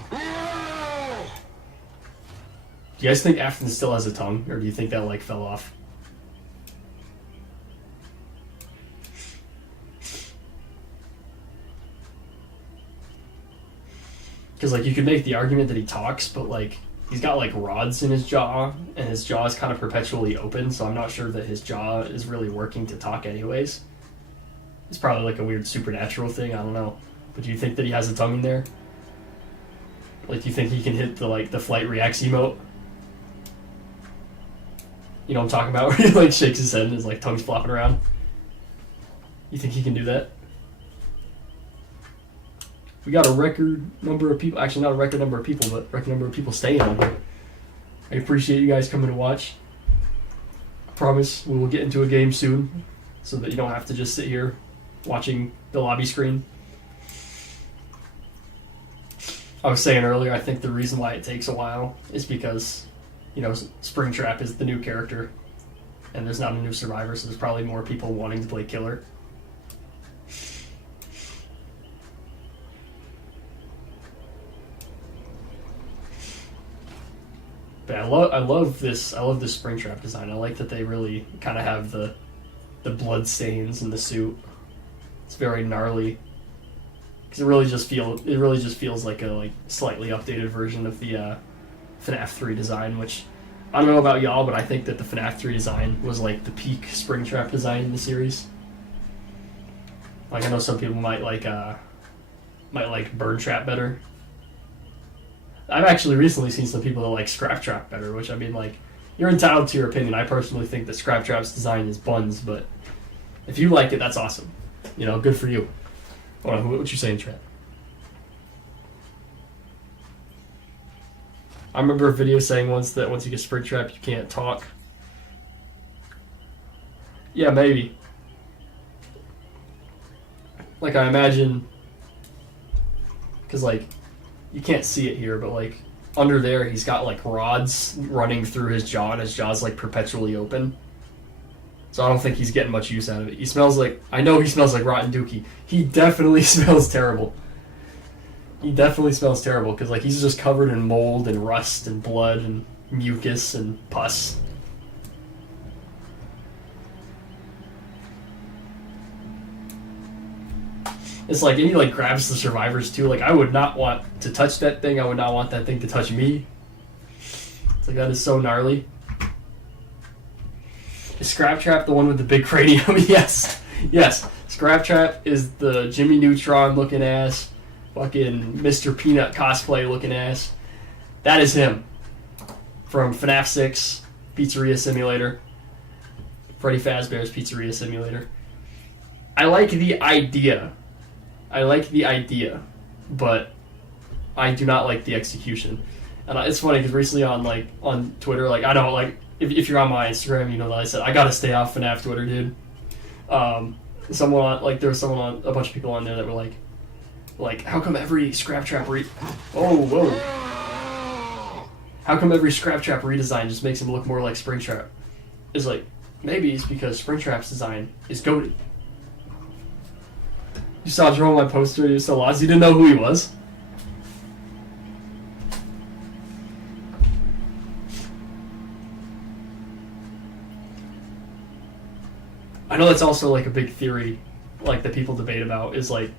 Do you guys think Afton still has a tongue? Or do you think that, like, fell off? Because, like, you could make the argument that he talks, but, like, he's got, like, rods in his jaw, and his jaw is kind of perpetually open, so I'm not sure that his jaw is really working to talk anyways. It's probably, like, a weird supernatural thing, I don't know. But do you think that he has a tongue in there? Like, do you think he can hit the, like, the flight reacts emote? You know what I'm talking about? Where he, like, shakes his head and his, like, tongue's flopping around? You think he can do that? We got a record number of people, actually not a record number of people, but a record number of people staying on here. I appreciate you guys coming to watch. I promise we will get into a game soon, so that you don't have to just sit here watching the lobby screen. I was saying earlier, I think the reason why it takes a while is because, you know, Springtrap is the new character, and there's not a new survivor, so there's probably more people wanting to play killer. But I love this Springtrap design. I like that they really kind of have the blood stains in the suit. It's very gnarly. Because it really just feels like a slightly updated version of the Fnaf 3 design, which I don't know about y'all, but I think that the Fnaf 3 design was like the peak Springtrap design in the series. Like I know some people might like Burn Trap better. I've actually recently seen some people that like Scrap Trap better, which I mean, like, you're entitled to your opinion. I personally think that Scrap Trap's design is buns, but if you like it, that's awesome. You know, good for you. Hold on, what you saying, Trap? I remember a video saying once that once you get Springtrap, you can't talk. Yeah, maybe. Like, I imagine, because, like, you can't see it here, but, like, under there, he's got, like, rods running through his jaw, and his jaw's, like, perpetually open. So I don't think he's getting much use out of it. He smells like... I know he smells like rotten dookie. He definitely smells terrible. He definitely smells terrible, because, like, he's just covered in mold and rust and blood and mucus and pus. It's like, and he, like, grabs the survivors, too. Like, I would not want to touch that thing. I would not want that thing to touch me. It's like, that is so gnarly. Is Scrap Trap the one with the big cranium? Yes. Yes. Scrap Trap is the Jimmy Neutron looking ass, fucking Mr. Peanut cosplay looking ass. That is him. From FNAF 6, Pizzeria Simulator. Freddy Fazbear's Pizzeria Simulator. I like the idea. But I do not like the execution. And it's funny because recently on Twitter, like, I don't like, if you're on my Instagram, you know that I said I gotta stay off FNAF Twitter, dude. There was a bunch of people on there that were like, how come every Scrap Trap whoa. How come every Scrap Trap redesign just makes him look more like Springtrap? It's like, maybe it's because Springtrap's design is goated. You saw Jerome on my poster, he was so lost, you didn't know who he was? I know that's also like a big theory, like that people debate about, is like,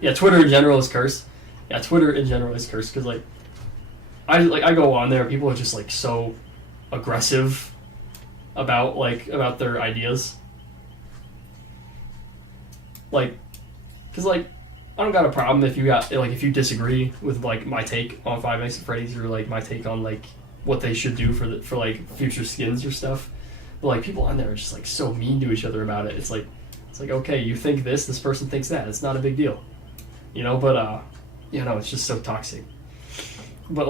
yeah, Twitter in general is cursed. Yeah, Twitter in general is cursed because I go on there, people are just like so aggressive about their ideas. Like, because like, I don't got a problem if you disagree with like my take on Five Nights at Freddy's or like my take on like what they should do for like future skins or stuff. But like people on there are just like so mean to each other about it. It's like okay, you think this person thinks that. It's not a big deal, you know. But you know, it's just so toxic. But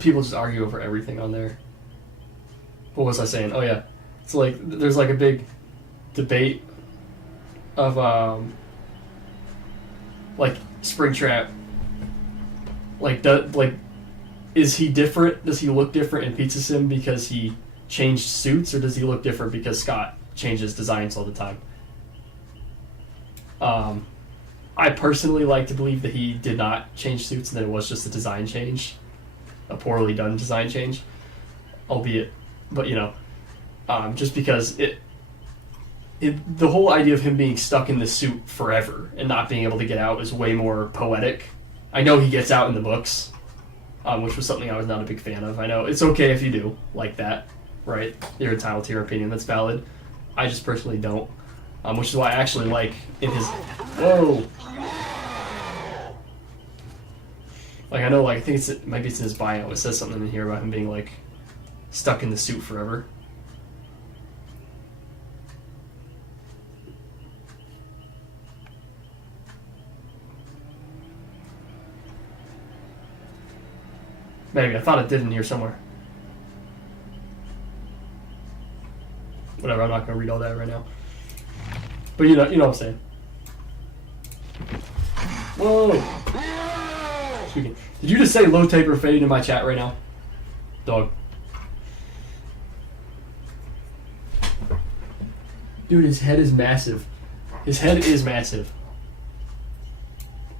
people just argue over everything on there. What was I saying? Oh yeah, it's like there's like a big debate of like Springtrap. Is he different? Does he look different in Pizza Sim because he changed suits, or does he look different because Scott changes designs all the time? I personally like to believe that he did not change suits and that it was just a design change, a poorly done design change, albeit, but you know, just because the whole idea of him being stuck in the suit forever and not being able to get out is way more poetic. I know he gets out in the books, which was something I was not a big fan of. I know it's okay if you do like that, right? You're entitled to your opinion. That's valid. I just personally don't, which is why I actually like in his... Whoa! Like, I know, like, I think maybe it's in his bio. It says something in here about him being, like, stuck in the suit forever. Maybe. I thought it did in here somewhere. Whatever, I'm not going to read all that right now. But you know what I'm saying. Whoa! Speaking. Did you just say low taper fade in my chat right now? Dog. Dude, his head is massive. His head is massive.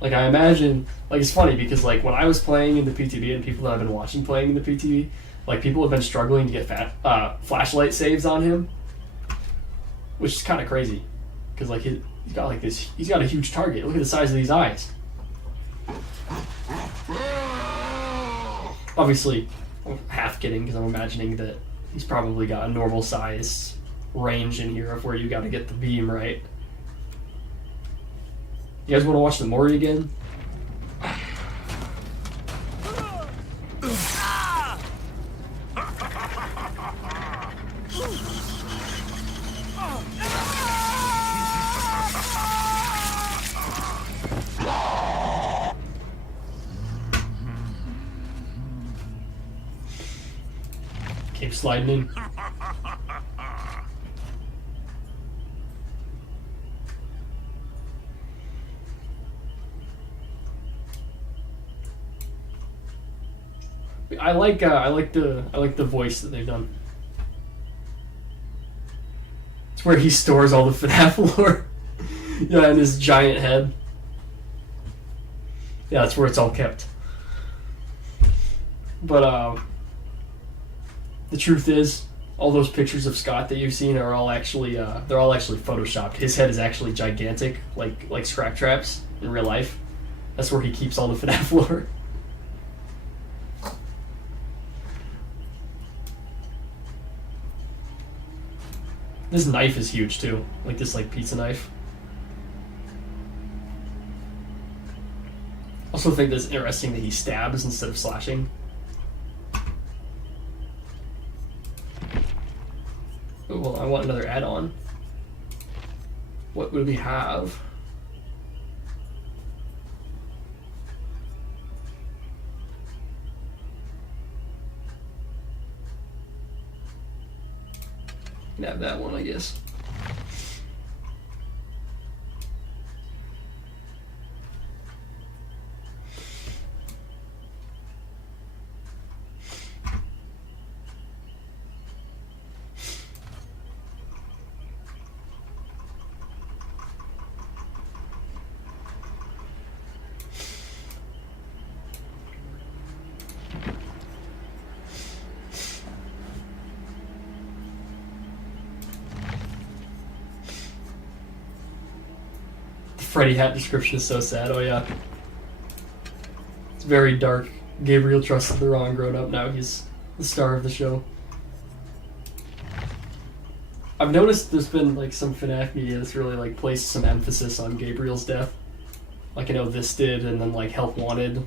Like, I imagine... Like, it's funny because, like, when I was playing in the PTB and people that I've been watching playing in the PTB, like, people have been struggling to get flashlight saves on him. Which is kind of crazy. Because, like, he's got, like, this... He's got a huge target. Look at the size of these eyes. Obviously, I'm half kidding because I'm imagining that he's probably got a normal size range in here of where you got to get the beam right. You guys want to watch the Mori again? Keep sliding in. I like the voice that they've done. It's where he stores all the FNAF lore. Yeah, in his giant head. Yeah, that's where it's all kept. But the truth is, all those pictures of Scott that you've seen are all actually they're all actually photoshopped. His head is actually gigantic, like Springtrap's in real life. That's where he keeps all the FNAF lore. This knife is huge too, like this pizza knife. Also think that's interesting that he stabs instead of slashing. Oh, well, I want another add-on. What would we have? Can have that one, I guess. Freddy hat description is so sad. Oh yeah, it's very dark. Gabriel trusted the wrong grown-up. Now he's the star of the show. I've noticed there's been some FNAF media that's really placed some emphasis on Gabriel's death. I know this did, and then Help Wanted.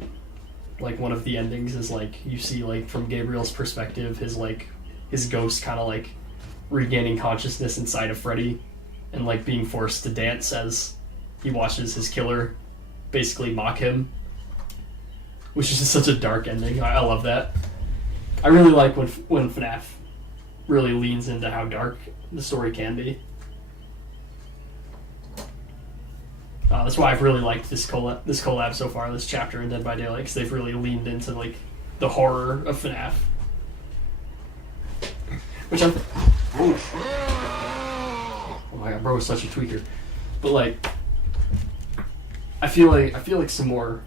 One of the endings is you see from Gabriel's perspective his ghost kind of regaining consciousness inside of Freddy, and being forced to dance as he watches his killer basically mock him, which is just such a dark ending. I love that. I really like when FNAF really leans into how dark the story can be. That's why I've really liked this collab so far, this chapter in Dead by Daylight, because they've really leaned into the horror of FNAF. Which I'm... Oh my god, bro is such a tweaker. But I feel like some more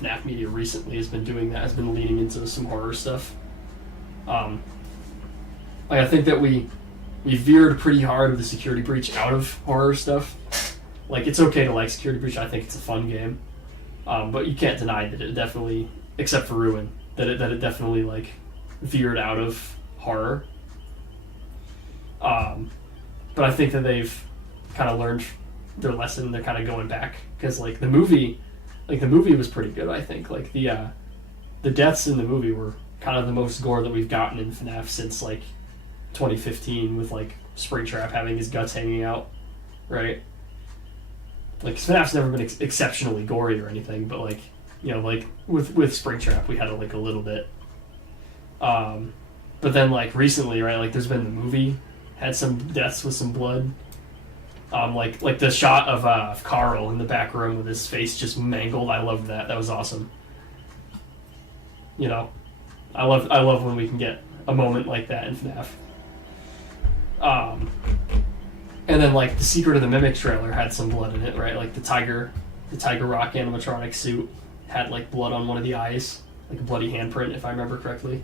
FNAF media recently has been doing that, has been leaning into some horror stuff. I think that we veered pretty hard of the Security Breach out of horror stuff. It's okay to like Security Breach. I think it's a fun game, but you can't deny that it definitely, except for Ruin, that it definitely veered out of horror. But I think that they've kind of learned their lesson. They're kind of going back because the movie was pretty good. I think the deaths in the movie were kind of the most gore that we've gotten in FNAF since 2015 with Springtrap having his guts hanging out, right? FNAF's never been exceptionally gory or anything, but with Springtrap we had a little bit. But then recently, right? There's been the movie had some deaths with some blood. Like the shot of Carl in the back room with his face just mangled. I loved that. That was awesome. You know, I love when we can get a moment like that in FNAF. And then like the Secret of the Mimic trailer had some blood in it, right? Like the Tiger Rock animatronic suit had like blood on one of the eyes, like a bloody handprint, if I remember correctly.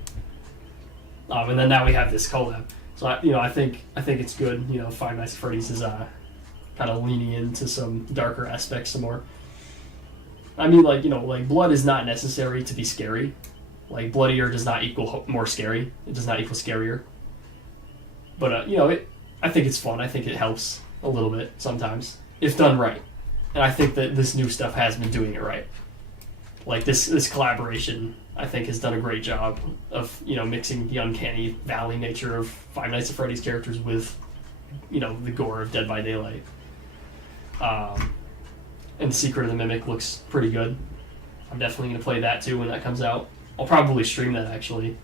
And then now we have this collab. So I think it's good. You know, Five Nights at Freddy's is kind of leaning into some darker aspects some more. I mean, like, you know, like blood is not necessary to be scary. Like bloodier does not equal more scary. It does not equal scarier. But you know, I think it's fun. I think it helps a little bit sometimes if done right. And I think that this new stuff has been doing it right. Like this collaboration, I think, has done a great job of, you know, mixing the uncanny valley nature of Five Nights at Freddy's characters with, you know, the gore of Dead by Daylight. And Secret of the Mimic looks pretty good. I'm definitely going to play that too when that comes out. I'll probably stream that actually.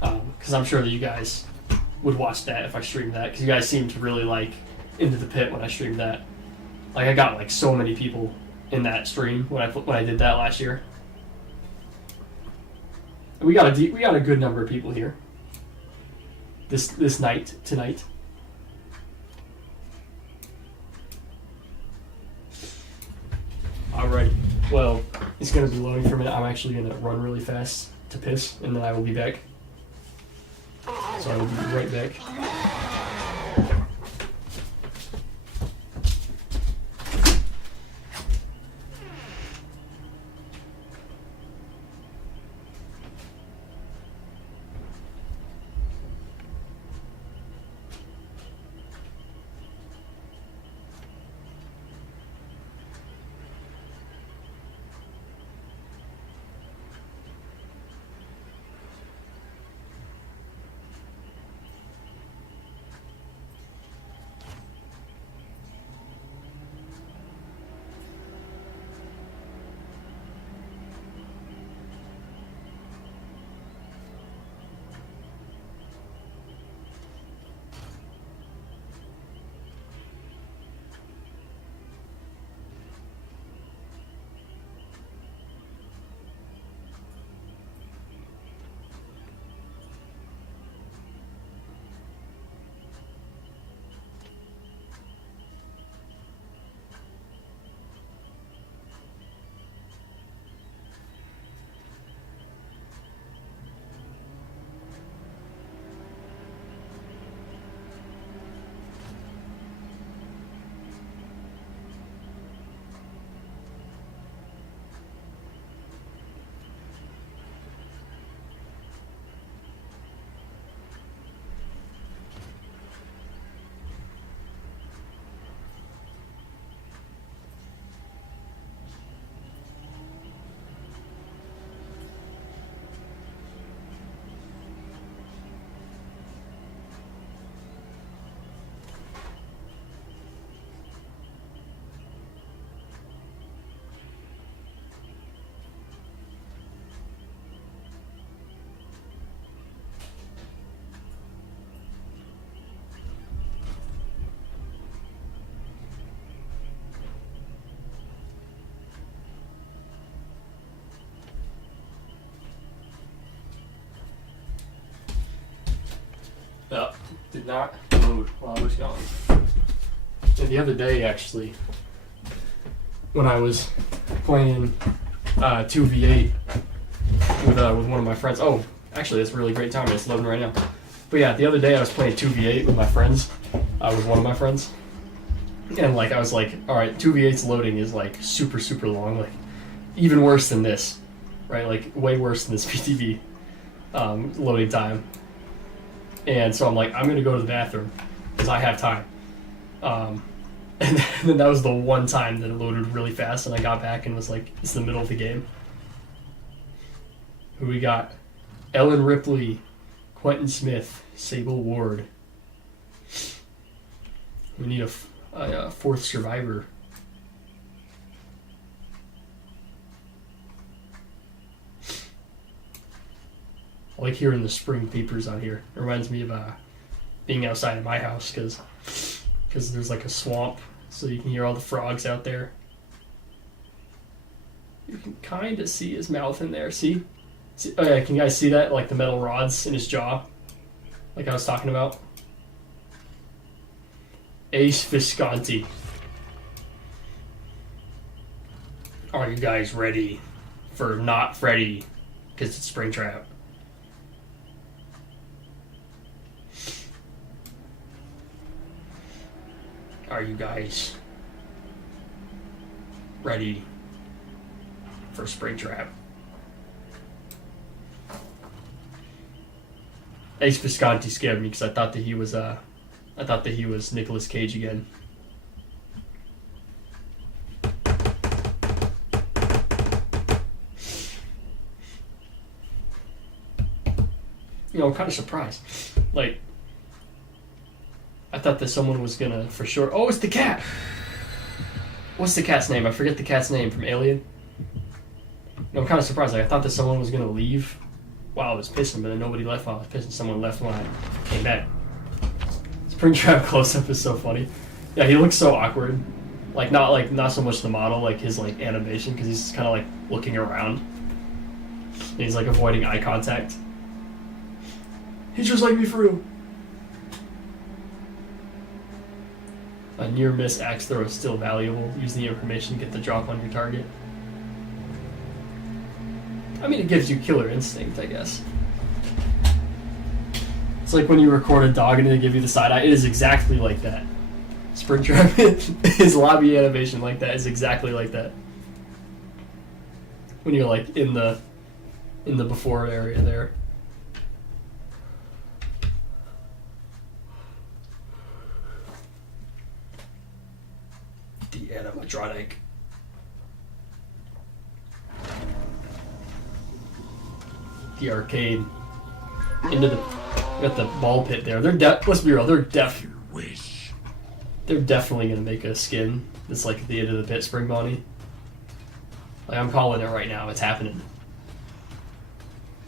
Because I'm sure that you guys would watch that if I streamed that. Because you guys seem to really like Into the Pit when I streamed that. Like I got like so many people in that stream when I did that last year. We got a good number of people here. This night tonight. Alright, well, it's going to be loading for a minute. I'm actually going to run really fast to piss, and then I will be back. So I will be right back. Did not load while I was gone. And the other day, actually, when I was playing 2v8 with one of my friends. Oh, actually, that's a really great time. It's loading right now. But yeah, the other day I was playing 2v8 with my friends. With one of my friends. And like I was like, all right, 2v8's loading is like super, super long. Like even worse than this, right? Like way worse than this PTV loading time. And so I'm like, I'm going to go to the bathroom because I have time. And then that was the one time that it loaded really fast, and I got back and was like, it's the middle of the game. Who we got? Ellen Ripley, Quentin Smith, Sable Ward. We need a fourth survivor. I like hearing the spring peepers on here. It reminds me of being outside of my house because there's like a swamp, so you can hear all the frogs out there. You can kind of see his mouth in there. See? Oh yeah, can you guys see that? Like the metal rods in his jaw, like I was talking about. Ace Visconti. Are you guys ready for not Freddy? Because it's Springtrap. Are you guys ready for Springtrap? Ace Visconti scared me because I thought that he was Nicolas Cage again. You know, I'm kind of surprised. Like, I thought that someone was gonna, for sure. Oh, it's the cat! What's the cat's name? I forget the cat's name from Alien. No, I'm kind of surprised. Like, I thought that someone was gonna leave while I was pissing, but then nobody left while I was pissing. Someone left when I came back. Springtrap close-up is so funny. Yeah, he looks so awkward. Not so much the model, like his like animation, because he's kind of like looking around. And he's like avoiding eye contact. He's just like me for real. A near-miss axe throw is still valuable. Use the information to get the drop on your target. I mean, it gives you killer instinct, I guess. It's like when you record a dog and they give you the side eye. It is exactly like that. Springtrap, his lobby animation like that is exactly like that. When you're like in the before area there. The animatronic. The arcade. Into the got the ball pit there. Let's be real, they're definitely gonna make a skin that's like at the end of the pit, Spring Bonnie. Like, I'm calling it right now, it's happening.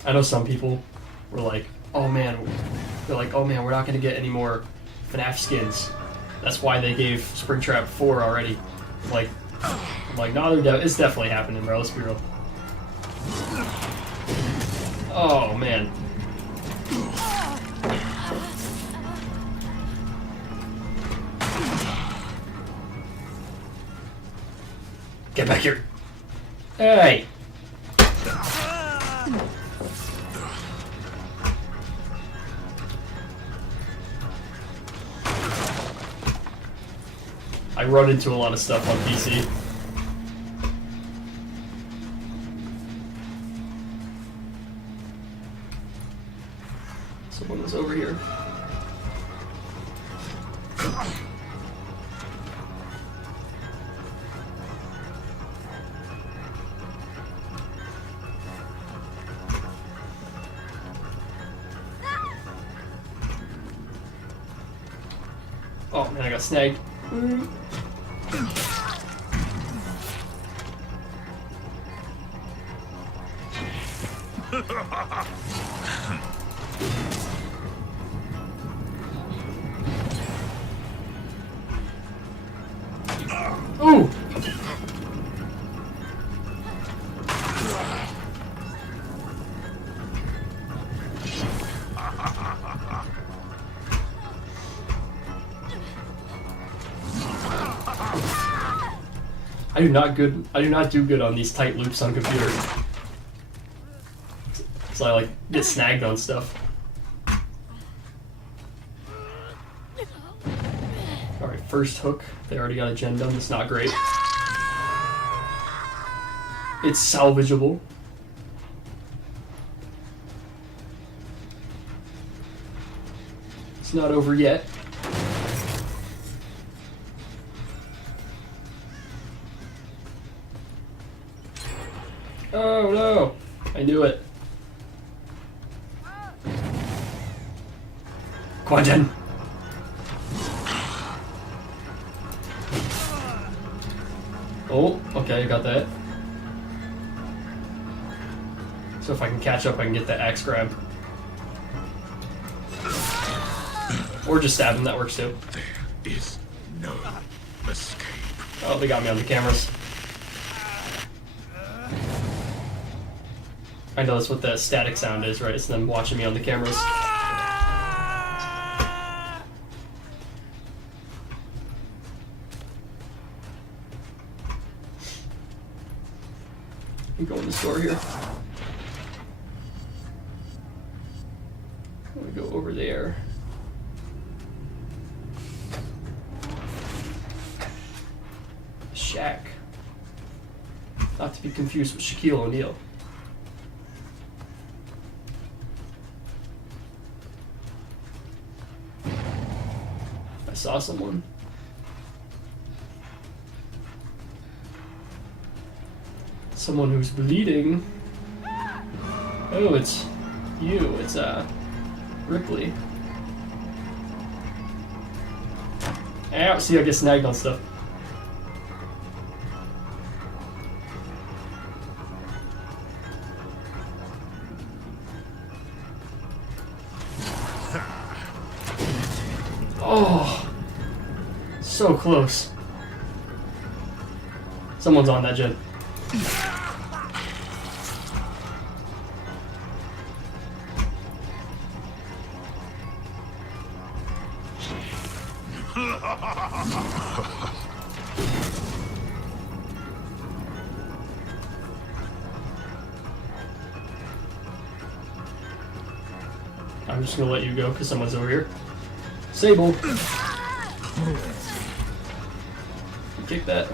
I know some people were like, oh man, we're not gonna get any more Fnaf skins. That's why they gave Springtrap 4 already. I'm like, no, it's definitely happening, bro. Let's be real. Oh man. Get back here. Hey. I run into a lot of stuff on PC. Someone was over here. Oh man, I got snagged. Ooh! I do not do good on these tight loops on computer. So I like get snagged on stuff. Alright, first hook. They already got a gen done, that's not great. It's salvageable. It's not over yet. Oh no! I knew it. Quantin! Oh, okay, I got that. So if I can catch up, I can get that axe grab. Or just stab him, that works too. There is no escape. Oh, they got me on the cameras. I know that's what that static sound is, right? It's them watching me on the cameras. I'm going to the store here. I'm gonna go over there. Shaq. Not to be confused with Shaquille O'Neal. I saw someone. Someone who's bleeding. Oh, it's you. It's Ripley. Ow, see, I get snagged on stuff. Oh, so close. Someone's on that jet. I'm just gonna let you go because someone's over here. Sable. Kick that.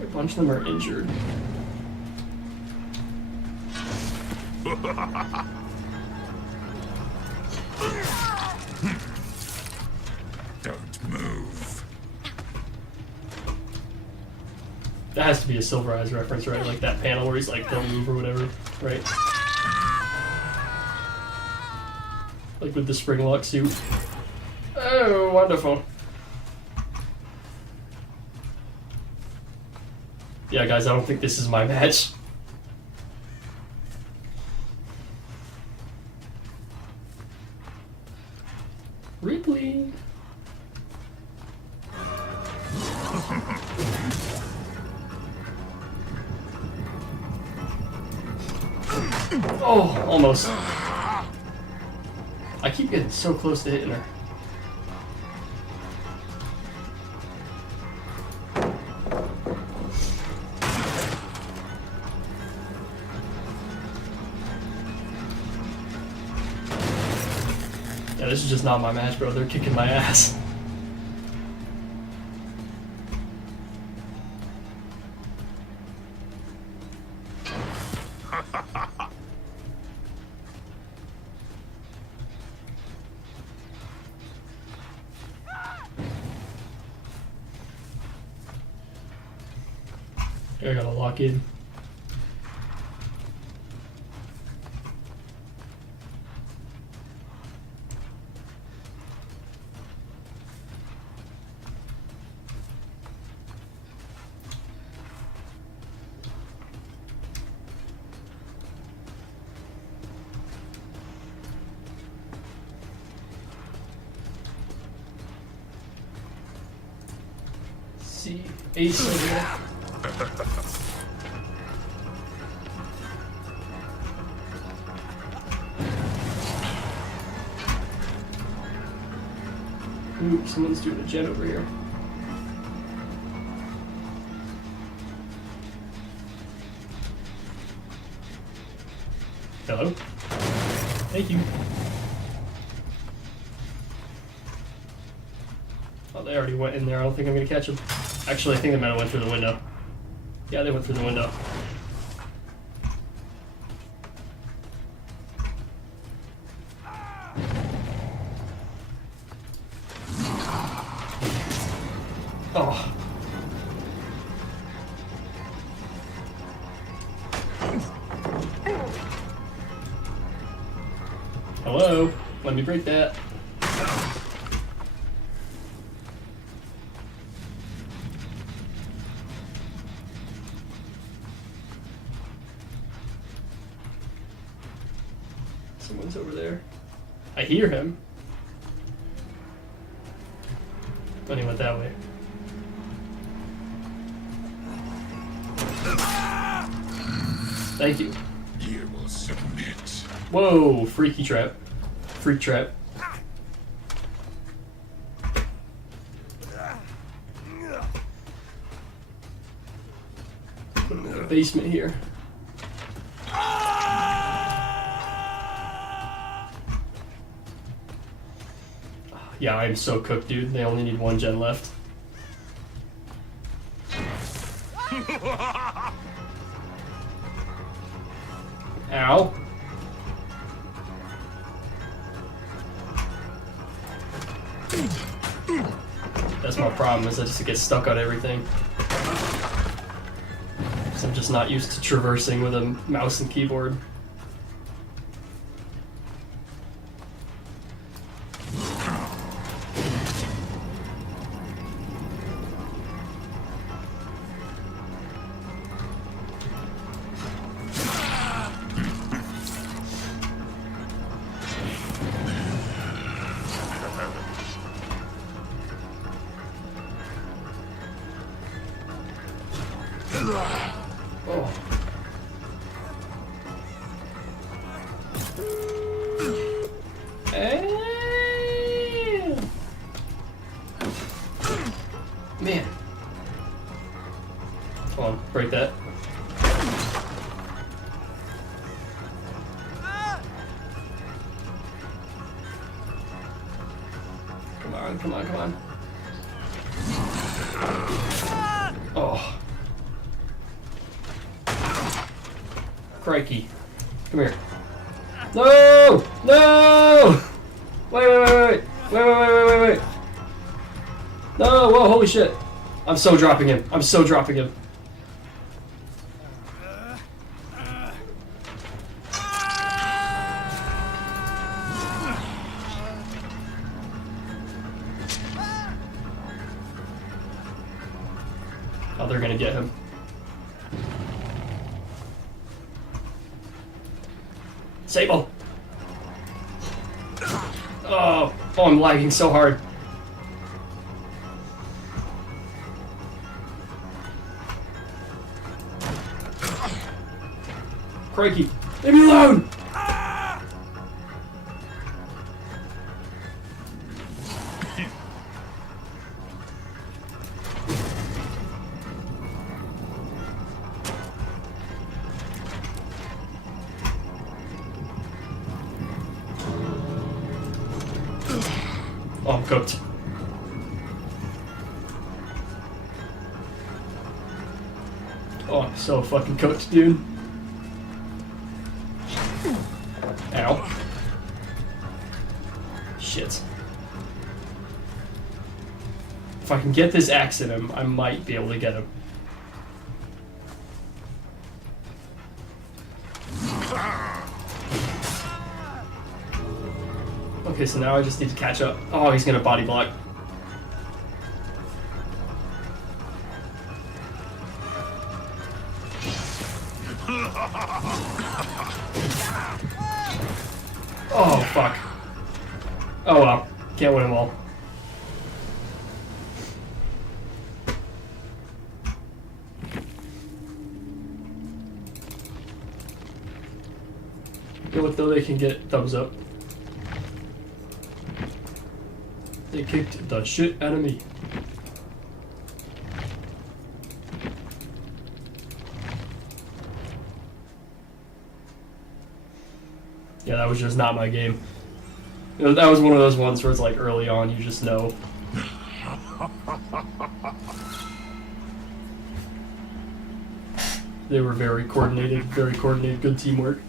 A bunch of them are injured. Don't move. That has to be a Silver Eyes reference, right? Like that panel where he's like, don't move or whatever, right? Like with the Springlock suit. Oh, wonderful. Yeah, guys, I don't think this is my match. Ripley. Oh, almost. I keep getting so close to hitting her. Yeah, this is just not my match, bro. They're kicking my ass. I gotta lock in. See, ace over there. Ooh, someone's doing a jet over here. Hello? Thank you. Oh, they already went in there. I don't think I'm gonna catch them. Actually, I think they might have went through the window. Yeah, they went through the window. Oh. Hello? Let me break that. Someone's over there. I hear him. But he went that way. Thank you. You will submit. Whoa, freaky trap. Freak trap. Put him in the basement here. Yeah, I'm so cooked, dude. They only need 1 gen left. Ow. That's my problem, is I just get stuck on everything. 'Cause I'm just not used to traversing with a mouse and keyboard. Oh. Hey. Man. Come on, break that. Come on, come on, come on. Oh. Crikey. Come here. No! No! Wait, wait, wait, wait. Wait, wait, wait, wait, wait. No, whoa, holy shit. I'm so dropping him. I'm so dropping him. Oh, they're gonna get him. Sable! Oh, I'm lagging so hard. Crikey, leave me alone! Oh, I'm cooked. Oh, I'm so fucking cooked, dude. Ow. Shit. If I can get this axe in him, I might be able to get him. Okay, so now I just need to catch up. Oh, he's gonna body block. Oh, fuck. Oh well. Can't win them all. You know what though, they can get thumbs up. They kicked the shit out of me. Yeah, that was just not my game. You know, that was one of those ones where it's like early on, you just know. They were very coordinated, good teamwork.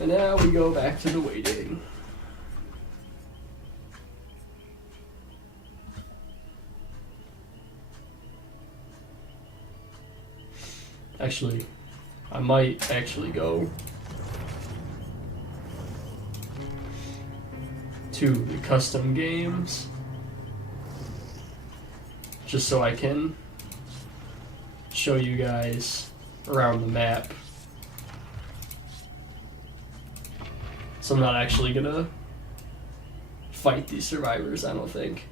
And now we go back to the waiting. Actually, I might actually go to the custom games just so I can show you guys around the map. So I'm not actually gonna fight these survivors, I don't think.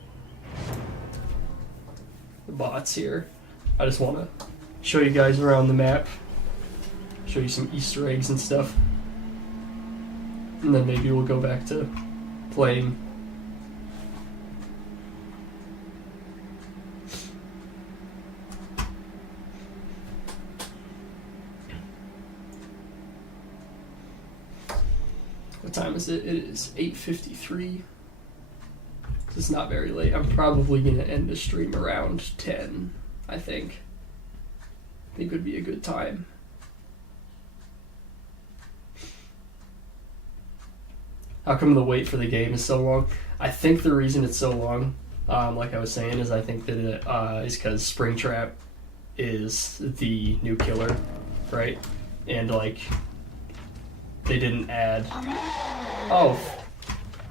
The bots here. I just want to show you guys around the map, show you some Easter eggs and stuff, and then maybe we'll go back to playing. What time is it? It is 8:53. It's not very late. I'm probably going to end the stream around 10, I think. I think would be a good time. How come the wait for the game is so long? I think the reason it's so long, like I was saying, is I think that it is because Springtrap is the new killer, right? And like, they didn't add... Oh!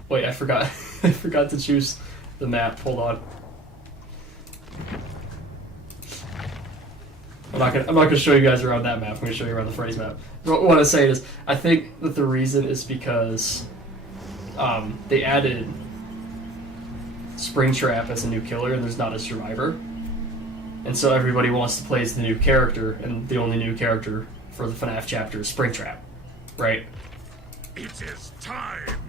Wait, I forgot. I forgot to choose the map. Hold on. I'm not gonna show you guys around that map. I'm gonna show you around the Freddy's map. What I'm saying is, I think that the reason is because they added Springtrap as a new killer, and there's not a survivor, and so everybody wants to play as the new character, and the only new character for the Fnaf chapter is Springtrap, right? It is time.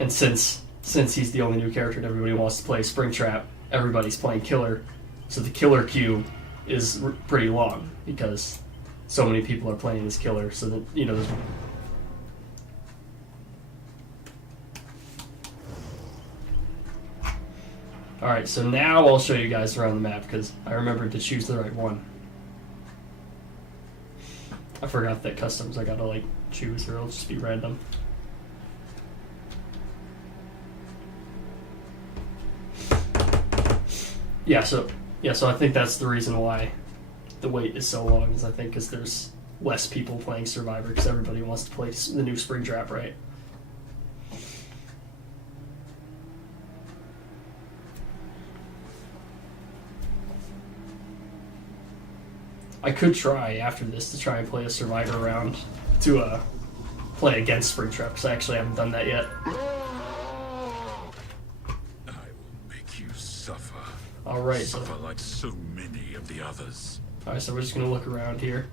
And since he's the only new character and everybody wants to play Springtrap, everybody's playing killer, so the killer queue is pretty long because so many people are playing as killer. So that, you know, there's... Alright, so now I'll show you guys around the map because I remembered to choose the right one. I forgot that customs I gotta like choose or it'll just be random. Yeah, so I think that's the reason why the wait is so long, is I think because there's less people playing Survivor because everybody wants to play the new Springtrap, right? I could try after this to try and play a Survivor round to play against Springtrap because I actually haven't done that yet. Alright, suffer like so many of the others. Alright, so we're just gonna look around here.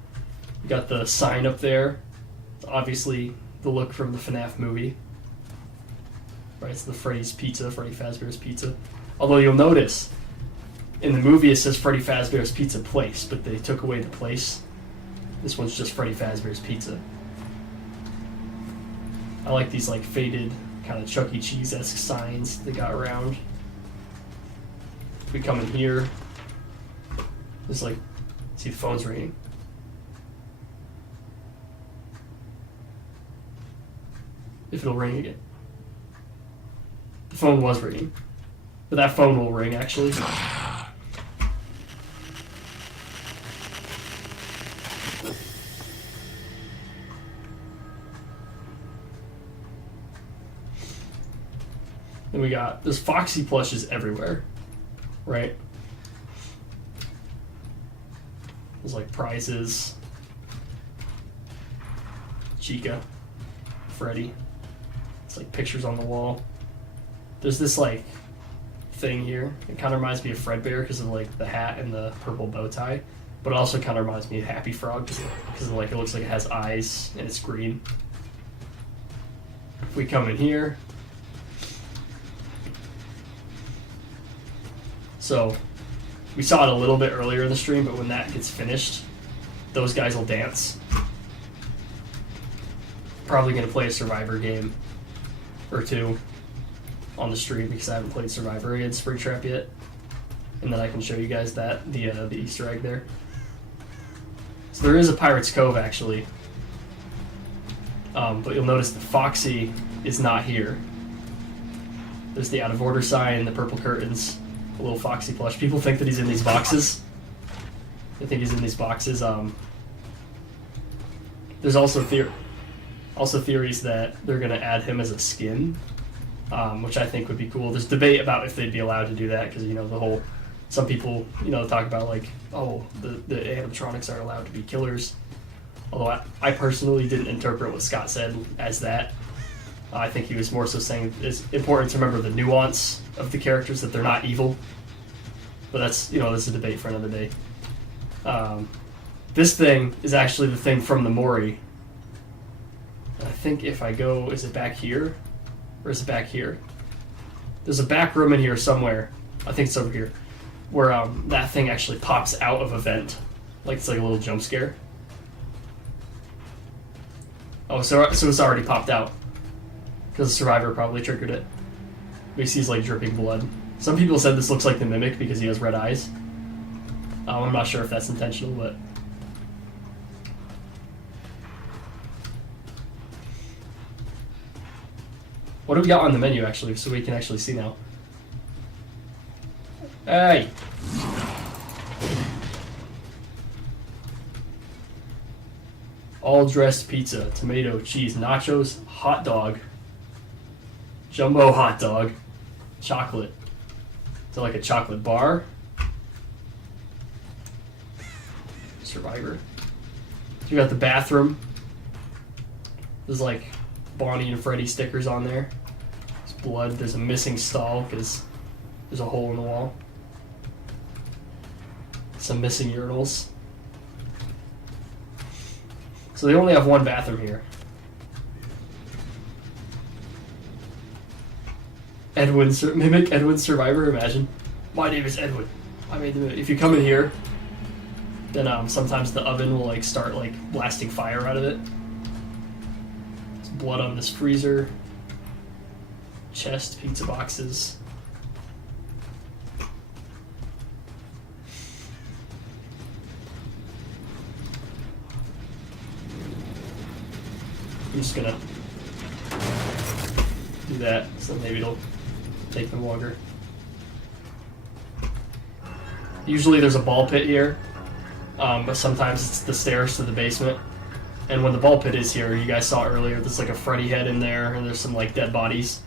We got the sign up there. It's obviously the look from the Fnaf movie. Right, it's the Freddy's Pizza, Freddy Fazbear's Pizza. Although you'll notice, in the movie it says Freddy Fazbear's Pizza Place, but they took away the place. This one's just Freddy Fazbear's Pizza. I like these like faded, kind of Chuck E. Cheese-esque signs they got around. If we come in here, there's like, see the phone's ringing. If it'll ring again. The phone was ringing. But that phone will ring actually. Then we got, there's Foxy plushes everywhere. Right? There's like prizes. Chica. Freddy. It's like pictures on the wall. There's this like thing here. It kind of reminds me of Fredbear because of like the hat and the purple bow tie. But it also kind of reminds me of Happy Frog because like it looks like it has eyes and it's green. If we come in here, so we saw it a little bit earlier in the stream, but when that gets finished, those guys will dance. Probably going to play a Survivor game or two on the stream because I haven't played Survivor against Springtrap yet. And then I can show you guys that, the Easter egg there. So there is a Pirate's Cove actually. But you'll notice that Foxy is not here. There's the out of order sign, the purple curtains, a little Foxy plush. People think that he's in these boxes. They think he's in these boxes. There's also theories that they're going to add him as a skin which I think would be cool. There's debate about if they'd be allowed to do that because, the whole... Some people, talk about, like, oh, the animatronics aren't allowed to be killers. Although I personally didn't interpret what Scott said as that. I think he was more so saying it's important to remember the nuance of the characters, that they're not evil. But that's, that's a debate for another day. This thing is actually the thing from the Mori. And I think if I go... Is it back here? Or is it back here? There's a back room in here somewhere. I think it's over here. Where that thing actually pops out of a vent. Like it's like a little jump scare. Oh, so it's already popped out. Because the survivor probably triggered it. He sees like dripping blood. Some people said this looks like the Mimic because he has red eyes. I'm not sure if that's intentional, but... What do we got on the menu, actually, so we can actually see now? Hey! All dressed pizza, tomato, cheese, nachos, hot dog, jumbo hot dog, chocolate. So like a chocolate bar. Survivor. So you got the bathroom. There's like Bonnie and Freddy stickers on there. There's blood. There's a missing stall because there's a hole in the wall. Some missing urinals. So they only have one bathroom here. Mimic Edwin Survivor, imagine. My name is Edwin. I made the Mimic. If you come in here, then sometimes the oven will like start like blasting fire out of it. There's blood on this freezer. Chest, pizza boxes. I'm just gonna do that, so maybe it'll take them longer. Usually there's a ball pit here, but sometimes it's the stairs to the basement. And when the ball pit is here, you guys saw earlier, there's like a Freddy head in there, and there's some like dead bodies.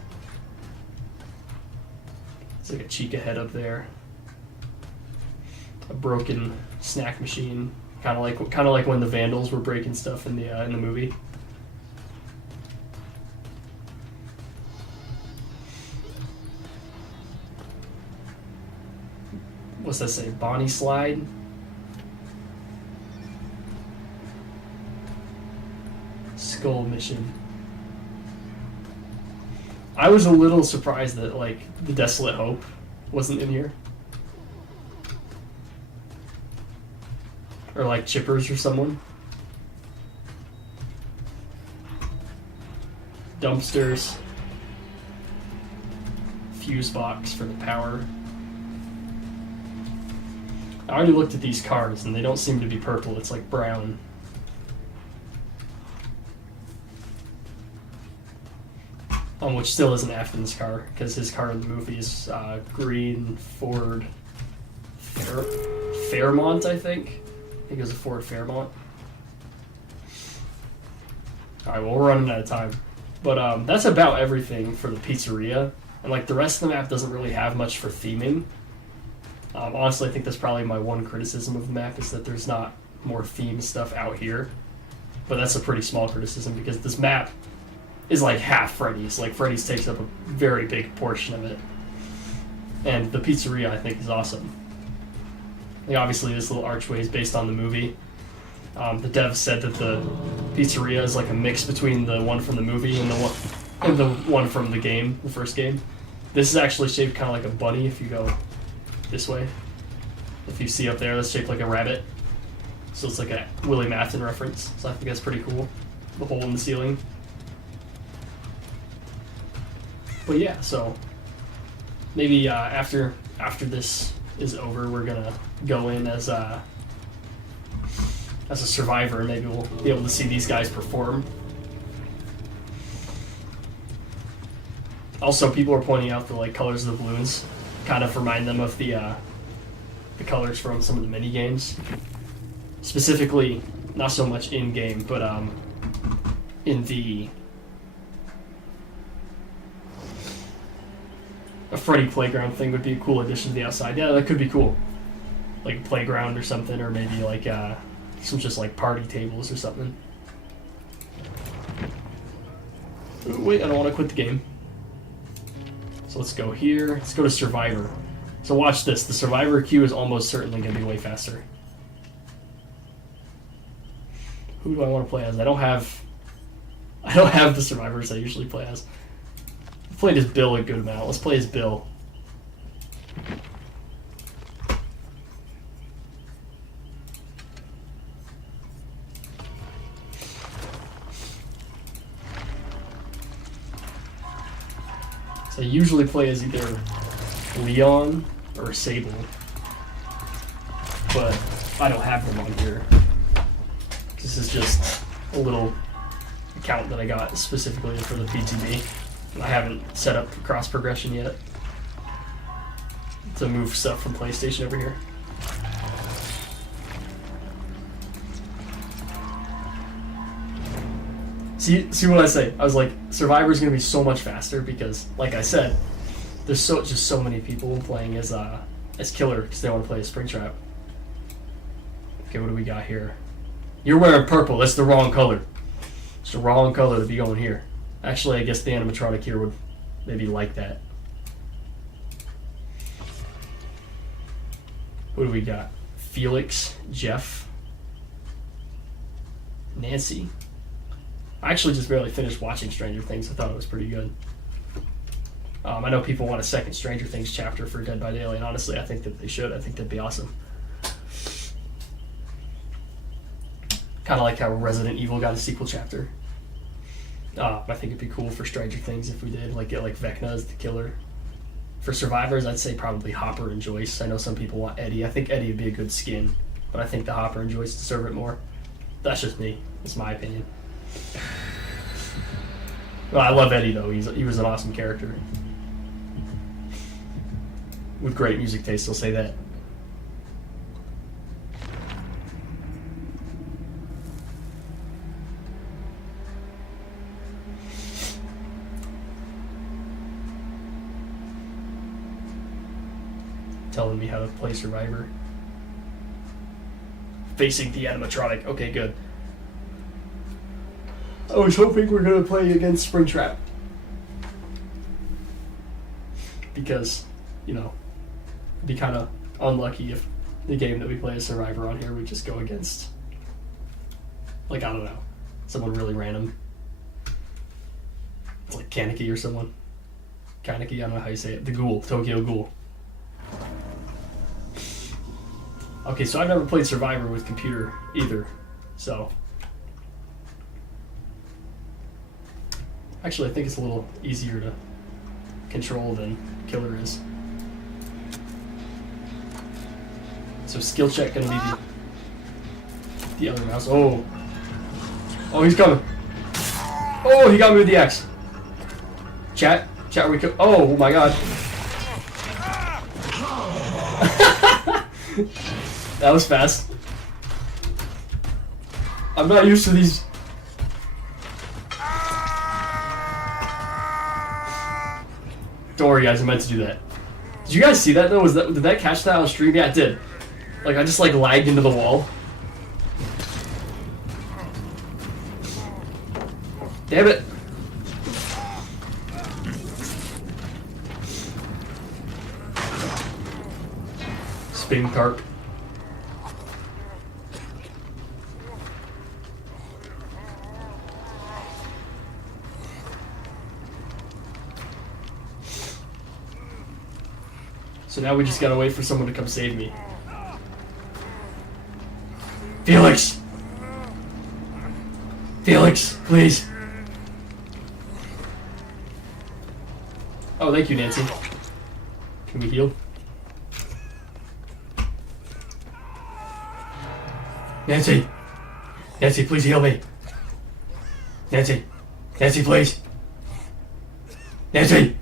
It's like a Chica head up there. A broken snack machine, kind of like when the Vandals were breaking stuff in the movie. What's that say? Bonnie slide? Skull mission. I was a little surprised that like the Desolate Hope wasn't in here. Or like Chippers or someone. Dumpsters. Fuse box for the power. I already looked at these cars and they don't seem to be purple, it's like brown. Which still isn't Afton's car, because his car in the movie is green Ford Fairmont, I think. I think it was a Ford Fairmont. Alright, well, we're running out of time. But that's about everything for the pizzeria. And like the rest of the map doesn't really have much for theming. Honestly, I think that's probably my one criticism of the map, is that there's not more theme stuff out here. But that's a pretty small criticism, because this map is like half Freddy's. Like, Freddy's takes up a very big portion of it. And the pizzeria, I think, is awesome. Like, obviously, this little archway is based on the movie. The devs said that the pizzeria is like a mix between the one from the movie and the one from the game, the first game. This is actually shaped kind of like a bunny if you go this way. If you see up there, that's shaped like a rabbit. So it's like a Willie Matton reference. So I think that's pretty cool. The hole in the ceiling. But yeah, so maybe after this is over, we're gonna go in as a survivor, and maybe we'll be able to see these guys perform. Also, people are pointing out the like colors of the balloons kind of remind them of the colors from some of the mini games. Specifically, not so much in game, but A Freddy playground thing would be a cool addition to the outside. Yeah, that could be cool. Like a playground or something, or maybe like some just like party tables or something. Ooh, wait, I don't want to quit the game. So let's go here. Let's go to Survivor. So watch this. The Survivor queue is almost certainly going to be way faster. Who do I want to play as? I don't have the Survivors I usually play as. I've played as Bill a good amount. Let's play as Bill. So I usually play as either Leon or Sable, but I don't have them on here. This is just a little account that I got specifically for the PTB. I haven't set up cross progression yet to move stuff from PlayStation over here. See what I say? I was like, Survivor's gonna be so much faster because, like I said, there's just so many people playing as Killer because they want to play as Springtrap. Okay, what do we got here? You're wearing purple. That's the wrong color. It's the wrong color to be going here. Actually, I guess the animatronic here would maybe like that. What do we got? Felix, Jeff, Nancy. I actually just barely finished watching Stranger Things. I thought it was pretty good. I know people want a second Stranger Things chapter for Dead by Daylight, and honestly, I think that they should. I think that'd be awesome. Kind of like how Resident Evil got a sequel chapter. I think it'd be cool for Stranger Things if we did, like get like Vecna as the killer. For survivors, I'd say probably Hopper and Joyce. I know some people want Eddie. I think Eddie would be a good skin, but I think the Hopper and Joyce deserve it more. That's just me. That's my opinion. Well, I love Eddie though. He was an awesome character with great music taste. I'll say that. Telling me how to play Survivor. Facing the animatronic. Okay, good. I was hoping we're going to play against Springtrap. Because, you know, it'd be kind of unlucky if the game that we play as Survivor on here would just go against, like, I don't know, someone really random. Like Kaneki or someone. Kaneki, I don't know how you say it. The Ghoul. Tokyo Ghoul. Okay, so I've never played Survivor with computer either, so... Actually, I think it's a little easier to control than Killer is. So skill check gonna be the other mouse. Oh! Oh, he's coming! Oh, he got me with the axe! Chat, are we oh my god. That was fast. I'm not used to these. Don't worry, guys. I meant to do that. Did you guys see that though? Did that catch that on stream? Yeah, it did. Like I just like lagged into the wall. Damn it. Spin carp. So now we just gotta wait for someone to come save me. Felix! Felix, please! Oh, thank you, Nancy. Can we heal? Nancy! Nancy, please heal me! Nancy! Nancy, please! Nancy!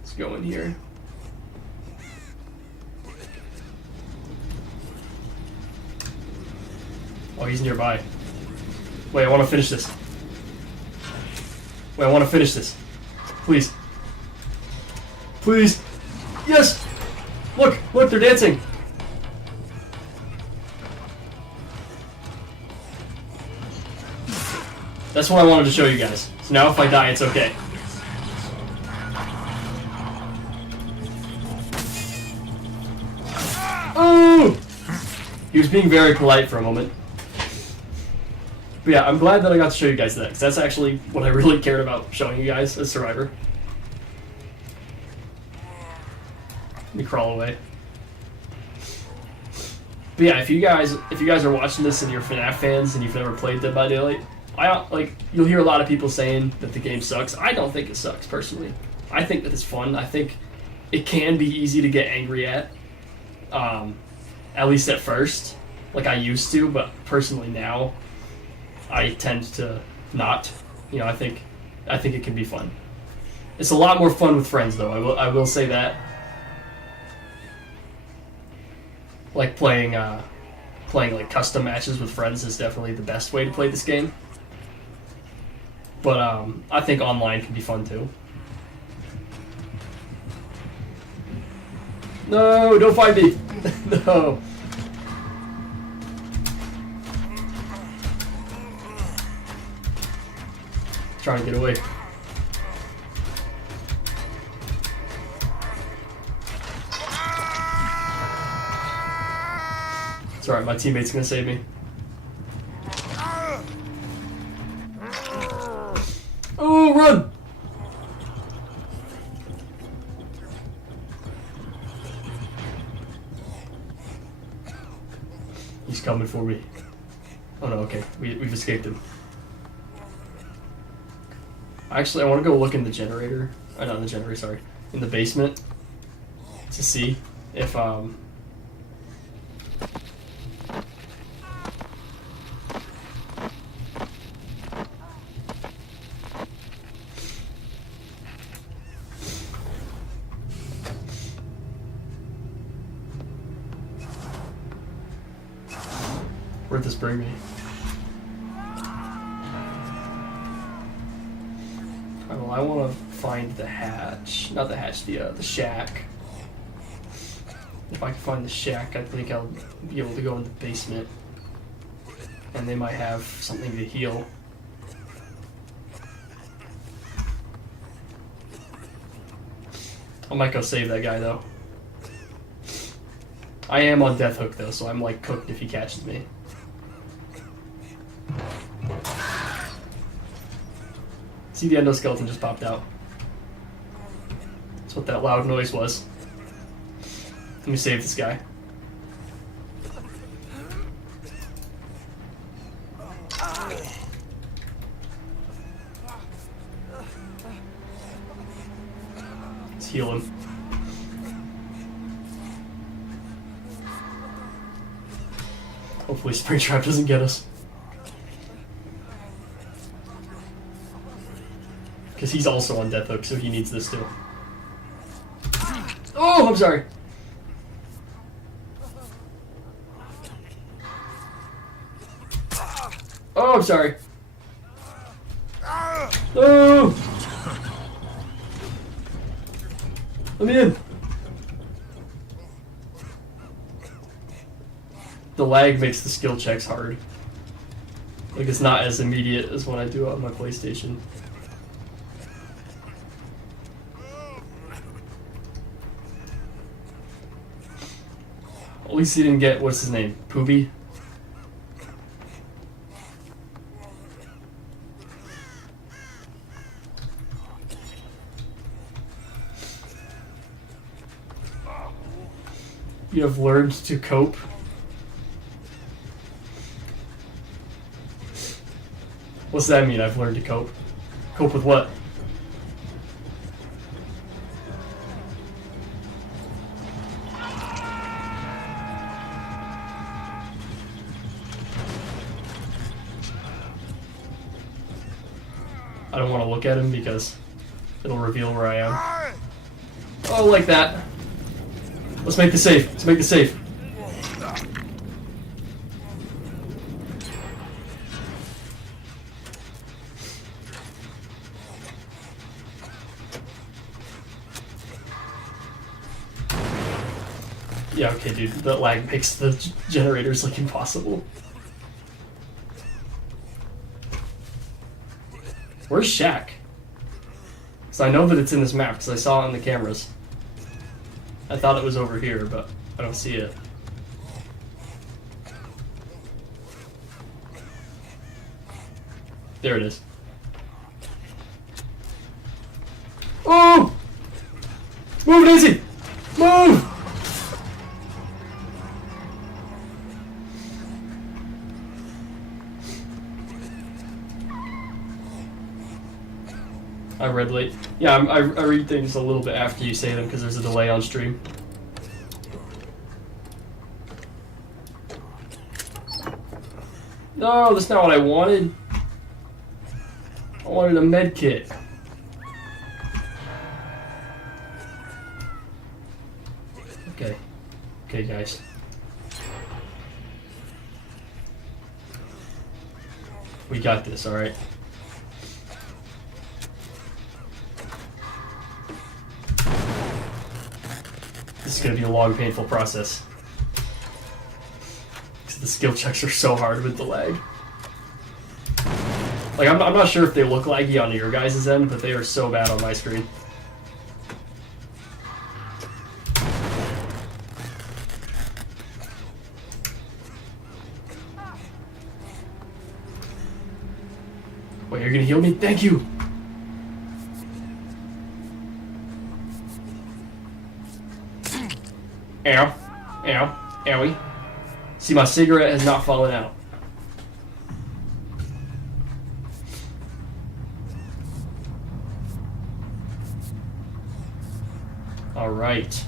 Let's go in here. Oh, he's nearby. Wait, I want to finish this. Wait, I want to finish this. Please. Please. Yes! Look, look, they're dancing. That's what I wanted to show you guys. So now if I die, it's okay. Oh! He was being very polite for a moment. But yeah, I'm glad that I got to show you guys that, because that's actually what I really cared about showing you guys as Survivor. Let me crawl away. But yeah, if you guys are watching this and you're Fnaf fans and you've never played Dead by Daylight, you'll hear a lot of people saying that the game sucks. I don't think it sucks, personally. I think that it's fun. I think it can be easy to get angry at least at first, like I used to, but personally now, I tend to not. You know, I think it can be fun. It's a lot more fun with friends, though. I will say that. Like playing like custom matches with friends is definitely the best way to play this game. But I think online can be fun too. No, don't find me. No. Trying to get away. It's alright, my teammate's gonna save me. Oh, run! He's coming for me. Oh no, okay. We've escaped him. Actually, I want to go look in the generator. Not in the generator, sorry. In the basement. To see if, where'd this bring me? Oh, I want to find the hatch. Not the hatch, the shack. If I can find the shack, I think I'll be able to go in the basement. And they might have something to heal. I might go save that guy, though. I am on death hook, though, so I'm, like, cooked if he catches me. See, the endoskeleton just popped out. That's what that loud noise was. Let me save this guy. Let's heal him. Hopefully Springtrap doesn't get us. Because he's also on death hook, so he needs this too. Oh, I'm sorry. Oh, I'm sorry. Oh! Let me in. The lag makes the skill checks hard. Like, it's not as immediate as when I do it on my PlayStation. At least he didn't get, what's his name? Poobie? You have learned to cope. What's that mean, I've learned to cope? Cope with what? I don't want to look at him because it'll reveal where I am. Oh, like that. Let's make the safe. Let's make the safe. Yeah, okay, dude. The lag makes the generators look impossible. Where's Shaq? Because I know that it's in this map, because I saw it on the cameras. I thought it was over here, but I don't see it. There it is. Oh! Move, Daisy! Move! I read late. Yeah, I read things a little bit after you say them because there's a delay on stream. No, that's not what I wanted. I wanted a med kit. Okay. Okay, guys. We got this, alright? This is gonna be a long, painful process. Because the skill checks are so hard with the lag. Like, I'm not sure if they look laggy on your guys' end, but they are so bad on my screen. Wait, you're gonna heal me? Thank you! Ow. Ow. Owie. See, my cigarette has not fallen out. Alright.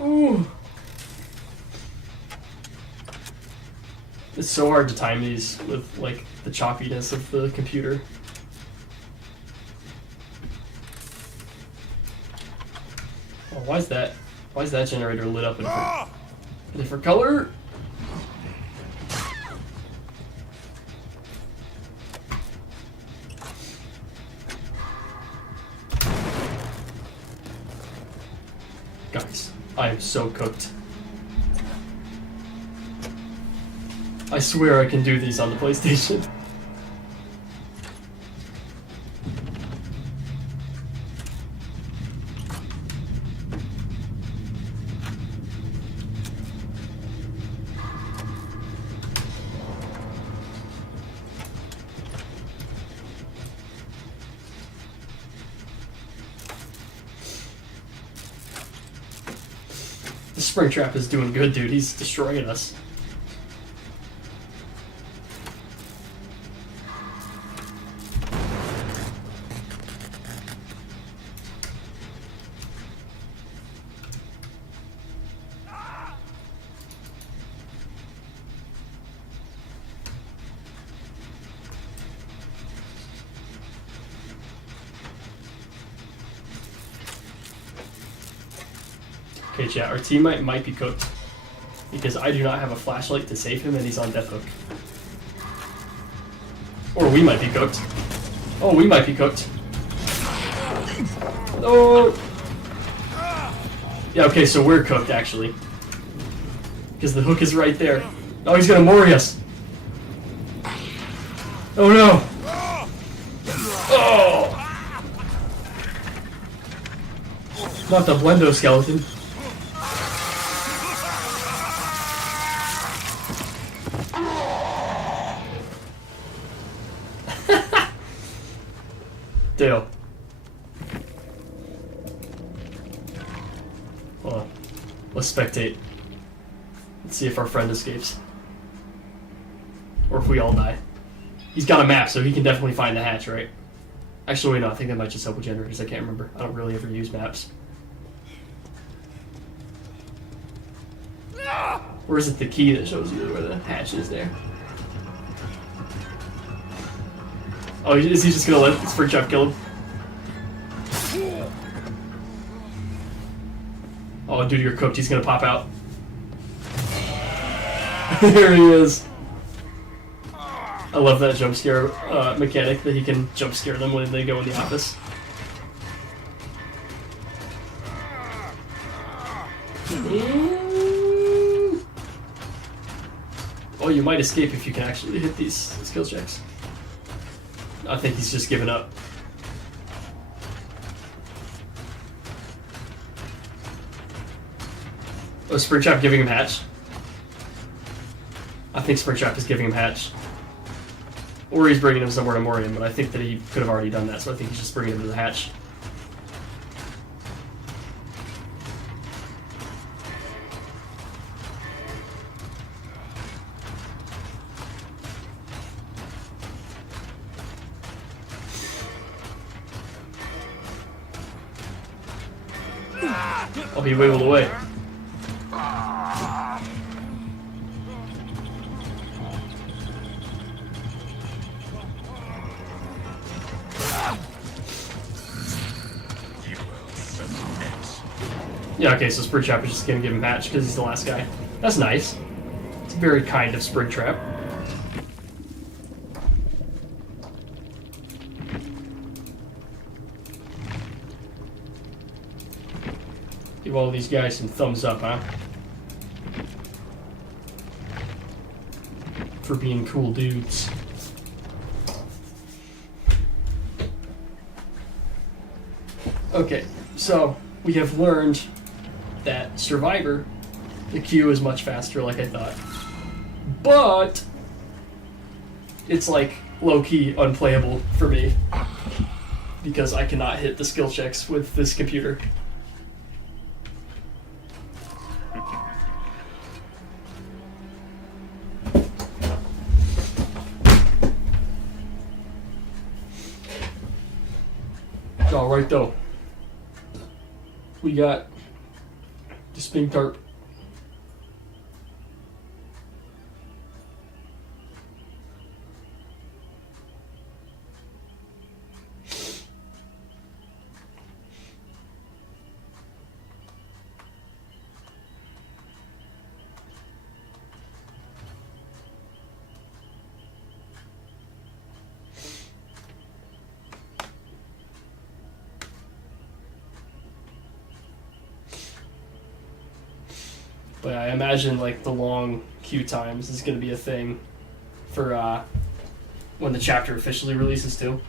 Ooh. It's so hard to time these with, like, the choppiness of the computer. Oh, why is that generator lit up in a different color? Guys, I am so cooked. I swear I can do these on the PlayStation. The Springtrap is doing good, dude. He's destroying us. Okay, chat, our teammate might be cooked. Because I do not have a flashlight to save him and he's on death hook. Or we might be cooked. Oh, we might be cooked. Oh! Yeah, okay, so we're cooked, actually. Because the hook is right there. Oh, he's gonna mori us! Oh no! Oh! Not the Blendo skeleton. Dale. Hold on. Let's spectate. Let's see if our friend escapes. Or if we all die. He's got a map, so he can definitely find the hatch, right? Actually, wait, no, I think that might just help with generators. I can't remember. I don't really ever use maps. Or is it the key that shows you where the hatch is there? Oh, is he just gonna let Springtrap kill him? Oh, dude, you're cooked. He's gonna pop out. There he is. I love that jump scare mechanic that he can jump scare them when they go in the office. Oh, you might escape if you can actually hit these skill checks. I think he's just given up. Oh, Springtrap giving him hatch? I think Springtrap is giving him hatch. Or he's bringing him somewhere to Morian, but I think that he could have already done that, so I think he's just bringing him to the hatch. Oh, he wiggled away. Yeah, okay, so Springtrap is just gonna give him hatch because he's the last guy. That's nice. It's very kind of Springtrap. Give all these guys some thumbs up, huh? For being cool dudes. Okay, so we have learned that Survivor, the queue is much faster like I thought. But it's like low-key unplayable for me because I cannot hit the skill checks with this computer. Alright though. We got the Springtrap. But I imagine like the long queue times is going to be a thing for when the chapter officially releases too.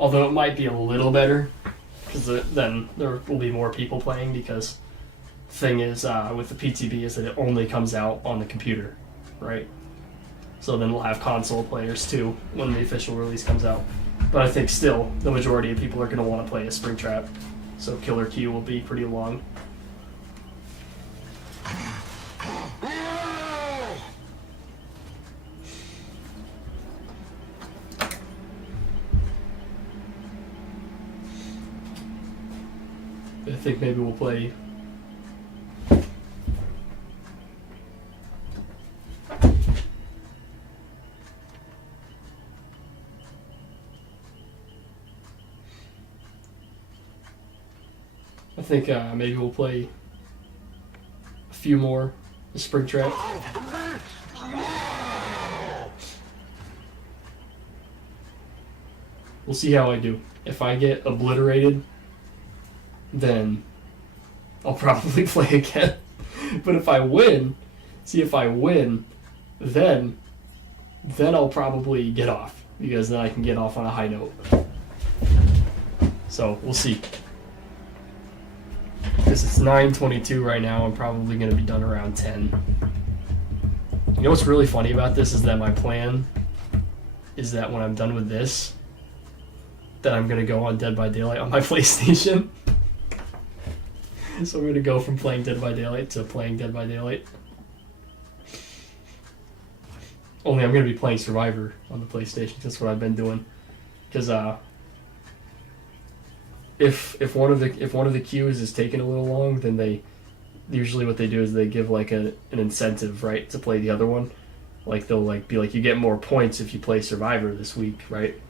Although it might be a little better because then there will be more people playing because the thing is with the PTB is that it only comes out on the computer, right? So then we'll have console players too when the official release comes out. But I think still the majority of people are going to want to play a Springtrap, so killer queue will be pretty long. I think maybe we'll play maybe we'll play a few more Springtrap. We'll see how I do. If I get obliterated, then I'll probably play again. But if I win, then I'll probably get off, because then I can get off on a high note. So we'll see. Because it's 9:22 right now, I'm probably going to be done around 10. You know what's really funny about this is that my plan is that when I'm done with this, that I'm going to go on Dead by Daylight on my PlayStation. So I'm going to go from playing Dead by Daylight to playing Dead by Daylight. Only I'm going to be playing Survivor on the PlayStation. That's what I've been doing. Because if one of the queues is taking a little long, then they usually what they do is they give like an incentive, right, to play the other one. Like they'll like be like, you get more points if you play Survivor this week, right?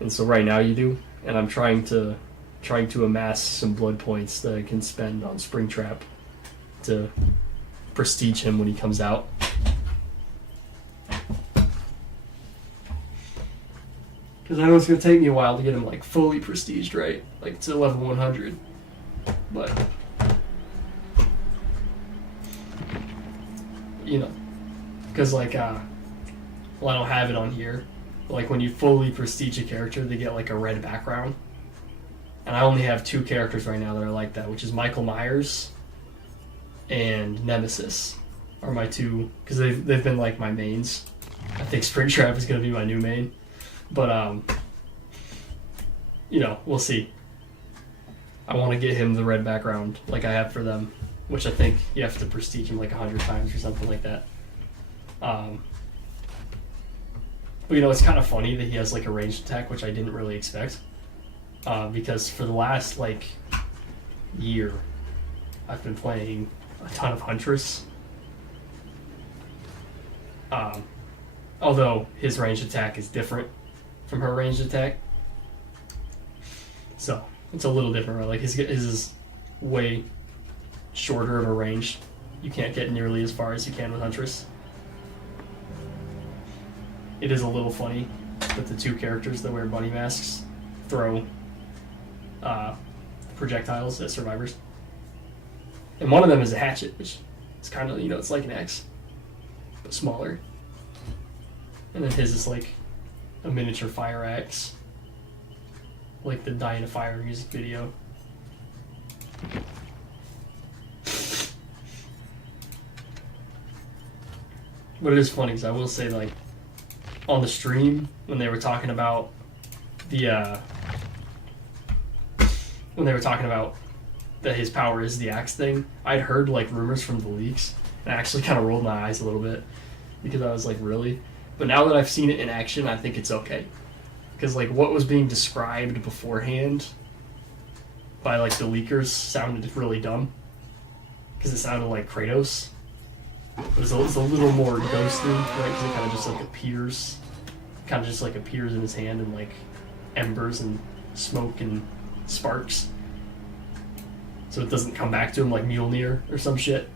And so right now you do, and I'm trying to amass some blood points that I can spend on Springtrap to prestige him when he comes out. Because I know it's going to take me a while to get him, like, fully prestiged, right? Like, to level 100. But, you know, because, like, well, I don't have it on here. But, like, when you fully prestige a character, they get, like, a red background. And I only have 2 characters right now that are like that, which is Michael Myers and Nemesis are my 2, because they've been, like, my mains. I think Springtrap is going to be my new main. But, you know, we'll see. I want to get him the red background like I have for them, which I think you have to prestige him like 100 times or something like that. But, you know, it's kind of funny that he has, like, a ranged attack, which I didn't really expect. Because for the last, like, year, I've been playing a ton of Huntress. Although his ranged attack is different from her ranged attack. So, it's a little different, right? Like, his is way shorter of a range. You can't get nearly as far as you can with Huntress. It is a little funny that the 2 characters that wear bunny masks throw projectiles at survivors. And one of them is a hatchet, which is kind of, you know, it's like an axe, but smaller. And then his is like a miniature fire axe, like the Die in a Fire music video. But it is funny because I will say, like, on the stream when they were talking about the when they were talking about that his power is the axe thing, I'd heard, like, rumors from the leaks, and I actually kind of rolled my eyes a little bit because I was like, really? But now that I've seen it in action, I think it's okay. Because, like, what was being described beforehand by, like, the leakers sounded really dumb. Because it sounded like Kratos. It was a little more ghostly, right? Because it kind of just, like, appears. Kind of just, like, appears in his hand and, like, embers and smoke and sparks. So it doesn't come back to him like Mjolnir or some shit.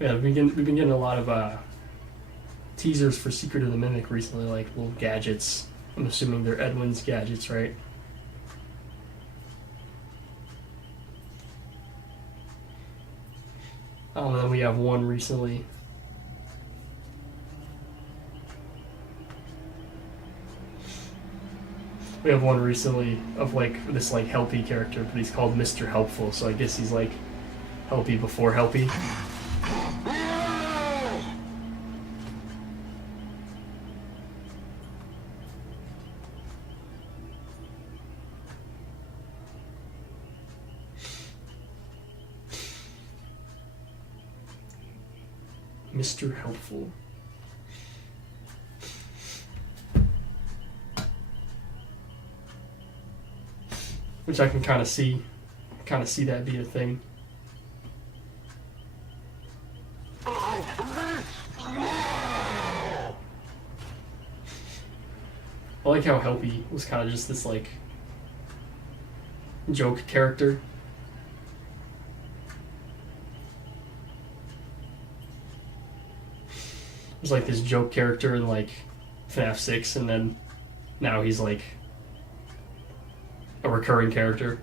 Yeah, we've been getting a lot of teasers for Secret of the Mimic recently, like little gadgets. I'm assuming they're Edwin's gadgets, right? And then we have one recently. We have one recently of, like, this, like, Helpy character, but he's called Mr. Helpful, so I guess he's, like, Helpy before Helpy. Mr. Helpful. Which I can kind of see that being a thing. I like how Helpy was kind of just this, like, joke character. Was like this joke character in, like, Fnaf 6, and then now he's, like, a recurring character.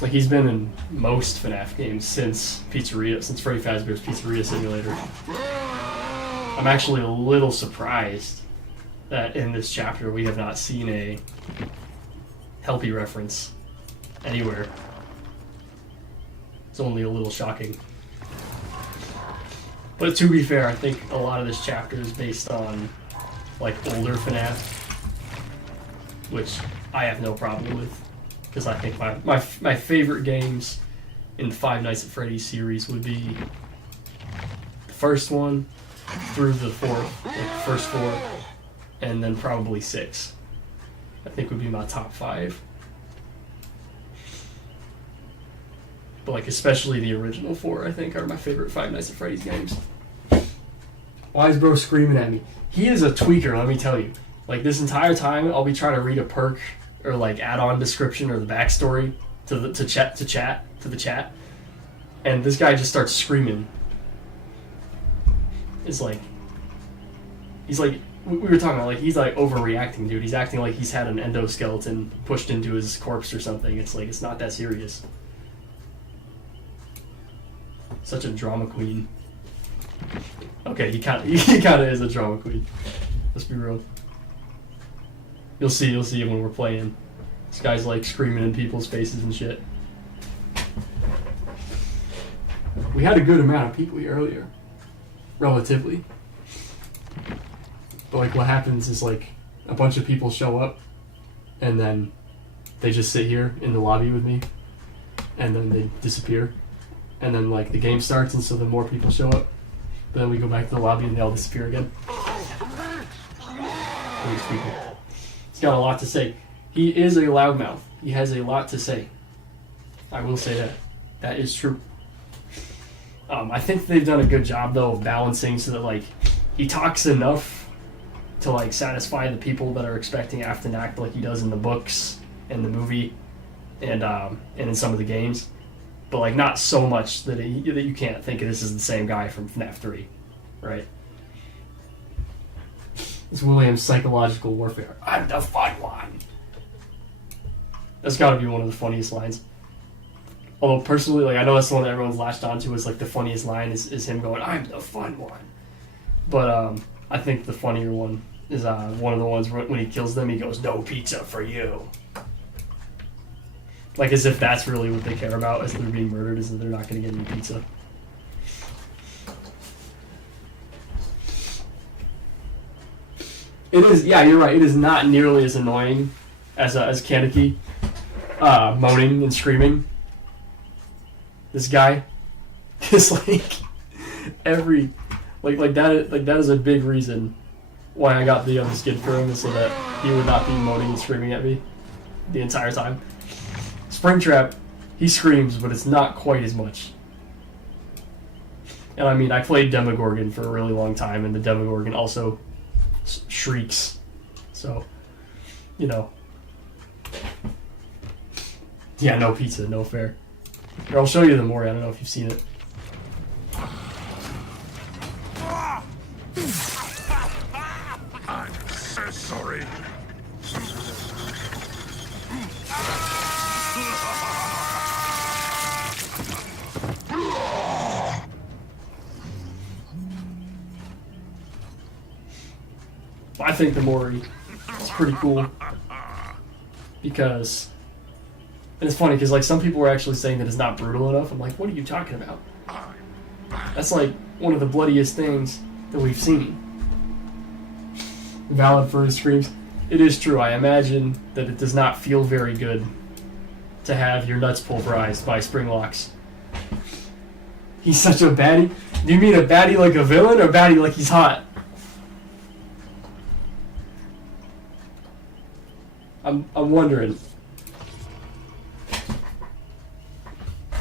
Like, he's been in most Fnaf games since Freddy Fazbear's Pizzeria Simulator. I'm actually a little surprised that in this chapter we have not seen a Helpy reference anywhere. It's only a little shocking. But to be fair, I think a lot of this chapter is based on, like, older Fnaf, which I have no problem with, because I think my favorite games in the Five Nights at Freddy's series would be the first one through the fourth, like the first four, and then probably 6. I think would be my top 5. But like especially the original 4, I think, are my favorite Five Nights at Freddy's games. Why is bro screaming at me? He is a tweaker, let me tell you. Like this entire time, I'll be trying to read a perk or like add-on description or the backstory to the chat, and this guy just starts screaming. It's like he's like we were talking about, like he's like overreacting, dude. He's acting like he's had an endoskeleton pushed into his corpse or something. It's like it's not that serious. Such a drama queen. Okay, he kind of is a drama queen. Let's be real. You'll see when we're playing. This guy's like screaming in people's faces and shit. We had a good amount of people here earlier, relatively. But like what happens is like a bunch of people show up, and then they just sit here in the lobby with me, and then they disappear, and then like the game starts, and so then more people show up. Then we go back to the lobby and they all disappear again. These people. He's got a lot to say. He is a loudmouth. He has a lot to say. I will say that. That is true. I think they've done a good job though of balancing so that like he talks enough to like satisfy the people that are expecting Af to act like he does in the books and the movie and in some of the games. But like not so much that you can't think this is the same guy from FNAF 3, right? It's William's psychological warfare. I'm the fun one. That's got to be one of the funniest lines. Although personally, like I know that's the one that everyone's latched onto is like the funniest line is him going, "I'm the fun one." But I think the funnier one is one of the ones when he kills them, he goes, "No pizza for you." Like as if that's really what they care about as they're being murdered, is that they're not going to get any pizza. It is, yeah, you're right. It is not nearly as annoying as Kaneki moaning and screaming. This guy is like every like that is a big reason why I got the other skin for him, is so that he would not be moaning and screaming at me the entire time. Springtrap, he screams, but it's not quite as much. And I mean, I played Demogorgon for a really long time, and the Demogorgon also shrieks. So, you know. Yeah, no pizza, no fair. Here, I'll show you the Mori. I don't know if you've seen it. I'm so sorry. I think the Mori is pretty cool because, and it's funny because like some people were actually saying that it's not brutal enough. I'm like, what are you talking about? That's like one of the bloodiest things that we've seen. Valid for his screams. It is true. I imagine that it does not feel very good to have your nuts pulverized by Springlocks. He's such a baddie. Do you mean a baddie like a villain or a baddie like he's hot? I'm wondering.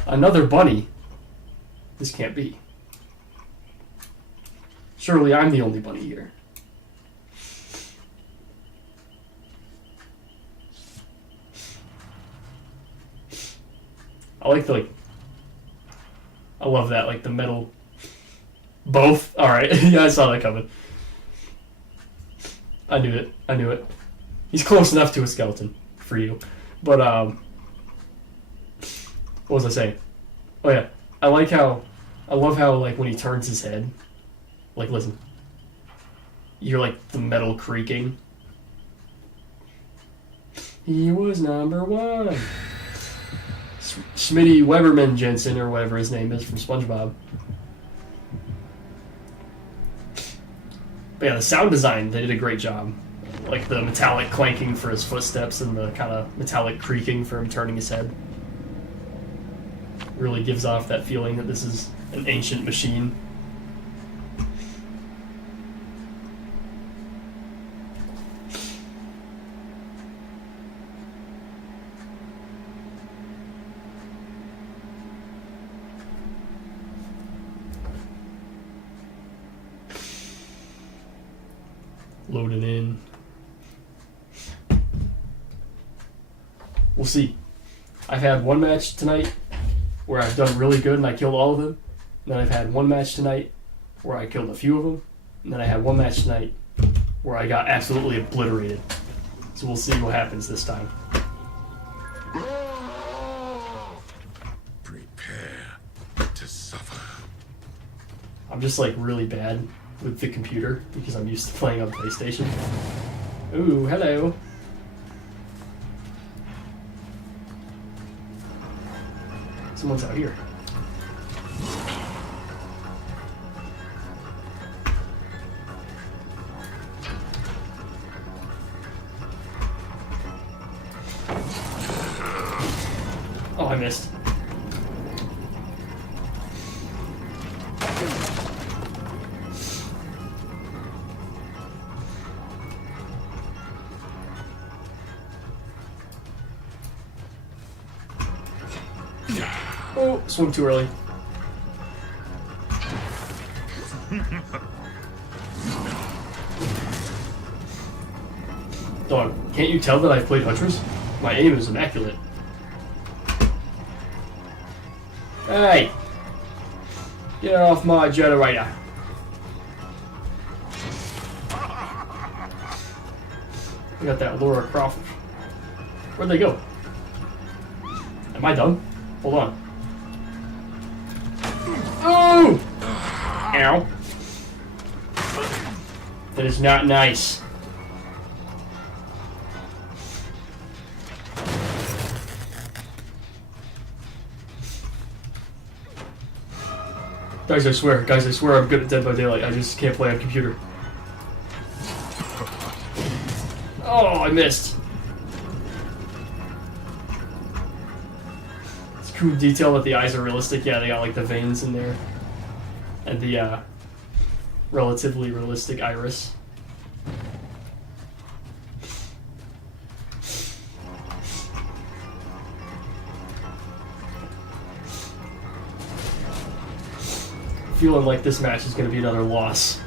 Another bunny? This can't be. Surely I'm the only bunny here. I like the, I love that, like the metal. Both? Alright, yeah, I saw that coming. I knew it. He's close enough to a skeleton for you. But, what was I saying? Oh yeah, I love how, like, when he turns his head, like, listen. You're like the metal creaking. He was number 1. Smitty Weberman Jensen, or whatever his name is, from SpongeBob. But yeah, the sound design, they did a great job. Like the metallic clanking for his footsteps and the kind of metallic creaking for him turning his head. Really gives off that feeling that this is an ancient machine. Loading in. We'll see. I've had one match tonight where I've done really good and I killed all of them. And then I've had one match tonight where I killed a few of them. And then I had one match tonight where I got absolutely obliterated. So we'll see what happens this time. Prepare to suffer. I'm just like really bad with the computer because I'm used to playing on PlayStation. Ooh, hello. Someone's out here. Oh, I missed. Oh, swim too early. Dog, can't you tell that I've played Huntress? My aim is immaculate. Hey! Get off my generator. I got that Laura Croft. Where'd they go? Am I done? Hold on. Oh! Ow. That is not nice. Guys, I swear I'm good at Dead by Daylight. I just can't play on computer. Oh, I missed. It's cool detail that the eyes are realistic. Yeah, they got like the veins in there. And the relatively realistic iris. Feeling like this match is going to be another loss.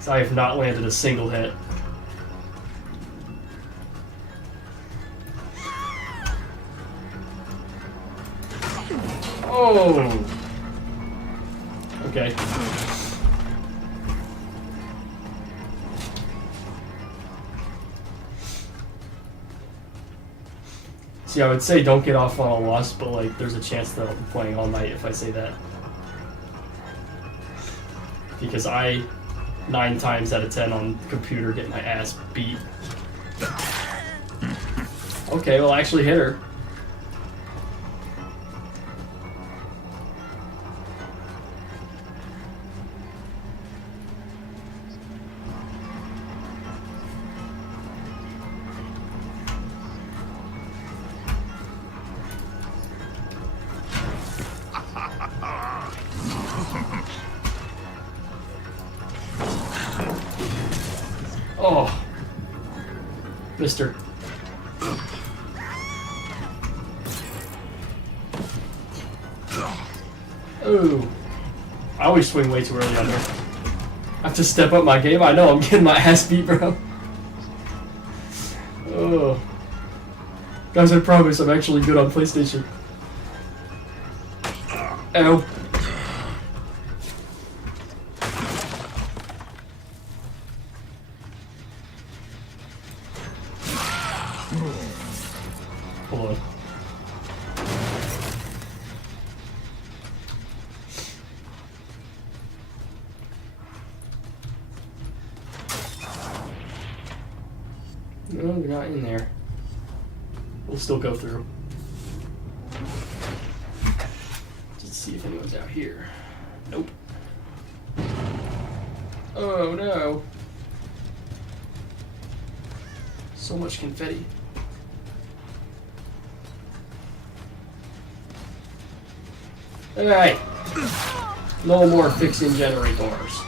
So I have not landed a single hit. Oh! Okay. See, I would say don't get off on a loss, but like, there's a chance that I'll be playing all night if I say that. Because I, 9 times out of 10 on the computer, get my ass beat. Okay, well, I actually hit her. Oh, Mister. Ooh, I always swing way too early on there. I have to step up my game. I know I'm getting my ass beat, bro. Oh, guys, I promise I'm actually good on PlayStation. Ow. Hold on. No, they're not in there. We'll still go through. Just see if anyone's out here. Nope. Oh no. So much confetti. Alright. No more fixing generators.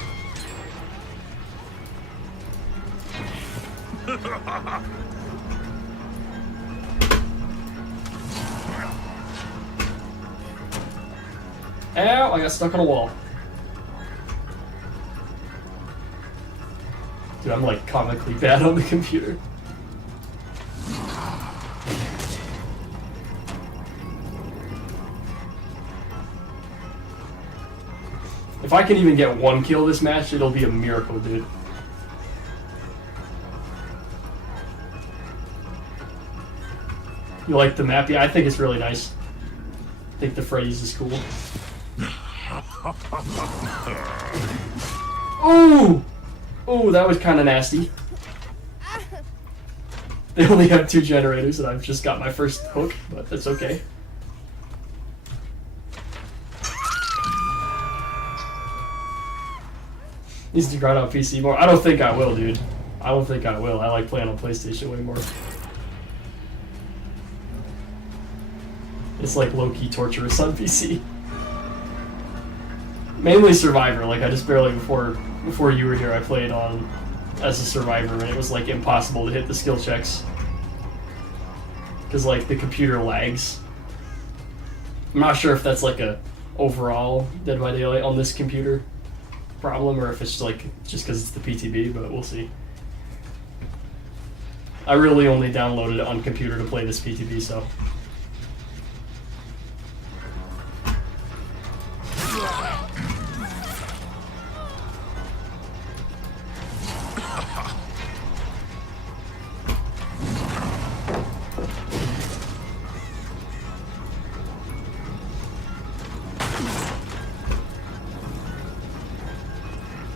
Ow, I got stuck on a wall. Dude, I'm like comically bad on the computer. If I can even get one kill this match, it'll be a miracle, dude. You like the map? Yeah, I think it's really nice. I think the phrase is cool. Ooh! Ooh, that was kind of nasty. They only have 2 generators, and I've just got my first hook, but that's okay. Needs to grind on PC more. I don't think I will, dude. I don't think I will. I like playing on PlayStation way more. It's like low-key torturous on PC. Mainly Survivor. Like, I just barely, before you were here, I played on as a Survivor, and it was like impossible to hit the skill checks. Because like the computer lags. I'm not sure if that's like a overall Dead by Daylight on this computer problem, or if it's like just because it's the PTB, but we'll see. I really only downloaded it on computer to play this PTB, so.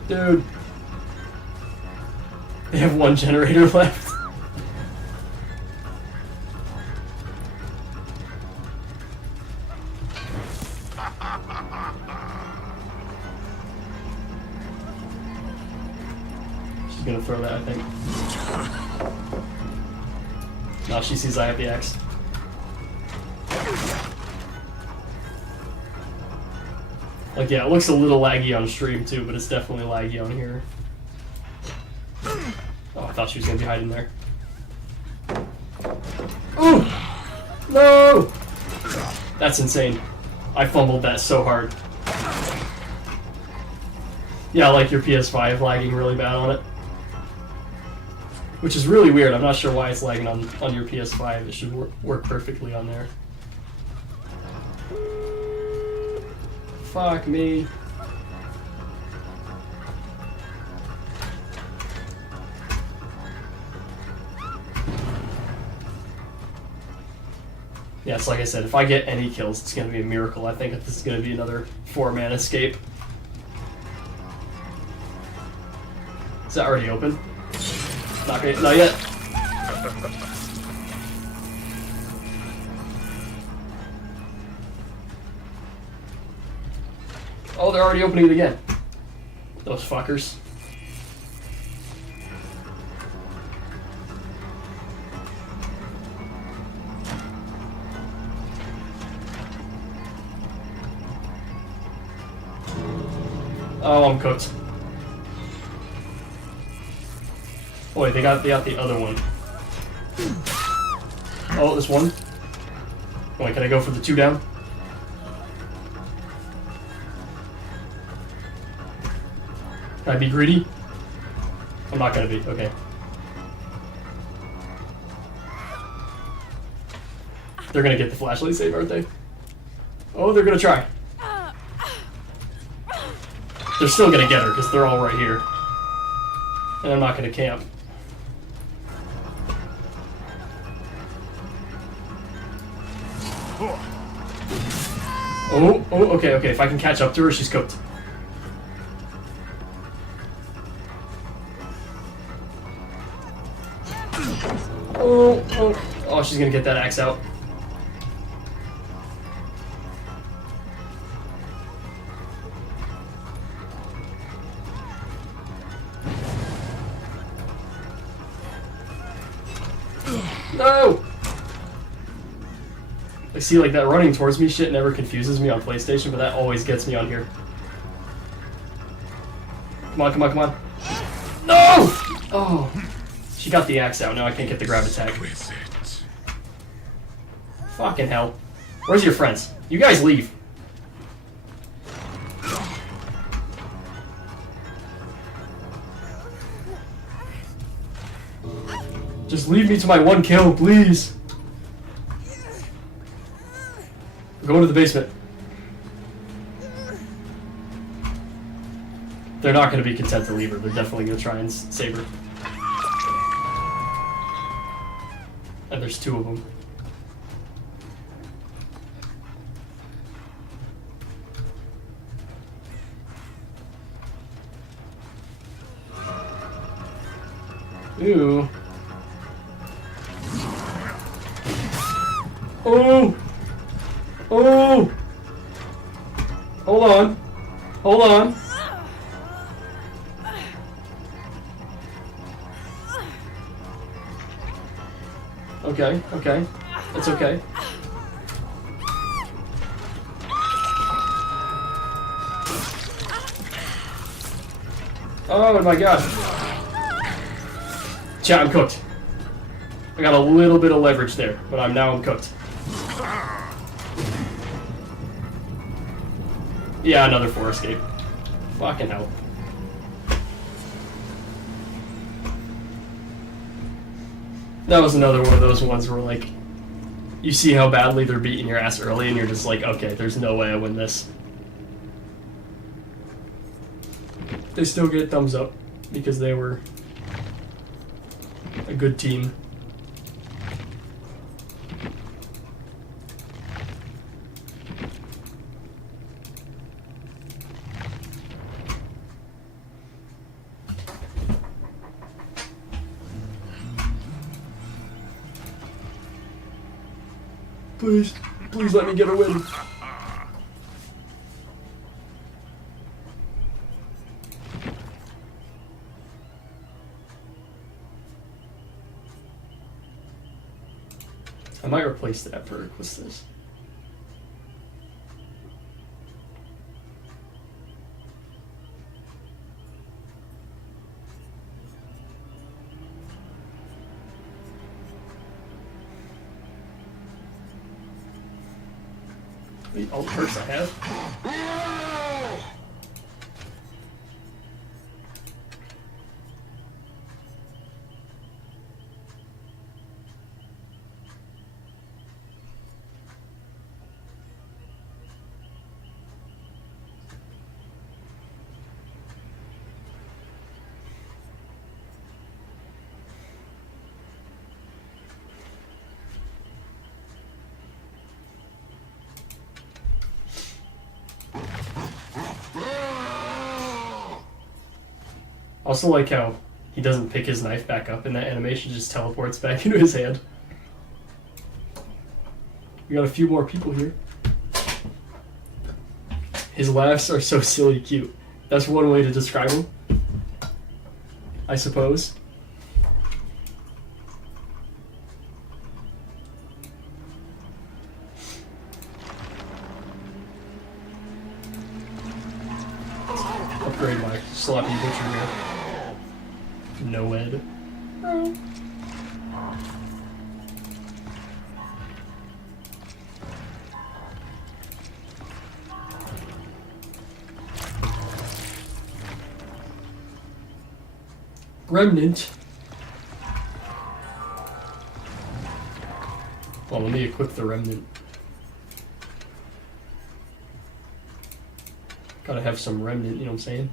Dude. They have 1 generator left. She's gonna throw that, I think. No, she sees I have the axe. Like, yeah, it looks a little laggy on stream too, but it's definitely laggy on here. Oh, I thought she was gonna be hiding there. Ooh! No! That's insane. I fumbled that so hard. Yeah, like your PS5 lagging really bad on it. Which is really weird. I'm not sure why it's lagging on your PS5. It should work perfectly on there. Fuck me. Yeah, it's like I said, if I get any kills, it's going to be a miracle. I think this is going to be another 4-man escape. Is that already open? Not yet. Oh, they're already opening it again. Those fuckers. Oh, I'm cooked. Oh wait, they got the other one. Oh, this one. Oh, wait, can I go for the 2 down? Can I be greedy? I'm not gonna be, okay. They're gonna get the flashlight save, aren't they? Oh, they're gonna try. They're still gonna get her, because they're all right here. And I'm not gonna camp. Oh, okay, if I can catch up to her, she's cooked. Oh, she's gonna get that axe out. No! I see, like, that running towards me shit never confuses me on PlayStation, but that always gets me on here. Come on, come on, come on. No! Oh. She got the axe out, now I can't get the grab attack. Fucking hell. Where's your friends? You guys leave. Just leave me to my 1 kill, please. I'm going to the basement. They're not going to be content to leave her. They're definitely going to try and save her. And there's 2 of them. Ew. Oh! Oh! Hold on. Hold on. Okay, okay. It's okay. Oh my god. Chat, I'm cooked. I got a little bit of leverage there, but I'm cooked. Yeah, another 4 escape. Fucking hell. That was another one of those ones where, like, you see how badly they're beating your ass early, and you're just like, okay, there's no way I win this. They still get thumbs up because they were a good team. Please, please let me get a win. I might replace that perk. What's this? The alt perks I have. Also like how he doesn't pick his knife back up and that animation just teleports back into his hand. We got a few more people here. His laughs are so silly cute. That's one way to describe him, I suppose. Upgrade my sloppy butcher here. No ed. Oh. Remnant. Well, let me equip the remnant. Gotta have some remnant, you know what I'm saying?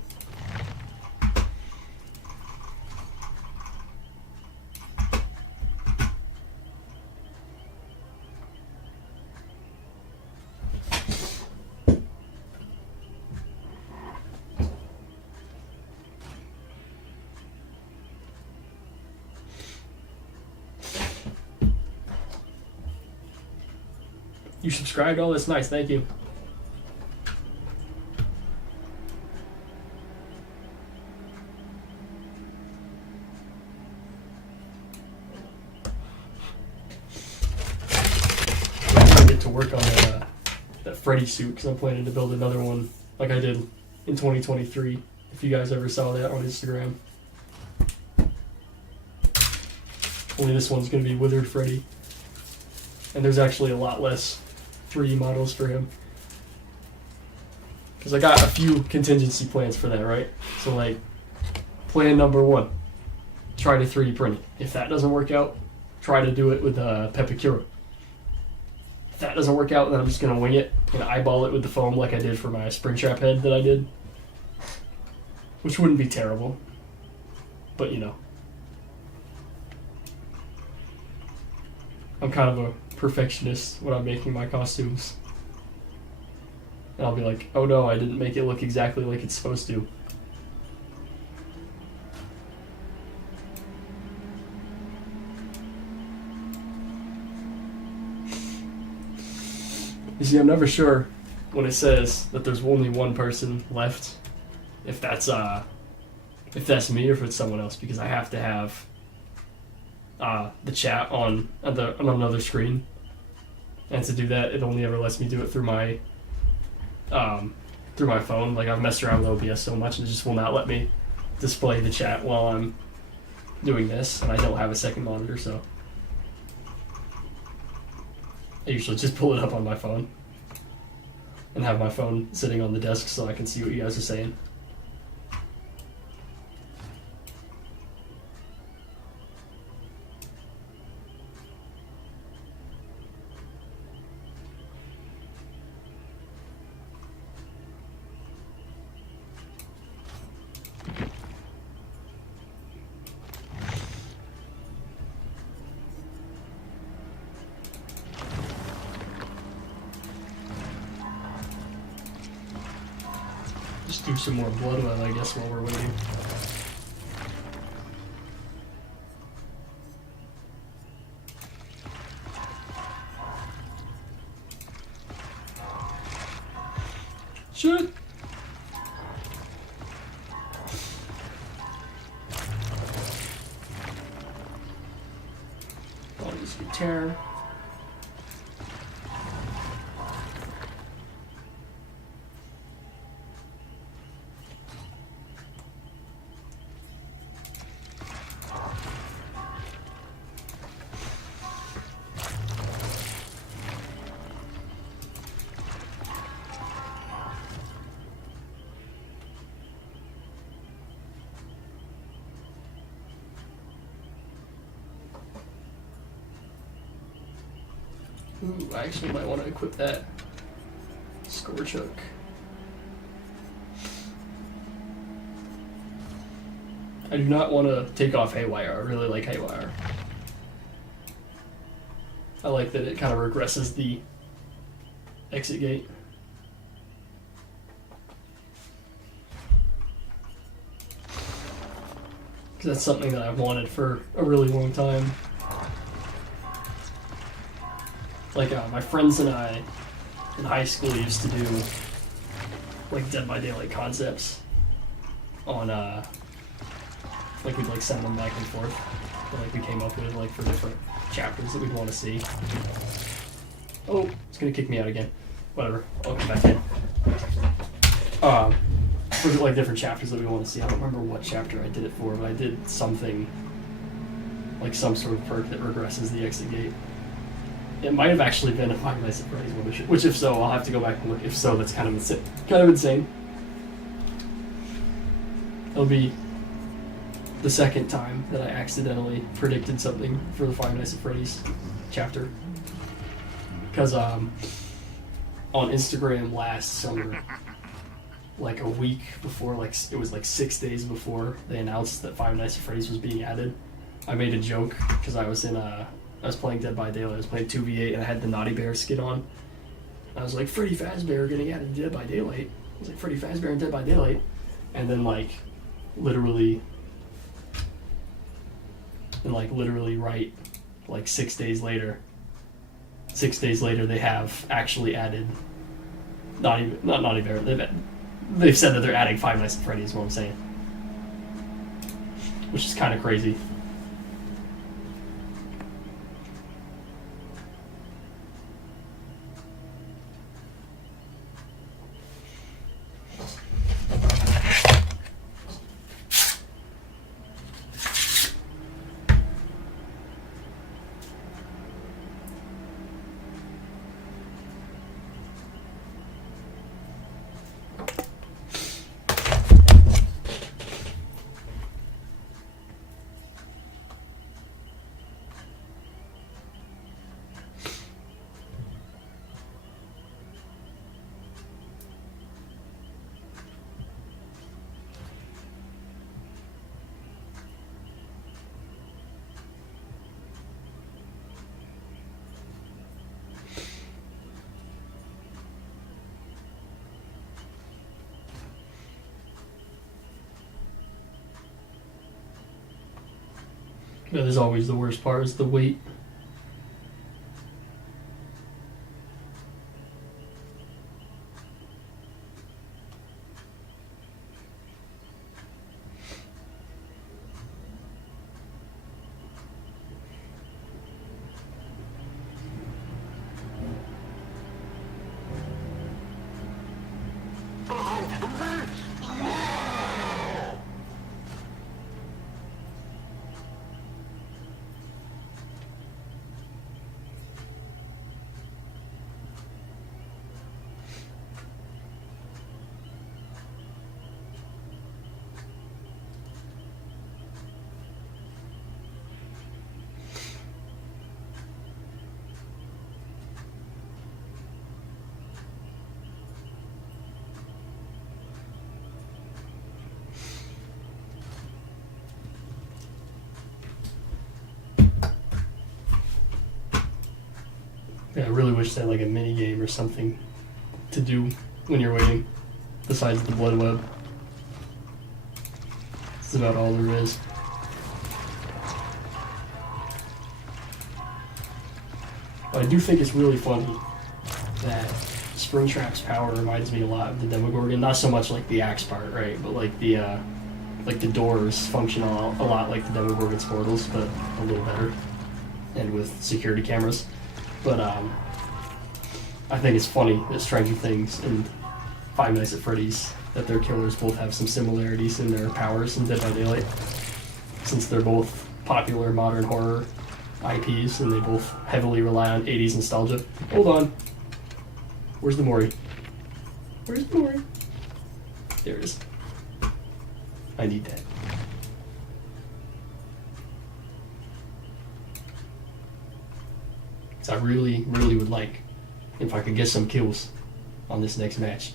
You subscribed? Oh, that's nice. Thank you. I'm gonna get to work on that Freddy suit because I'm planning to build another one like I did in 2023. If you guys ever saw that on Instagram. Only this one's gonna be Withered Freddy. And there's actually a lot less 3D models for him. Because I got a few contingency plans for that, right? So like, plan number 1, try to 3D print it. If that doesn't work out, try to do it with Pepakura. If that doesn't work out, then I'm just going to wing it and eyeball it with the foam like I did for my Springtrap head that I did. Which wouldn't be terrible. But, you know. I'm kind of a perfectionist when I'm making my costumes. And I'll be like, oh no, I didn't make it look exactly like it's supposed to. You see, I'm never sure when it says that there's only one person left, if that's me or if it's someone else, because I have to have the chat on another screen, and to do that, it only ever lets me do it through my phone. Like, I've messed around with OBS so much, and it just will not let me display the chat while I'm doing this, and I don't have a second monitor, so I usually just pull it up on my phone and have my phone sitting on the desk so I can see what you guys are saying. Just do some more blood oil, I guess, while we're waiting. Shit! I'll use guitar. Ooh, I actually might want to equip that Scorch Hook. I do not want to take off Haywire. I really like Haywire. I like that it kind of regresses the exit gate. Because that's something that I've wanted for a really long time. Like, my friends and I in high school used to do, like, Dead by Daylight concepts on, like, we'd, like, send them back and forth. That, like, we came up with, like, for different chapters that we'd want to see. Oh, it's gonna kick me out again. Whatever, I'll come back in. For, like, different chapters that we want to see. I don't remember what chapter I did it for, but I did something, like, some sort of perk that regresses the exit gate. It might have actually been a Five Nights at Freddy's one, which if so, I'll have to go back and look. If so, that's kind of insane. It'll be the second time that I accidentally predicted something for the Five Nights at Freddy's chapter. Because on Instagram last summer, like a week before, like it was like 6 days before they announced that Five Nights at Freddy's was being added, I made a joke because I was playing Dead by Daylight. I was playing 2v8 and I had the Naughty Bear skin on. I was like, Freddy Fazbear getting added to Dead by Daylight. I was like, Freddy Fazbear and Dead by Daylight. And then literally right, like 6 days later, they have actually added not Naughty Bear. They've said that they're adding Five Nights at Freddy's, is what I'm saying. Which is kind of crazy. That is always the worst part, is the weight. Yeah, I really wish they had like a mini game or something to do when you're waiting, besides the blood web. That's about all there is. But I do think it's really funny that Springtrap's power reminds me a lot of the Demogorgon. Not so much like the axe part, right? But like the doors function a lot like the Demogorgon's portals, but a little better, and with security cameras. But I think it's funny that Stranger Things and Five Nights at Freddy's, that their killers both have some similarities in their powers in Dead by Daylight, since they're both popular modern horror IPs and they both heavily rely on 80s nostalgia. Hold on. Where's the Mori? Where's the Mori? There it is. I need that. So I really, really would like if I could get some kills on this next match,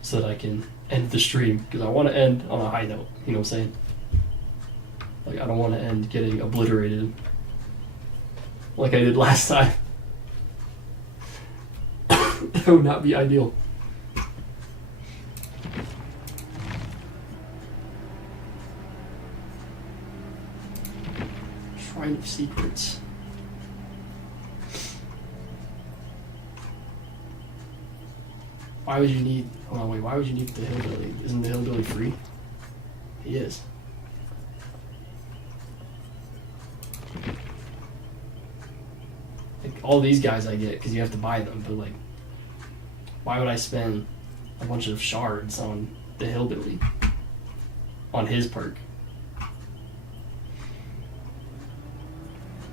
so that I can end the stream, because I want to end on a high note, you know what I'm saying? Like, I don't want to end getting obliterated like I did last time. That would not be ideal. Shrine of Secrets. Why would you need... Hold on, wait. Why would you need the Hillbilly? Isn't the Hillbilly free? He is. Like, all these guys I get because you have to buy them, but like, why would I spend a bunch of shards on the Hillbilly? On his perk?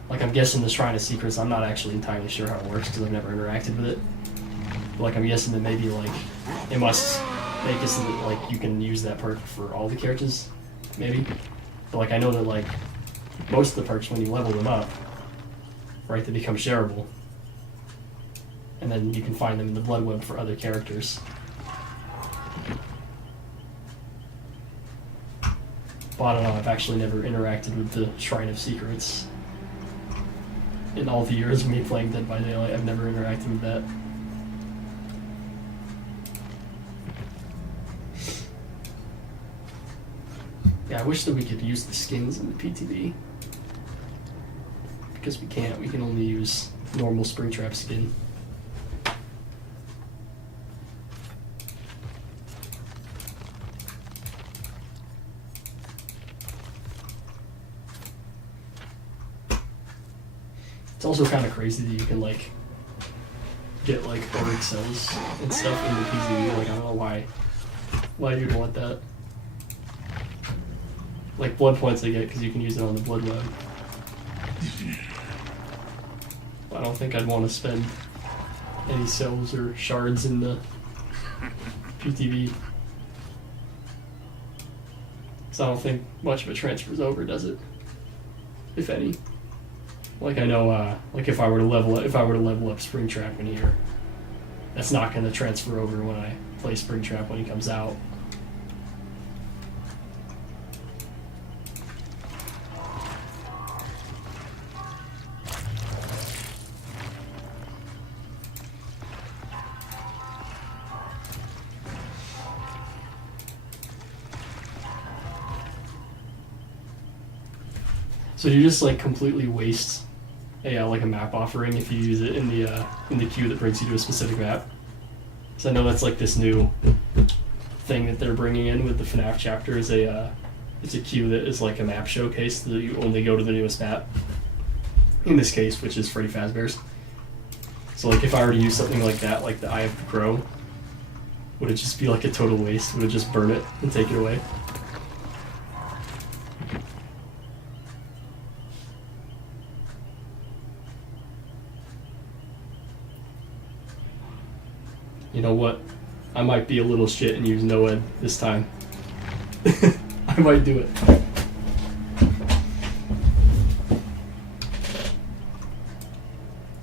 Like, I'm guessing the Shrine of Secrets, I'm not actually entirely sure how it works because I've never interacted with it. But like, I'm guessing that maybe like, it must make it so that like, you can use that perk for all the characters, maybe? But like, I know that like, most of the perks when you level them up, right, they become shareable. And then you can find them in the blood web for other characters. But I don't know, I've actually never interacted with the Shrine of Secrets. In all the years of me playing Dead by Daylight, I've never interacted with that. Yeah, I wish that we could use the skins in the PTB. Because we can't, we can only use normal Springtrap skin. It's also kind of crazy that you can like get like auric cells and stuff in the PTB. Like, I don't know why you'd want that. Like blood points I get because you can use it on the blood web. I don't think I'd want to spend any cells or shards in the PTB. Because I don't think much of it transfers over, does it? If any. Like, I know, like if I were to level up Springtrap in here, that's not going to transfer over when I play Springtrap when he comes out. So you just like completely waste like a map offering if you use it in the queue that brings you to a specific map. So I know that's like this new thing that they're bringing in with the Fnaf chapter is it's a queue that is like a map showcase that you only go to the newest map. In this case, which is Freddy Fazbear's. So like if I were to use something like that, like the Eye of the Crow, would it just be like a total waste? Would it just burn it and take it away? You know what? I might be a little shit and use NOED this time. I might do it.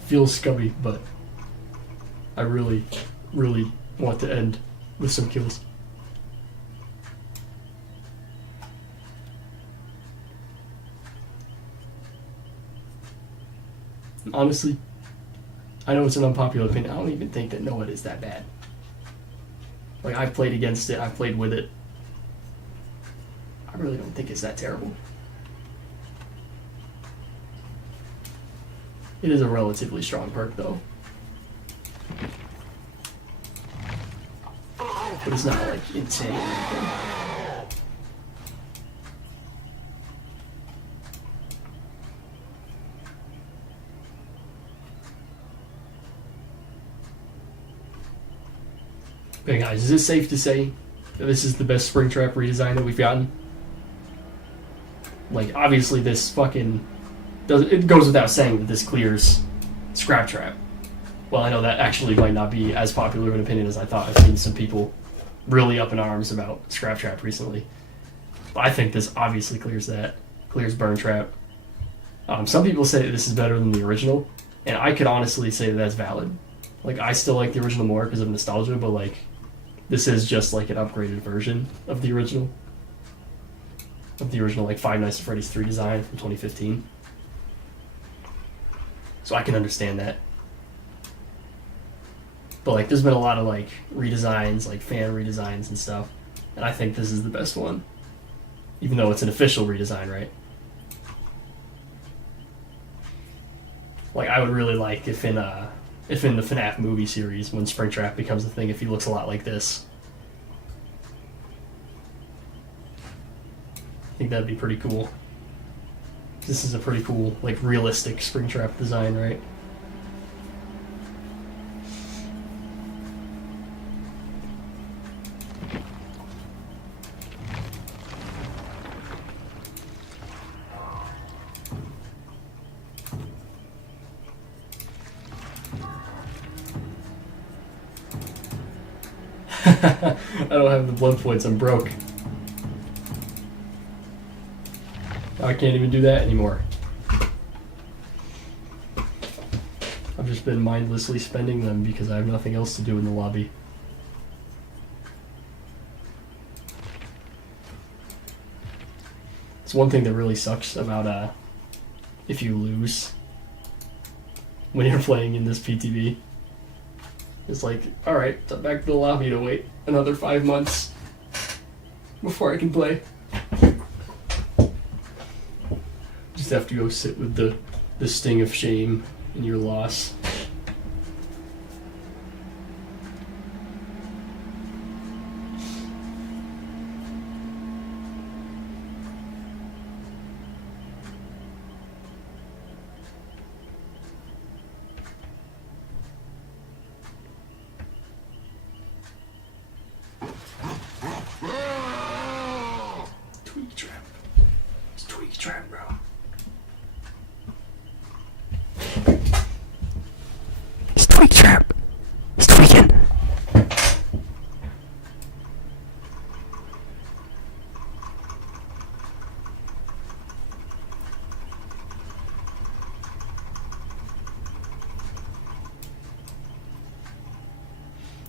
Feels scummy, but I really, really want to end with some kills. Honestly, I know it's an unpopular opinion. I don't even think that NOED is that bad. Like, I've played against it, I've played with it. I really don't think it's that terrible. It is a relatively strong perk, though. But it's not, like, insane or anything. Okay, guys, is it safe to say that this is the best Springtrap redesign that we've gotten? Like, obviously this fucking... it goes without saying that this clears Scrap Trap. Well, I know that actually might not be as popular of an opinion as I thought. I've seen some people really up in arms about Scrap Trap recently. But I think this obviously clears that. Clears Burn Trap. Some people say that this is better than the original, and I could honestly say that that's valid. Like, I still like the original more because of nostalgia, but, like, this is just, like, an upgraded version of the original. Of the original, like, Five Nights at Freddy's 3 design from 2015. So I can understand that. But, like, there's been a lot of, like, redesigns, like, fan redesigns and stuff. And I think this is the best one. Even though it's an official redesign, right? Like, I would really like if in the Fnaf movie series, when Springtrap becomes a thing, if he looks a lot like this. I think that'd be pretty cool. This is a pretty cool, like, realistic Springtrap design, right? I don't have the blood points, I'm broke. I can't even do that anymore. I've just been mindlessly spending them because I have nothing else to do in the lobby. It's one thing that really sucks about if you lose when you're playing in this PTB. It's like, alright, back to the lobby to wait another 5 months before I can play. Just have to go sit with the sting of shame in your loss. Tweak trap. It's tweak trap, bro. It's tweak trap. It's tweaking.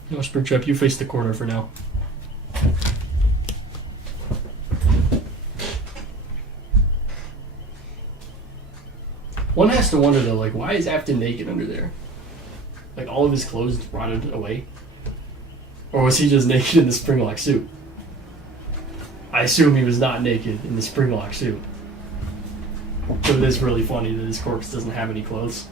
No, Springtrap, you face the corner for now. One has to wonder though, like, why is Afton naked under there? Like, all of his clothes rotted away? Or was he just naked in the Springlock suit? I assume he was not naked in the Springlock suit. But it is really funny that his corpse doesn't have any clothes.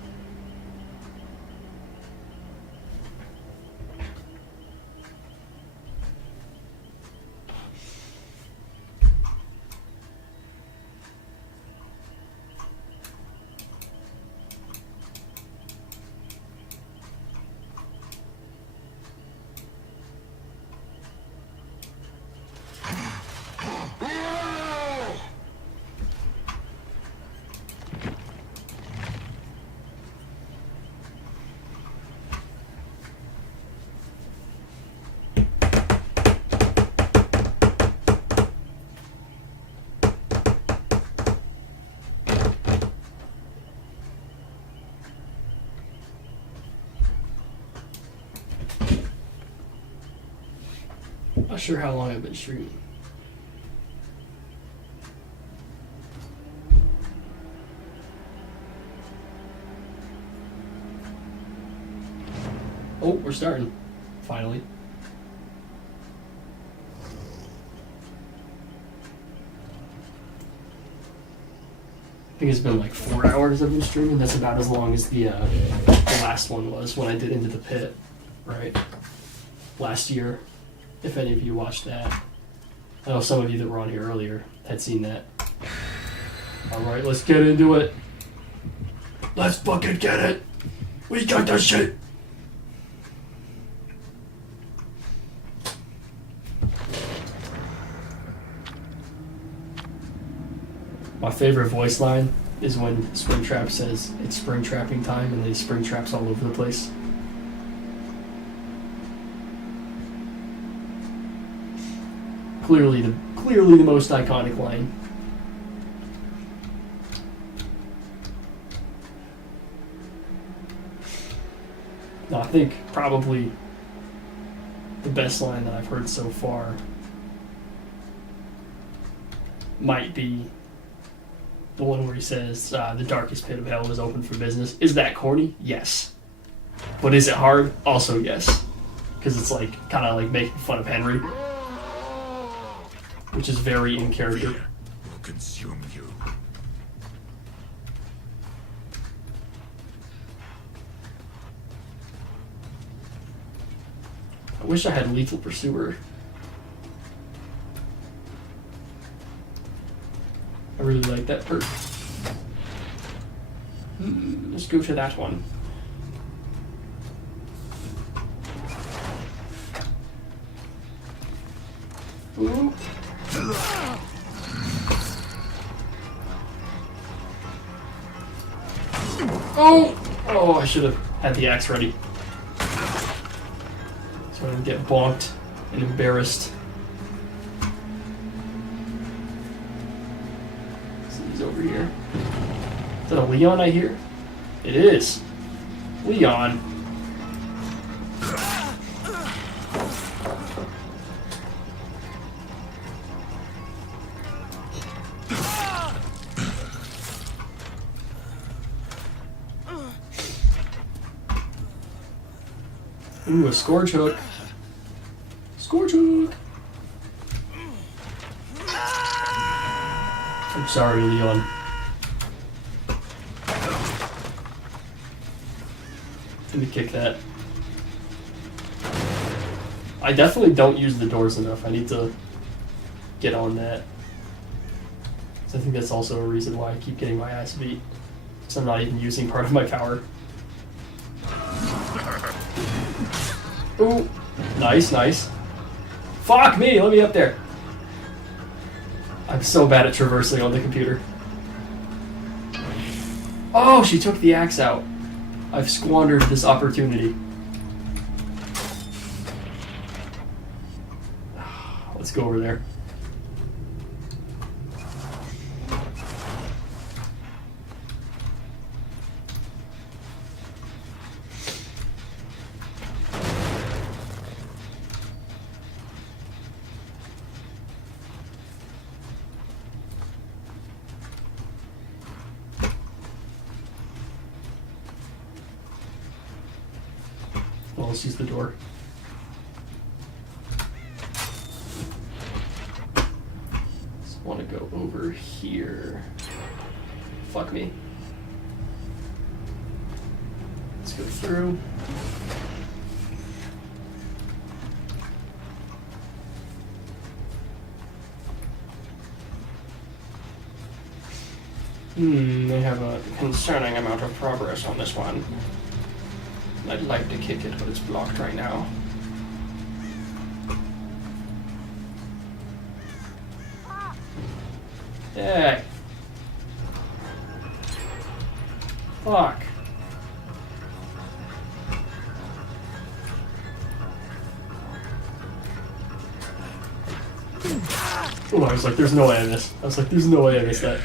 Not sure how long I've been streaming. Oh, we're starting. Finally. I think it's been like 4 hours I've been streaming. That's about as long as the last one was when I did Into the Pit, right? Last year. If any of you watched that. I know some of you that were on here earlier had seen that. Alright, let's get into it. Let's fucking get it! We got that shit! My favorite voice line is when Springtrap says it's spring trapping time and then spring traps all over the place. Clearly the most iconic line. No, I think probably the best line that I've heard so far might be the one where he says, the darkest pit of hell is open for business. Is that corny? Yes. But is it hard? Also yes. Because it's like kind of like making fun of Henry. Which is very in character. Fear will consume you. I wish I had Lethal Pursuer. I really like that perk. Let's go to that one. Ooh. Oh, I should have had the axe ready. So I didn't get bonked and embarrassed. So he's over here. Is that a Leon I hear? It is. Leon. Ooh, a Scourge Hook. Scourge Hook! I'm sorry, Leon. Let me kick that. I definitely don't use the doors enough. I need to get on that. So I think that's also a reason why I keep getting my ass beat. Because I'm not even using part of my power. Ooh, nice, nice. Fuck me, let me up there. I'm so bad at traversing on the computer. Oh, she took the axe out. I've squandered this opportunity. Let's go over there. Well, let's use the door. Just want to go over here. fuck me. Let's go through. They have a concerning amount of progress on this one. I'd like to kick it, but it's blocked right now. Hey. Fuck. Oh, I was like, there's no way I missed. I was like, there's no way I missed that.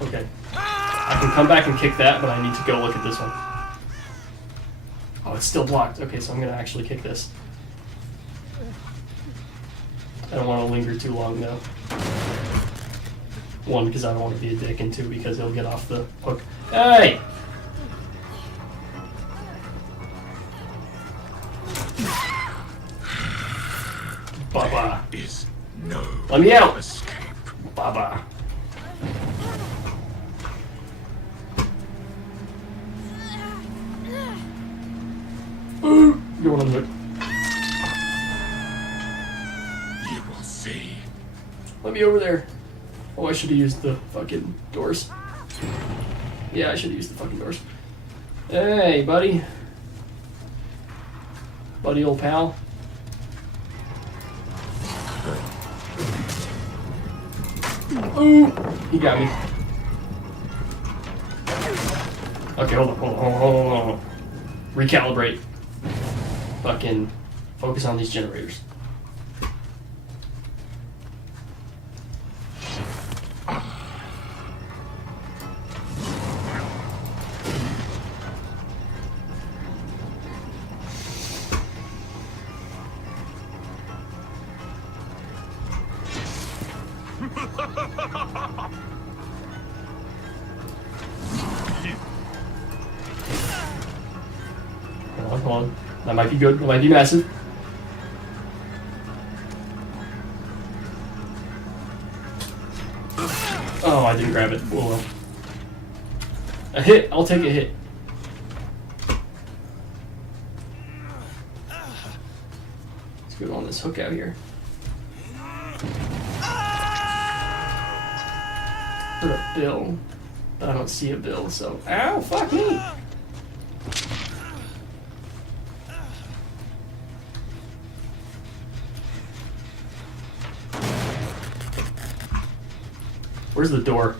Okay. I can come back and kick that, but I need to go look at this one. Oh, it's still blocked. Okay, so I'm gonna actually kick this. I don't want to linger too long, though. One, because I don't want to be a dick, and two, because he'll get off the hook. Hey! Baba. Is no Let me out! escape. Baba. Ooh! Going on the hook. You will see. Let me over there. Oh, I should have used the fucking doors. Yeah, I should have used the fucking doors. Hey, buddy. Buddy, old pal. Ooh! He got me. Okay, hold on. Recalibrate. Fucking focus on these generators. Hold on. That might be good. That might be massive. Oh, I didn't grab it. Oh well. A hit. I'll take a hit. Let's go on this hook out here. Heard a bill, but I don't see a bill, so... Ow, fuck me! Where's the door?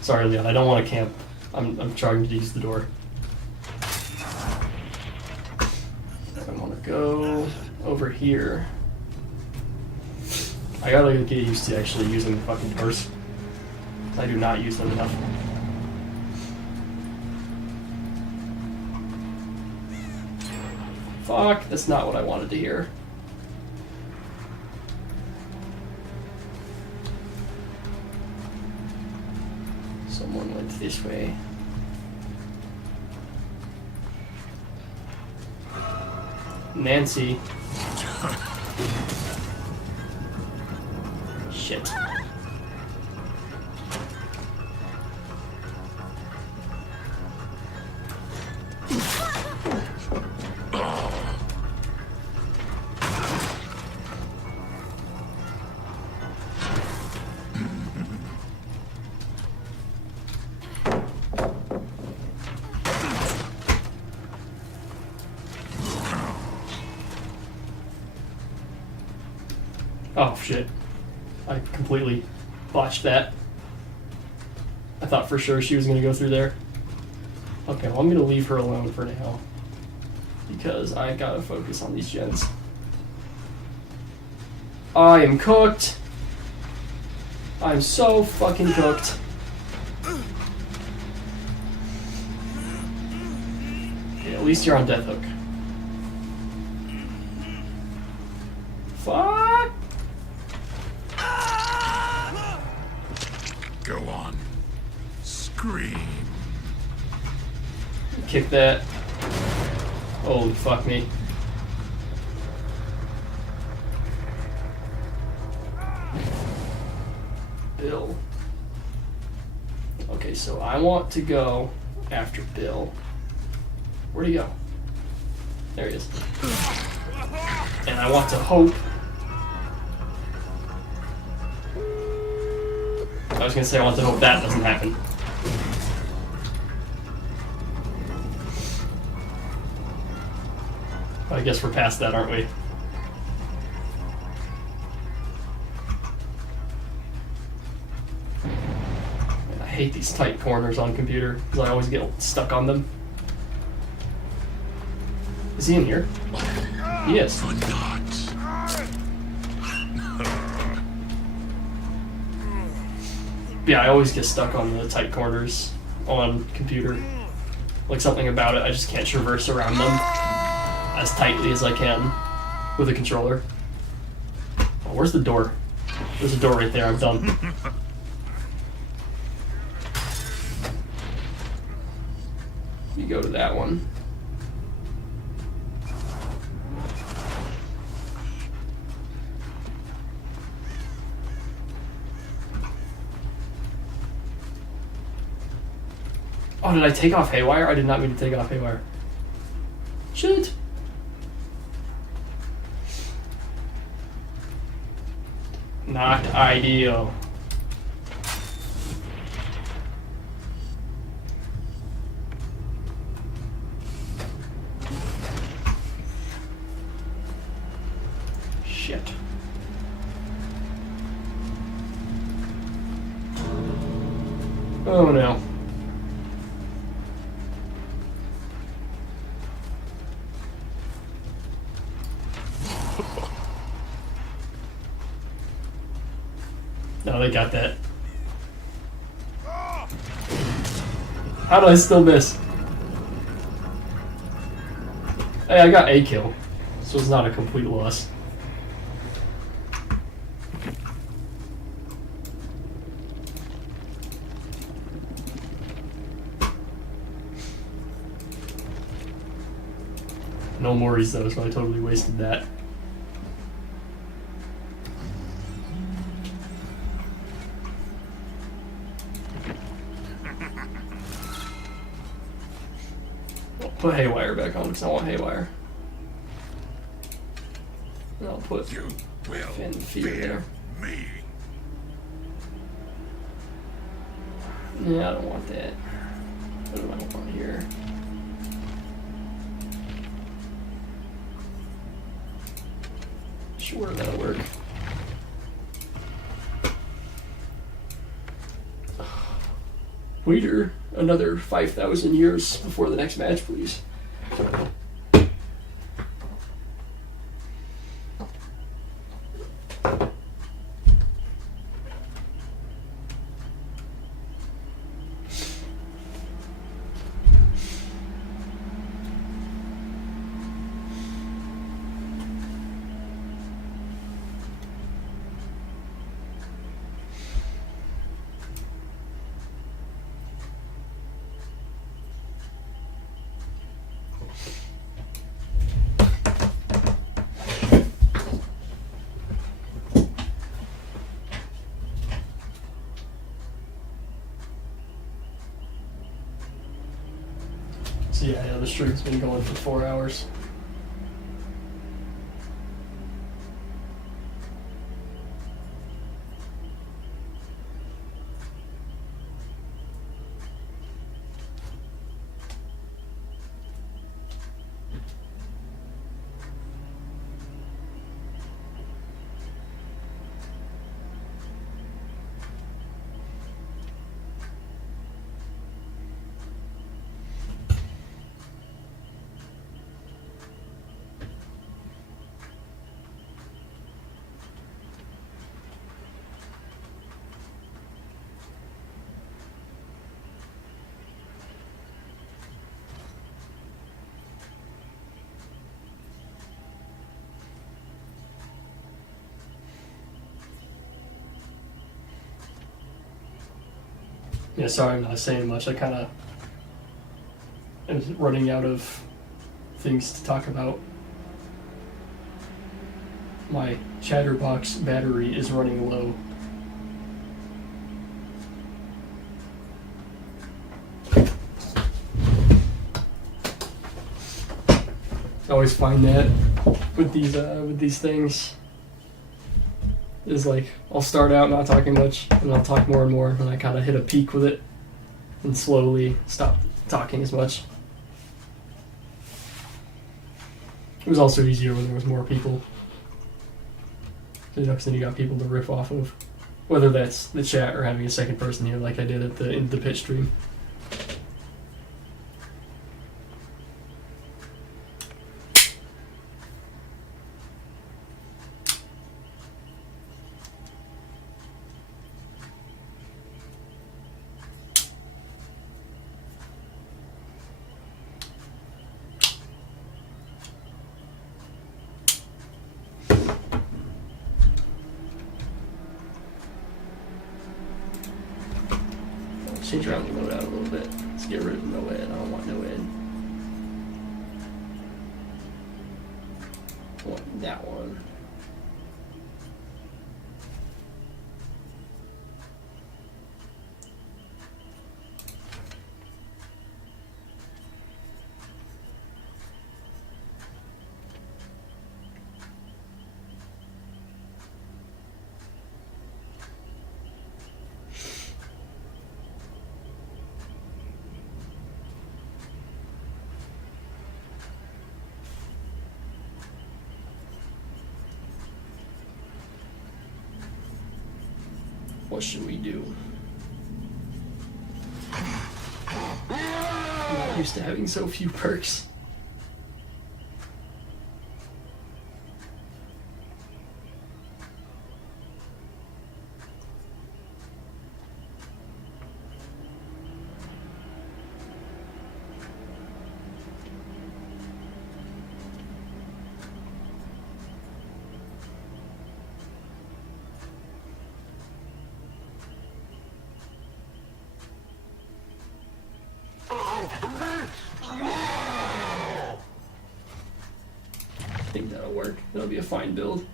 Sorry, Leon, I don't want to camp. I'm trying to use the door. I want to go over here. I gotta get used to actually using the fucking doors. I do not use them enough. Fuck, that's not what I wanted to hear. Someone went this way. Nancy. Shit. Oh shit. I completely botched that. I thought for sure she was going to go through there. Okay, well I'm going to leave her alone for now. Because I gotta focus on these gens. I am cooked. I'm so fucking cooked. Okay, at least you're on death hook. Fuck! Go on. Scream. Kick that. Holy fuck me. Bill. Okay, so I want to go after Bill. Where'd he go? There he is. And I want to hope... I was gonna say I want to hope that doesn't happen. I guess we're past that, aren't we? I hate these tight corners on computer because I always get stuck on them. Is he in here? He is. Yeah, I always get stuck on the tight corners on computer. Like something about it, I just can't traverse around them as tightly as I can with a controller. Oh, where's the door? There's a door right there, I'm done. You go to that one. Oh, did I take off Haywire? I did not mean to take off Haywire. Shit. Not ideal. Shit. Oh no. No, they got that. How do I still miss? Hey, I got a kill, so it's not a complete loss. No worries though, so I totally wasted that. Put Haywire back on because I want Haywire. And I'll put Fnaf there. Me. Yeah, I don't want that. What do I want here? Sure, that'll work. Waiter, another 5,000 years before the next match, please. So yeah, the stream's been going for 4 hours. Yeah, sorry I'm not saying much. I kind of am running out of things to talk about. My chatterbox battery is running low. I always find that with these things is like I'll start out not talking much and I'll talk more and more and I kind of hit a peak with it and slowly stop talking as much. It was also easier when there was more people. Because then you got people to riff off of, whether that's the chat or having a second person here like I did at in the pitch stream. Change around the loadout a little bit. Let's get rid of no ed. I don't want no ed. I want that one. What should we do? I'm not used to having so few perks. I think that'll work. That'll be a fine build.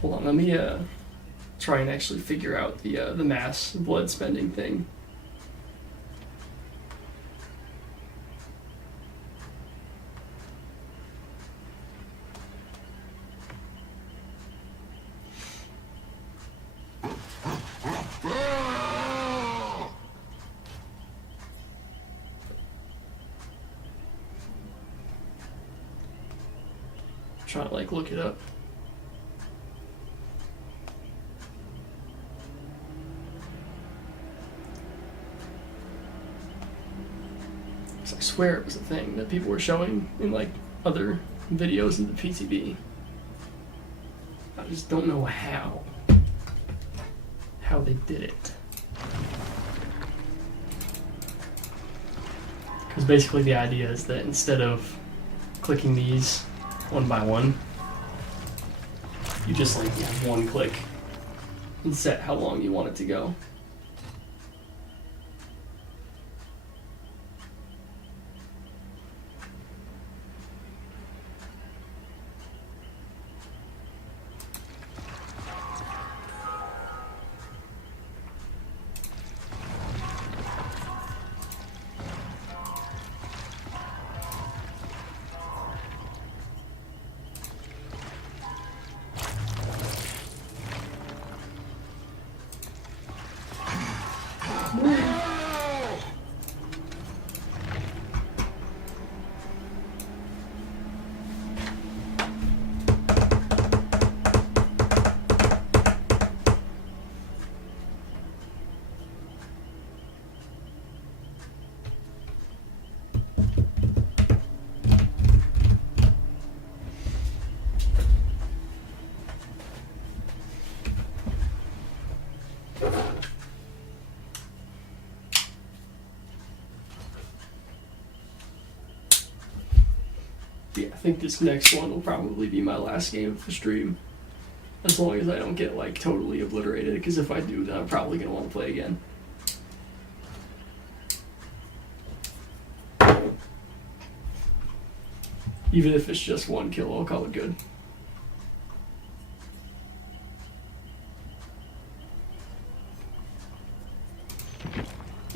Hold on, let me try and actually figure out the mass blood spending thing. Trying to like look it up. I swear it was a thing that people were showing in like other videos in the PTB. I just don't know how they did it. Because basically the idea is that instead of clicking these one by one, you just like have one click and set how long you want it to go. Yeah, I think this next one will probably be my last game of the stream. As long as I don't get like totally obliterated, because if I do, then I'm probably going to want to play again. Even if it's just one kill, I'll call it good.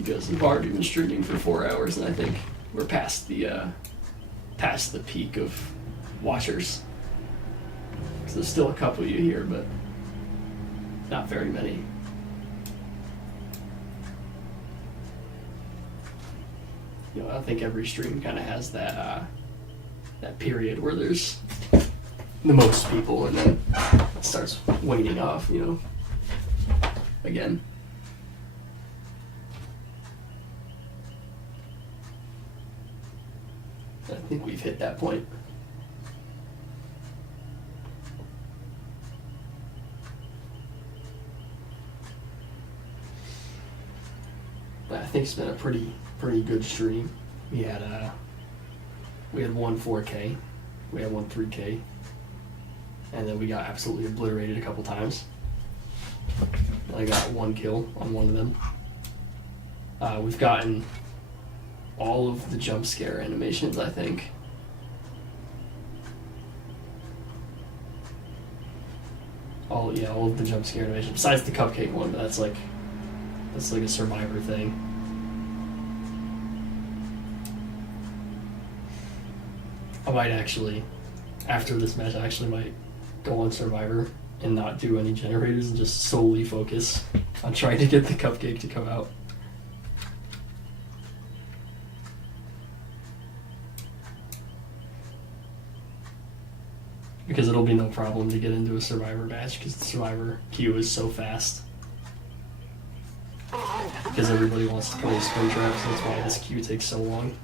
because we've already been streaming for 4 hours, and I think we're past the peak of watchers. So there's still a couple of you here, but not very many. You know, I think every stream kind of has that period where there's the most people, and then it starts waning off. You know, again. I think we've hit that point. But I think it's been a pretty good stream. We had one 4K, we had one 3K, and then we got absolutely obliterated a couple times. I got 1 kill on one of them. We've gotten all of the jump scare animations, I think. All of the jump scare animations, besides the cupcake one, but that's like a survivor thing. I might actually, after this match, I actually might go on Survivor and not do any generators and just solely focus on trying to get the cupcake to come out. Because it'll be no problem to get into a Survivor match because the Survivor queue is so fast. Because everybody wants to play Springtrap, so that's why this queue takes so long.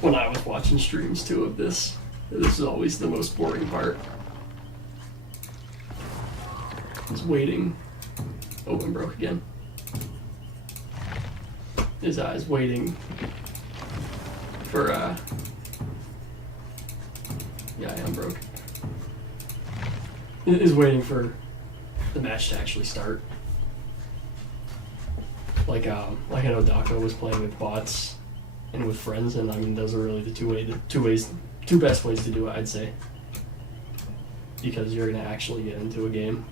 When I was watching streams too of this is always the most boring part. Is waiting. Oh, and broke again. His eyes waiting for yeah, I am broke. Is waiting for the match to actually start. Like I know Dako was playing with bots and with friends, and I mean those are really the two best ways to do it, I'd say, because you're gonna actually get into a game.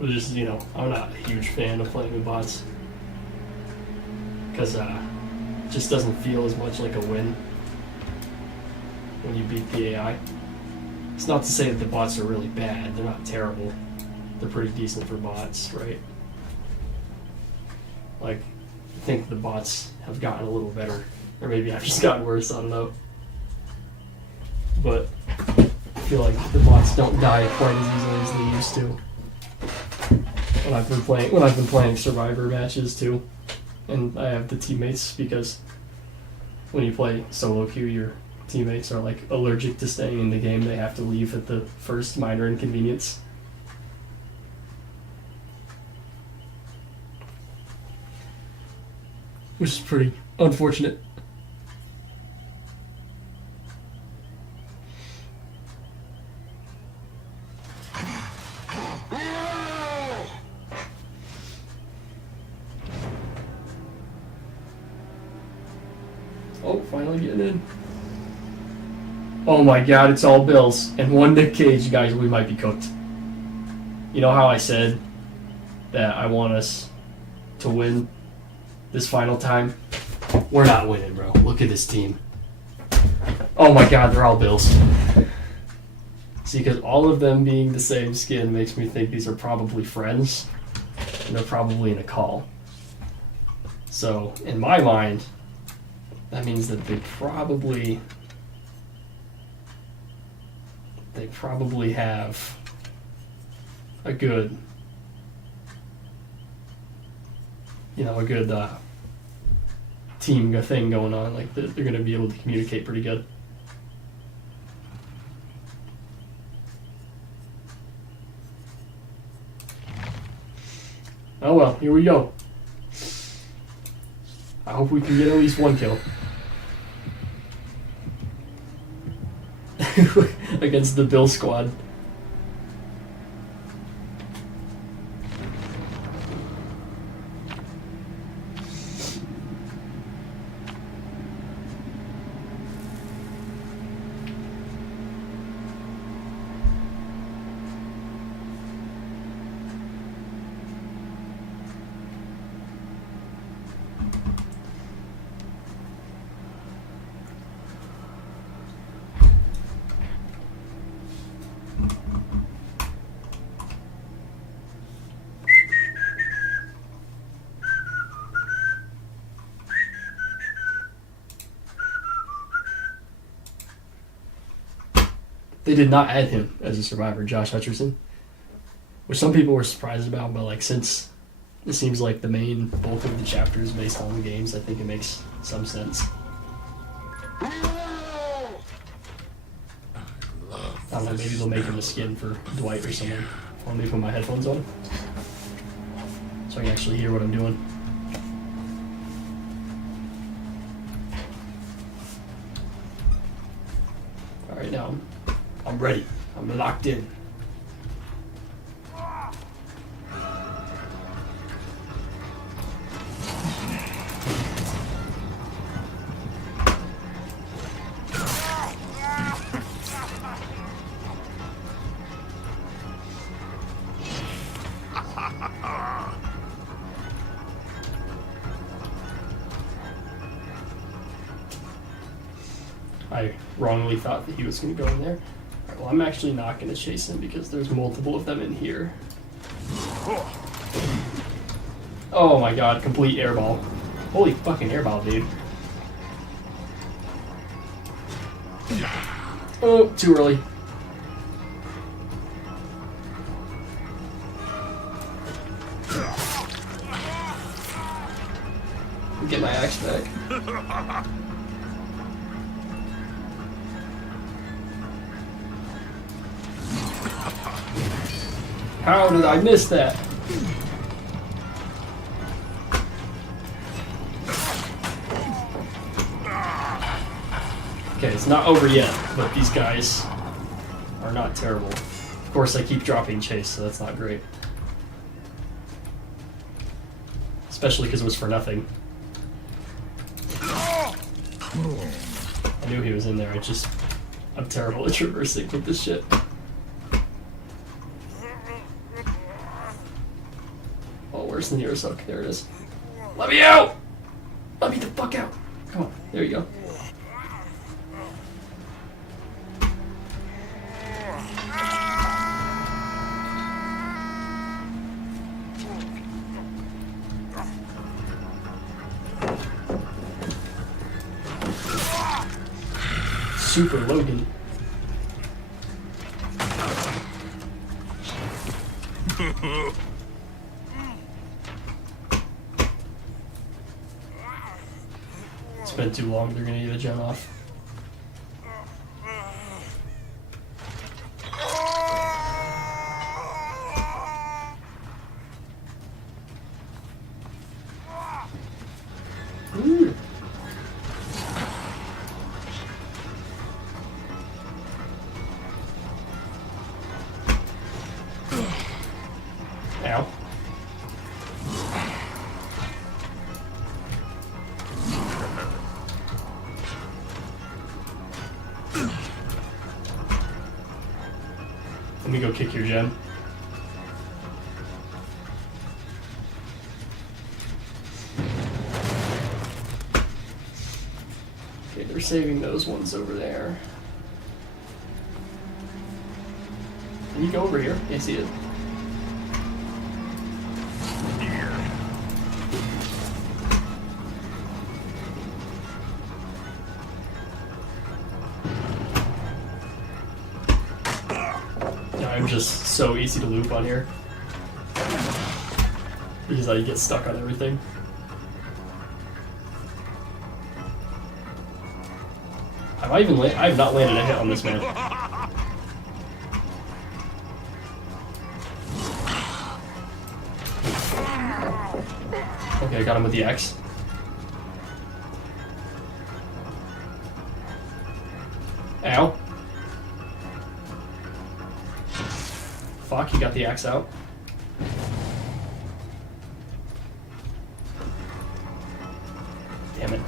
But just, you know, I'm not a huge fan of playing with bots because it just doesn't feel as much like a win when you beat the AI. It's not to say that the bots are really bad; they're not terrible. They're pretty decent for bots, right? Like, I think the bots have gotten a little better. Or maybe I've just gotten worse, I don't know. But I feel like the bots don't die quite as easily as they used to. When I've been playing Survivor matches too. And I have the teammates, because when you play solo queue, your teammates are like allergic to staying in the game. They have to leave at the first minor inconvenience. Which is pretty unfortunate. Oh, finally getting in. Oh my god, it's all Bills. And one Nick Cage, guys, we might be cooked. You know how I said that I want us to win this final time? We're not winning, bro. Look at this team. Oh my god, they're all Bills. See, because all of them being the same skin makes me think these are probably friends. And they're probably in a call. So, in my mind, that means that they probably they probably have a good, a good team thing going on. Like they're going to be able to communicate pretty good. Oh well, here we go. I hope we can get at least one kill. Against the Bill squad. They did not add him as a survivor, Josh Hutcherson, which some people were surprised about, but like since it seems like the main bulk of the chapter is based on the games, I think it makes some sense. I don't know, maybe they'll make him a skin for Dwight or someone. Let me put my headphones on so I can actually hear what I'm doing. Alright, now I'm ready. I'm locked in. I wrongly thought that he was going to go in there. Right, well, I'm actually not going to chase him because there's multiple of them in here. Oh my god, complete airball. Holy fucking airball, dude. Oh, too early. Get my axe back. How did I miss that? Okay, it's not over yet, but these guys are not terrible. Of course, I keep dropping chase, so that's not great. Especially because it was for nothing. I knew he was in there, I'm terrible at traversing with this shit. Where's the nearest hook? There it is. Let me out! Let me the fuck out! Come on, there you go. Super Logan. It's been too long, they're gonna get a gen off. Ooh. Ow. Let me go kick your gen. Okay, they're saving those ones over there. Can you go over here? Can't see it. I'm just so easy to loop on here. Because I get stuck on everything. I have not landed a hit on this man. Okay, I got him with the X. Ow. Fuck, he got the axe out. Damn it.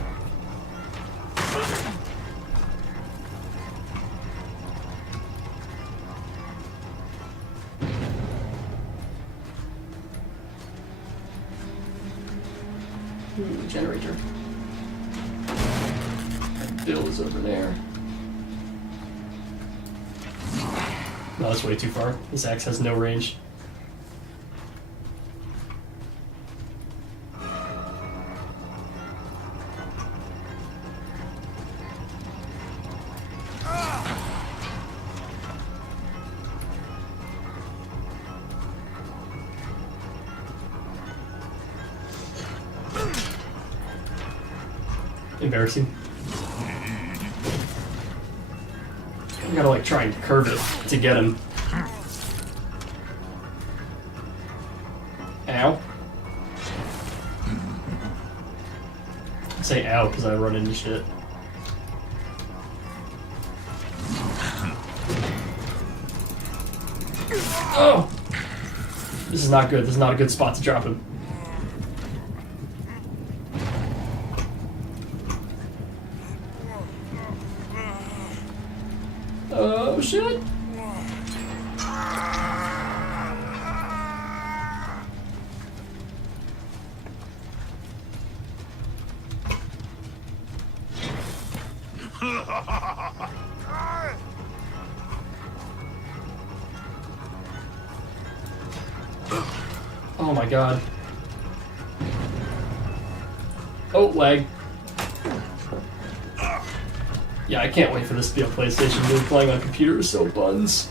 Generator. Bill is over there. No, that's way too far. This axe has no range. Embarrassing. I gotta like try and curve it to get him. Ow. I say ow because I run into shit. Oh! This is not good. This is not a good spot to drop him. Oh shit! Oh my god. Oh, lag. Yeah, I can't wait for this to be a PlayStation. Really playing on computer is so buns.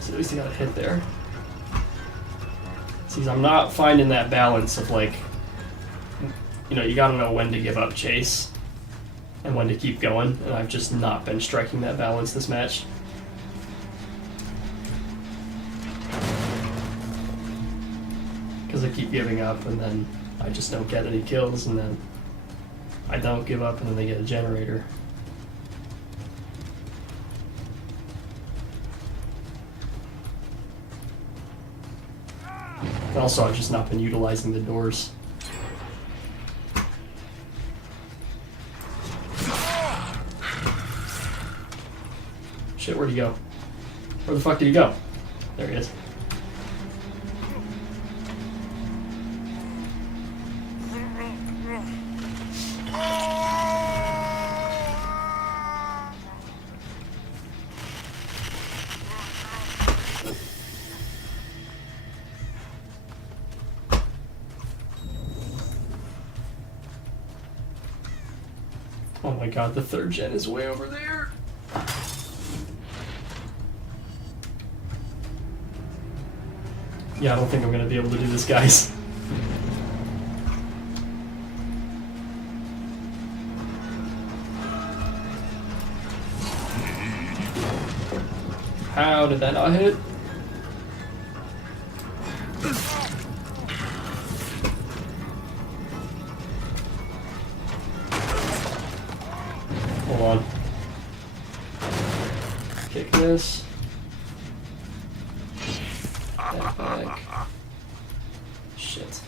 So at least he got a hit there. See, I'm not finding that balance of like, you know, you gotta know when to give up chase and when to keep going, and I've just not been striking that balance this match. Because I keep giving up, and then I just don't get any kills, and then I don't give up, and then they get a generator. And also, I've just not been utilizing the doors. Shit, where'd he go? Where the fuck did he go? There he is. Oh my god, the third gen is way over there. Yeah, I don't think I'm gonna be able to do this, guys. How did that not hit? Hold on. Kick this. Back. Shit.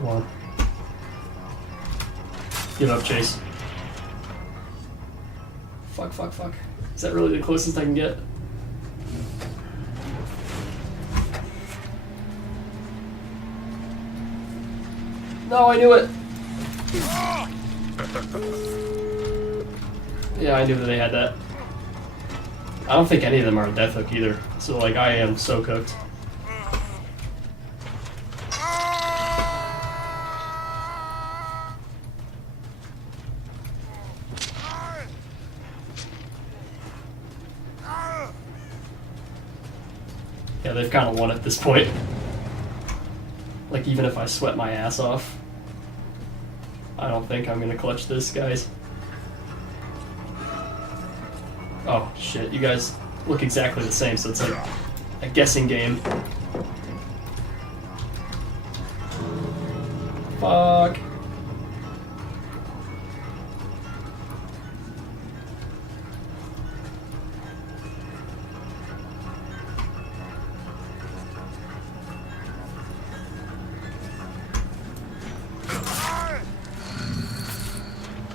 One. Give up, Chase. Fuck, fuck, fuck. Is that really the closest I can get? No, I knew it! Yeah, I knew that they had that. I don't think any of them are a death hook either. So, like, I am so cooked. Yeah, they've kind of won at this point. Like, even if I sweat my ass off, I don't think I'm gonna clutch this, guys. Oh, shit, you guys look exactly the same, so it's like a guessing game. Fuck.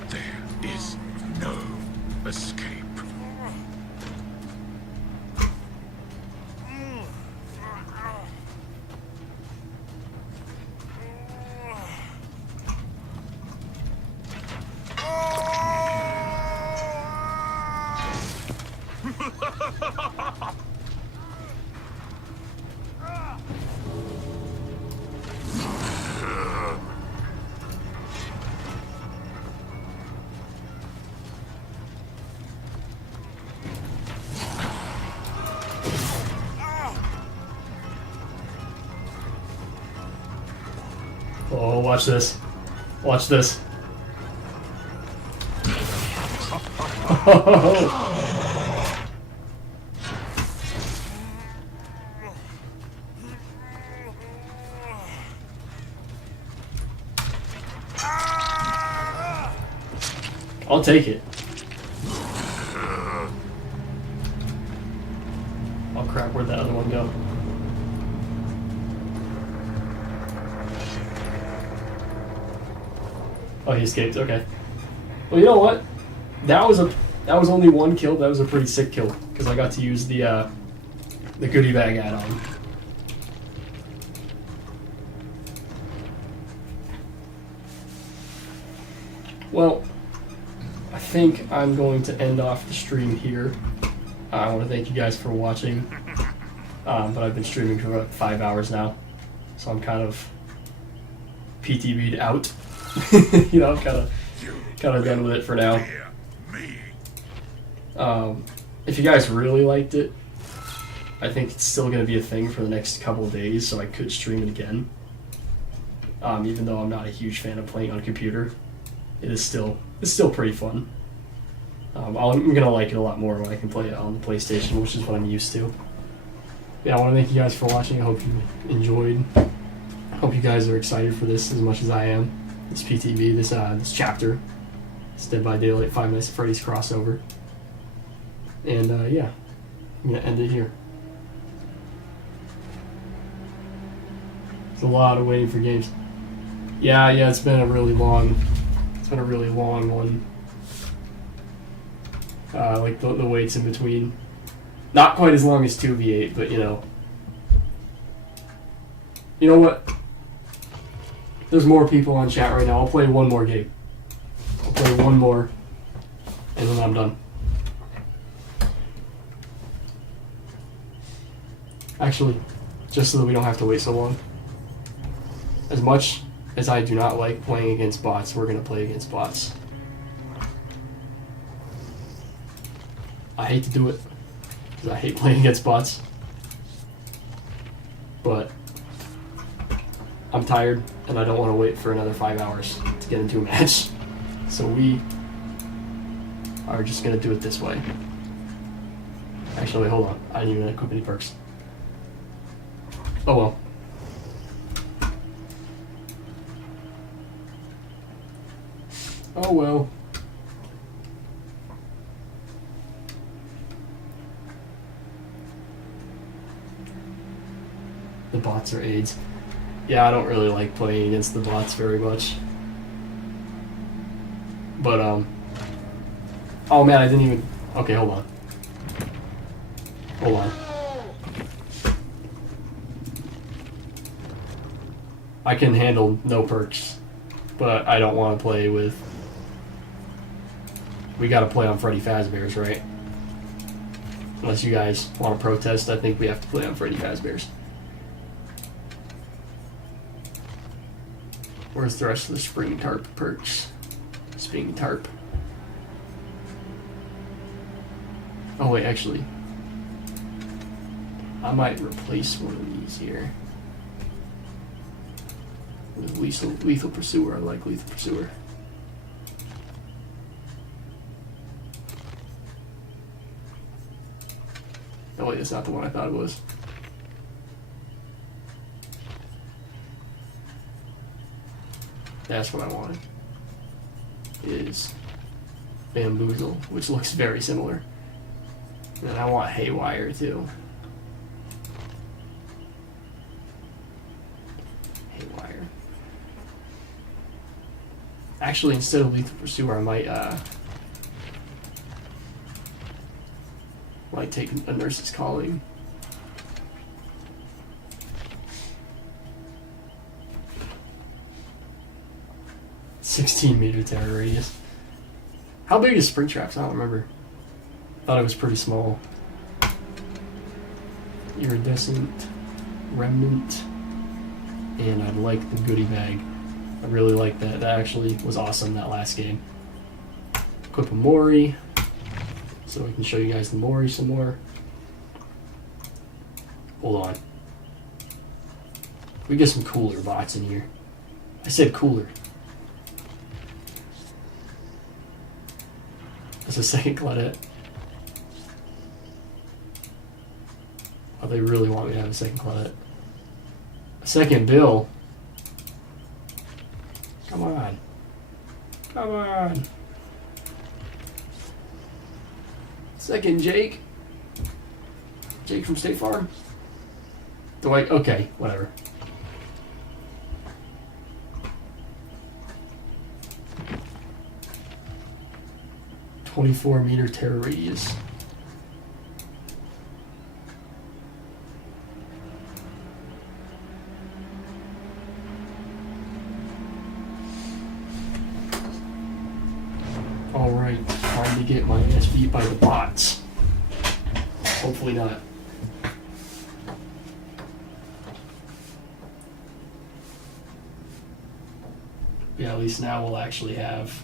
There is no escape. Oh, watch this. Watch this. I'll take it. Oh crap, where'd that other one go? Oh, he escaped. Okay. Well, you know what? That was only one kill. That was a pretty sick kill because I got to use the goodie bag add-on. Well, I think I'm going to end off the stream here. I want to thank you guys for watching. But I've been streaming for about 5 hours now, so I'm kind of PTB'd out. You know, I'm kind of done with it for now. If you guys really liked it, I think it's still going to be a thing for the next couple of days, so I could stream it again. Even though I'm not a huge fan of playing on a computer, it's still pretty fun. I'm going to like it a lot more when I can play it on the PlayStation, which is what I'm used to. Yeah, I want to thank you guys for watching. I hope you enjoyed. I hope you guys are excited for this as much as I am. This PTB, this chapter, this Dead by Daylight 5 Nights at Freddy's crossover. And yeah, I'm gonna end it here. It's a lot of waiting for games. Yeah, it's been a really long one. Like the waits in between. Not quite as long as 2v8, but you know. You know what? There's more people on chat right now. I'll play one more game. I'll play one more, and then I'm done. Actually, just so that we don't have to wait so long. As much as I do not like playing against bots, we're going to play against bots. I hate to do it, because I hate playing against bots. But I'm tired, and I don't want to wait for another 5 hours to get into a match. So we are just going to do it this way. Actually, wait, hold on. I didn't even equip any perks. Oh well. Oh well. The bots are AIDS. Yeah, I don't really like playing against the bots very much. But oh man, I didn't even. Okay, hold on. Hold on. I can handle no perks, but I don't want to play with. We got to play on Freddy Fazbear's, right? Unless you guys want to protest, I think we have to play on Freddy Fazbear's. Where's the rest of the Springtrap perks? Springtrap. Oh wait, actually, I might replace one of these here with lethal pursuer. I like lethal pursuer. Oh wait, that's not the one I thought it was. That's what I wanted. Is Bamboozle, which looks very similar. And I want Haywire too. Haywire. Actually, instead of Lethal Pursuer, I might take a Nurse's Calling. "16-meter terror radius." How big is Springtrap? I don't remember. Thought it was pretty small. Iridescent, Remnant, and I like the goodie bag. I really like that. That actually was awesome, that last game. Equip a Mori, so we can show you guys the Mori some more. Hold on. We get some cooler bots in here. I said cooler. That's a second Claudette. Oh, they really want me to have a second Claudette. A second Bill? Come on. Come on. Second Jake? Jake from State Farm? Okay, whatever. "24-meter terror radius." Alright, time to get my ass beat by the bots. Hopefully not. Yeah, at least now we'll actually have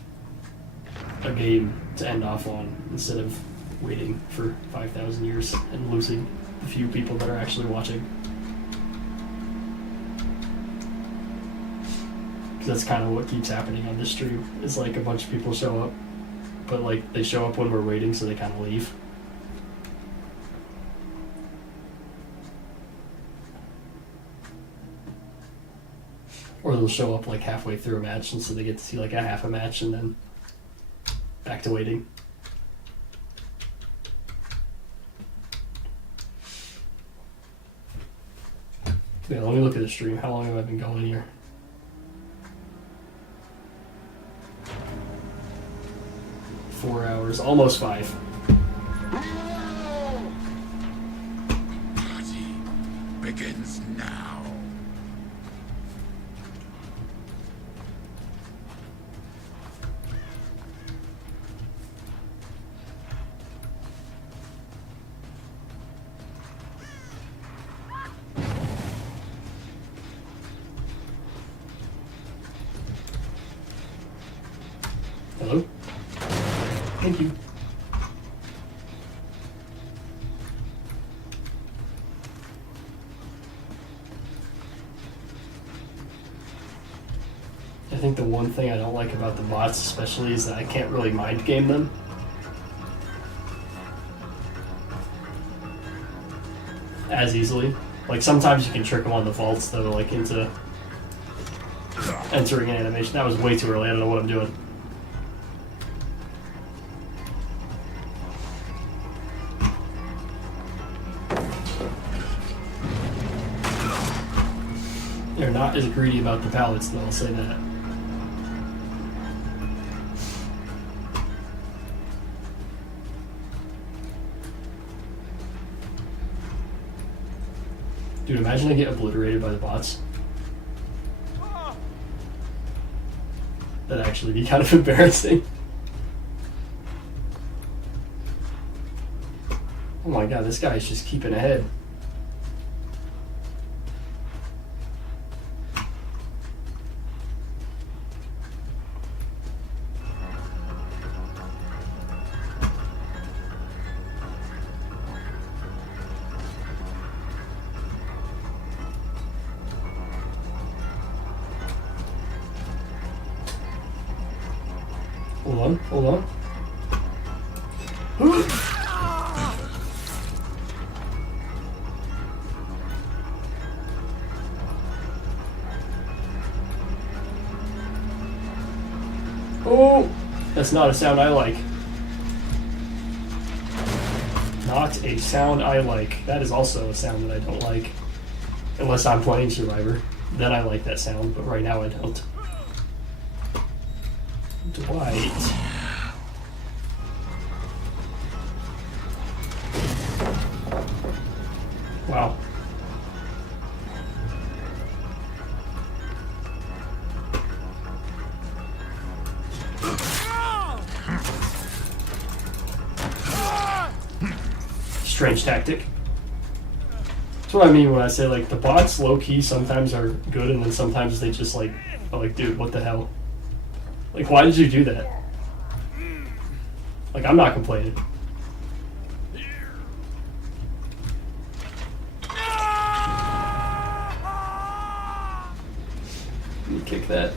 a game to end off on instead of waiting for 5,000 years and losing the few people that are actually watching. Because that's kind of what keeps happening on this stream. It's like a bunch of people show up, but like they show up when we're waiting, so they kind of leave. Or they'll show up like halfway through a match, and so they get to see like a half a match and then back to waiting. Yeah, let me look at the stream. How long have I been going here? Four hours, almost 5. Party begins now. Hello? Thank you. I think the one thing I don't like about the bots especially is that I can't really mind game them. As easily. Like sometimes you can trick them on the vaults though, like into entering an animation. That was way too early, I don't know what I'm doing. They're not as greedy about the pallets though, I'll say that. Dude, imagine they get obliterated by the bots. That'd actually be kind of embarrassing. Oh my god, this guy's just keeping ahead. Hold on, hold on. Oh, that's not a sound I like. Not a sound I like. That is also a sound that I don't like. Unless I'm playing Survivor. Then I like that sound, but right now I don't. Dwight. Wow. Strange tactic. That's what I mean when I say like the bots low-key sometimes are good and then sometimes they just like are like, dude, what the hell? Like, why did you do that? Like, I'm not complaining. Let me kick that.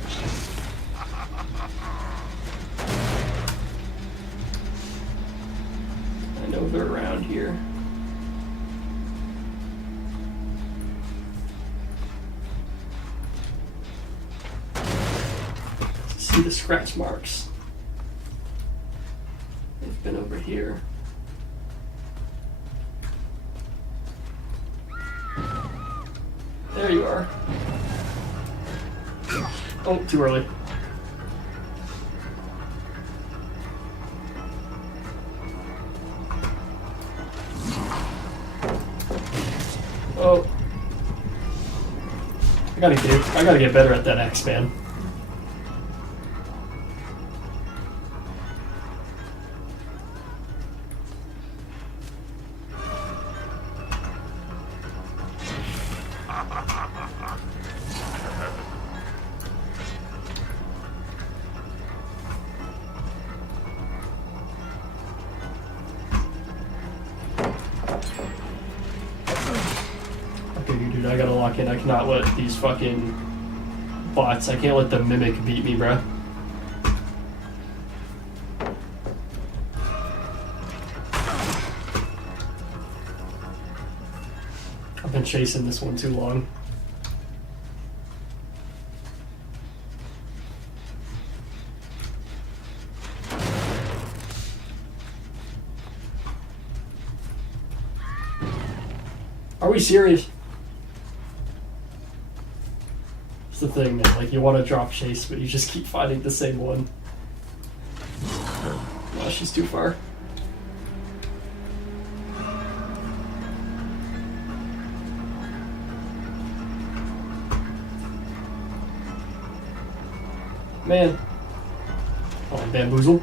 I know they're around here. See the scratch marks. They've been over here. There you are. Oh, too early. Oh. I gotta get better at that X, man. Dude, I gotta lock in. I cannot let these fucking bots, I can't let the mimic beat me, bruh. I've been chasing this one too long. Are we serious? It's the thing, man. Like, you want to drop chase, but you just keep fighting the same one. Oh, she's too far. Man. Oh, bamboozle.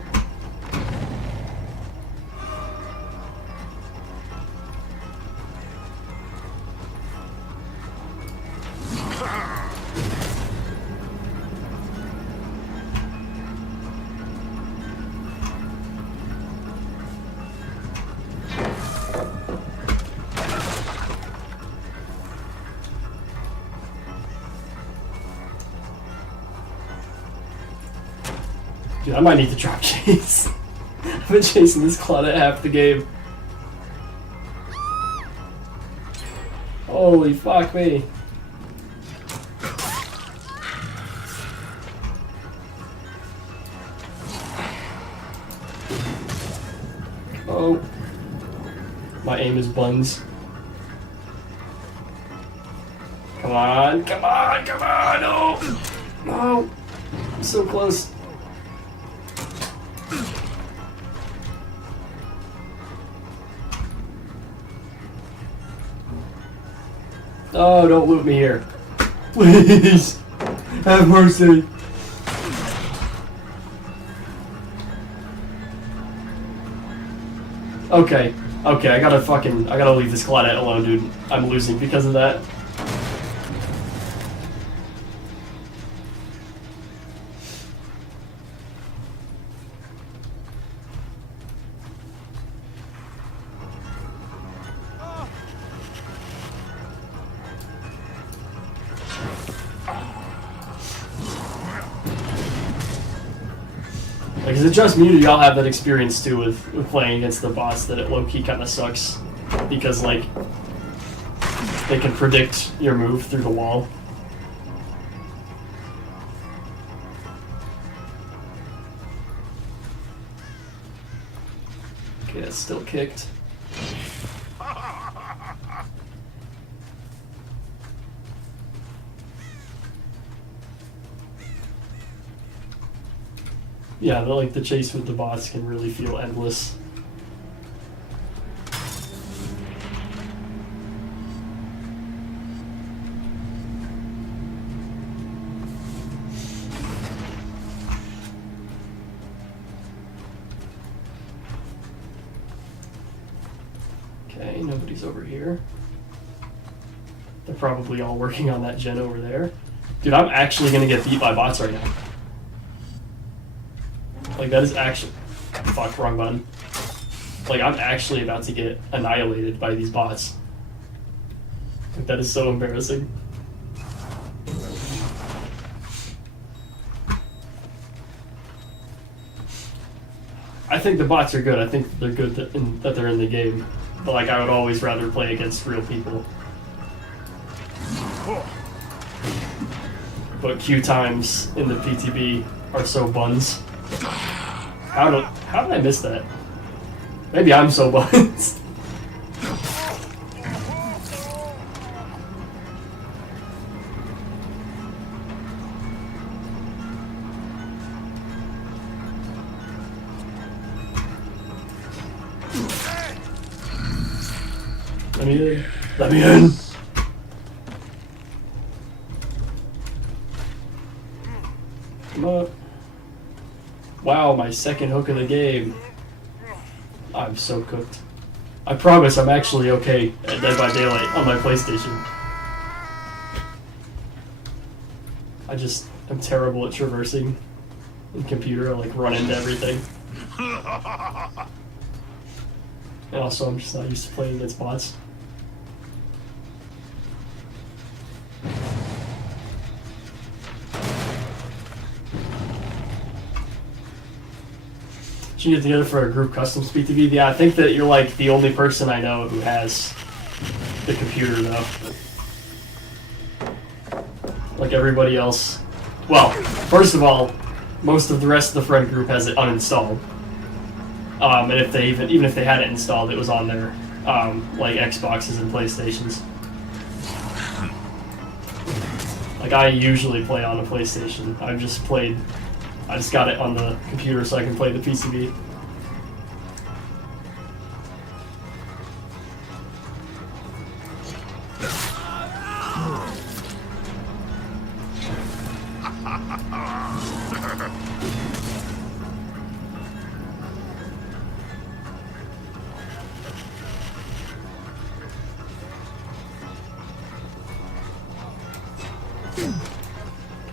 Dude, I might need to drop chase. I've been chasing this cloud at half the game. Holy fuck me. Oh. My aim is buns. Come on, come on, come on! No! No! I'm so close. Oh, don't loot me here. Please! Have mercy! Okay. Okay, I gotta leave this Claudette alone, dude. I'm losing because of that. Like, is it just me, or do y'all have that experience too with playing against the boss that it low-key kind of sucks? Because, like, they can predict your move through the wall. Okay, that's still kicked. Yeah, the chase with the boss can really feel endless. Okay, nobody's over here. They're probably all working on that gen over there. Dude, I'm actually gonna get beat by bots right now. Like, that is actually... Fuck, wrong button. Like, I'm actually about to get annihilated by these bots. Like, that is so embarrassing. I think the bots are good. I think they're good that they're in the game. But, like, I would always rather play against real people. But queue times in the PTB are so buns. How did I miss that? Maybe I'm so buns. Let me in. Let me in. Come up. Wow, my second hook of the game. I'm so cooked. I promise I'm actually okay at Dead by Daylight on my PlayStation. I'm terrible at traversing in computer. I like run into everything. And also I'm just not used to playing against bots. Should you get together for a group custom speed TV? Yeah, I think that you're like the only person I know who has the computer though. Like everybody else. Well, first of all, most of the rest of the friend group has it uninstalled. And if they even if they had it installed, it was on their like Xboxes and PlayStations. Like I usually play on a PlayStation. I just got it on the computer so I can play the PCB.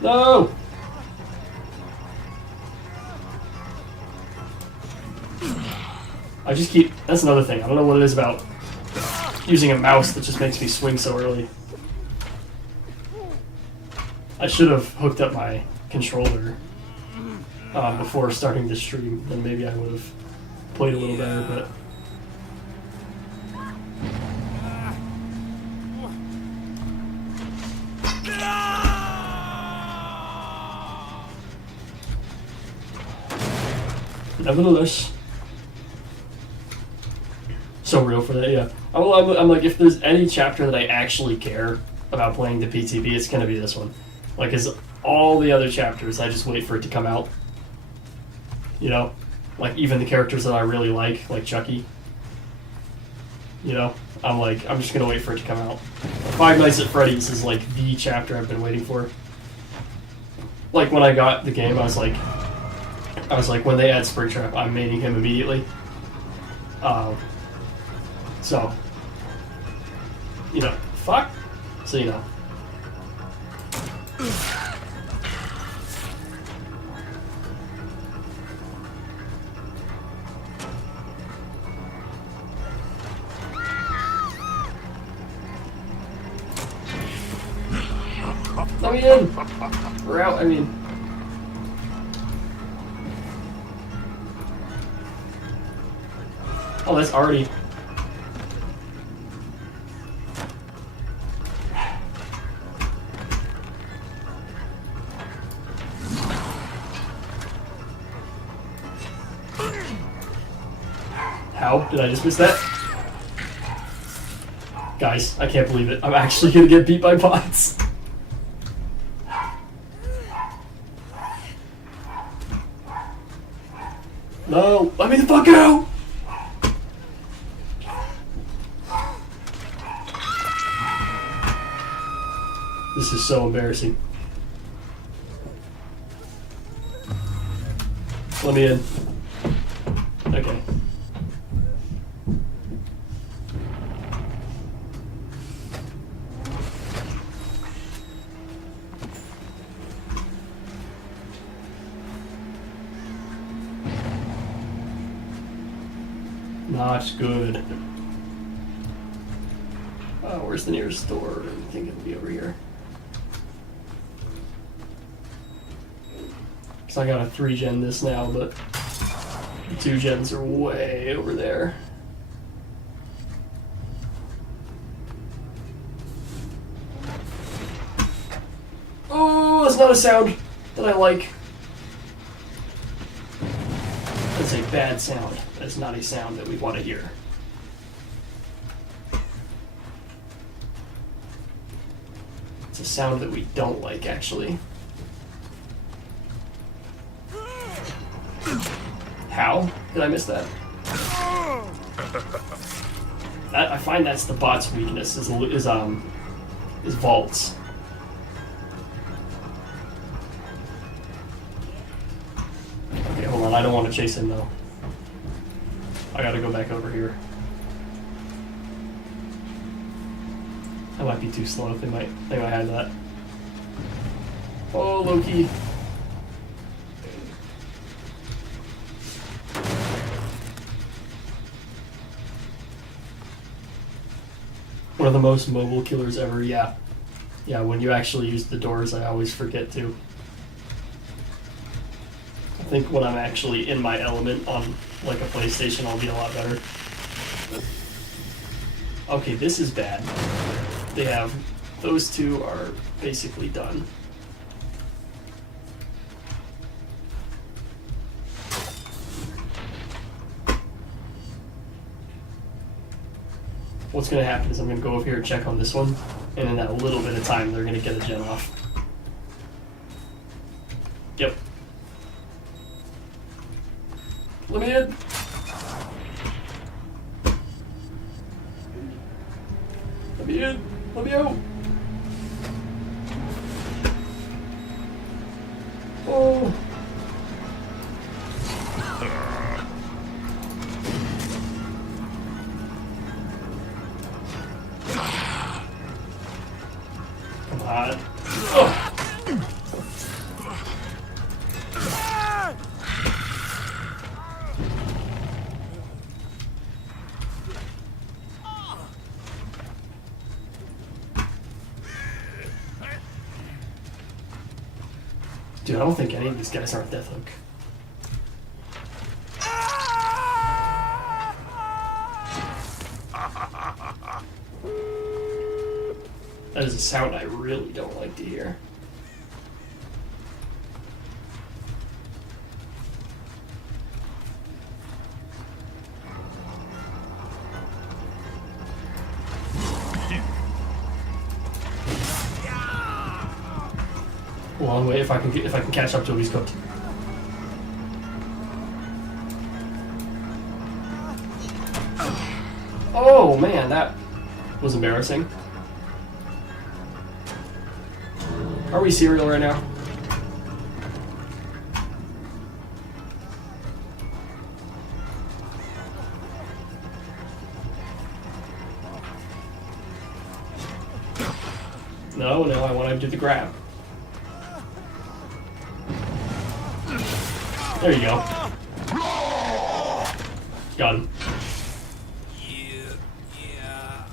No! That's another thing. I don't know what it is about using a mouse that just makes me swing so early. I should have hooked up my controller before starting the stream, then maybe I would have played a little better, but... Nevertheless... So real for that, yeah. I'm like, if there's any chapter that I actually care about playing the PTB, it's gonna be this one. Like, cause all the other chapters, I just wait for it to come out. You know? Like, even the characters that I really like Chucky. You know? I'm just gonna wait for it to come out. Five Nights at Freddy's is like the chapter I've been waiting for. Like when I got the game, I was like, when they add Springtrap, I'm maining him immediately. So, you know, fuck. So you know. Let me in! We're out, I mean. Oh, that's already... How? Did I just miss that? Guys, I can't believe it. I'm actually gonna get beat by bots. No! Let me the fuck out! This is so embarrassing. Let me in. Okay. Not good. Where's the nearest store? I think it'll be over here. Because I got a 3-gen this now, but the 2 gens are way over there. Oh, that's not a sound that I like. That's a bad sound. That's not a sound that we want to hear. It's a sound that we don't like, actually. How did I miss that? I find that's the bot's weakness is vaults. Okay, hold on. I don't want to chase him though. I gotta go back over here. That might be too slow. They might have that. Oh, Loki. One of the most mobile killers ever, yeah. Yeah, when you actually use the doors, I always forget to. I think when I'm actually in my element on like a PlayStation, I'll be a lot better. Okay, this is bad. They have... Those two are basically done. What's going to happen is I'm going to go over here and check on this one, and in that little bit of time, they're going to get a gen off. Yep. Let me in. Let me in. Let me out. Oh. Come on. Oh. Dude, I don't think any of these guys are Death Hook. That is a sound I really don't like to hear. Hold on, wait, if I can catch up to him, he's cooked. Oh man, that was embarrassing. Are we cereal right now? No, I want to do the grab. There you go. Got him.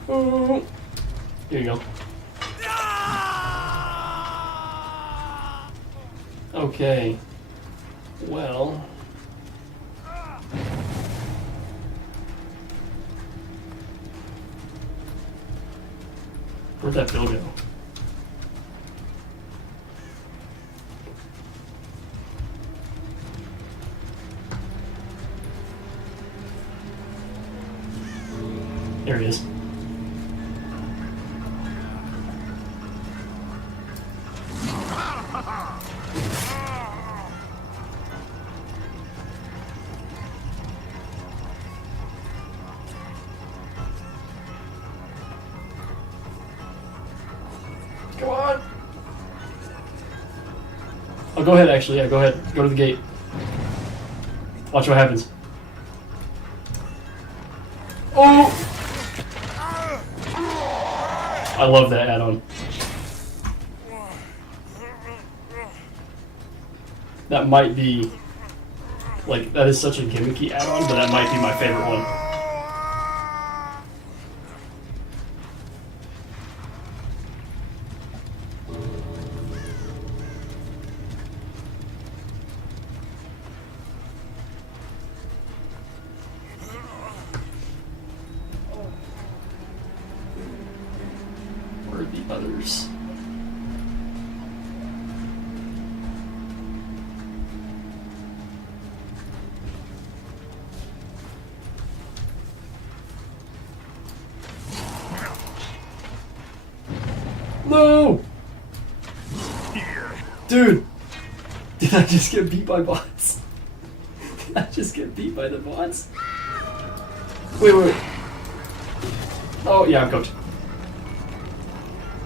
Ooh. Here you go. Okay. Well. Where'd that bill go? There he is. Come on. Oh, go ahead, actually. Yeah, go ahead. Go to the gate. Watch what happens. Oh! I love that add-on. That might be... Like, that is such a gimmicky add-on, but that might be my favorite one. Where are the others? No! Dude! Did I just get beat by bots? Did I just get beat by the bots? Wait. Oh, yeah, I'm cooked.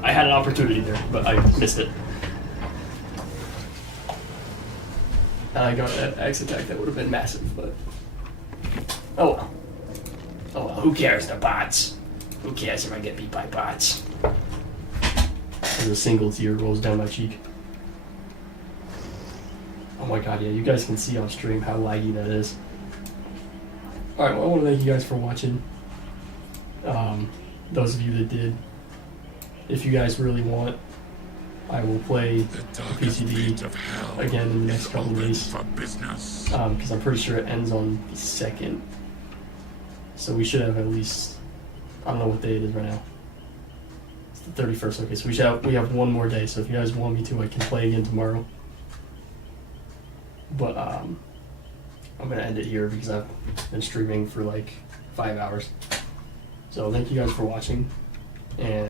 I had an opportunity there, but I missed it. And I got that axe attack that would have been massive, but... Oh well. Oh well, who cares, the bots? Who cares if I get beat by bots? As a single tear rolls down my cheek. Oh my god, yeah, you guys can see on stream how laggy that is. Alright, well, I want to thank you guys for watching. Those of you that did. If you guys really want, I will play the PCD again in the next couple of days. Because I'm pretty sure it ends on the 2nd. So we should have at least... I don't know what day it is right now. It's the 31st, okay, so we have one more day, so if you guys want me to, I can play again tomorrow. But, I'm gonna end it here because I've been streaming for like 5 hours. So thank you guys for watching, and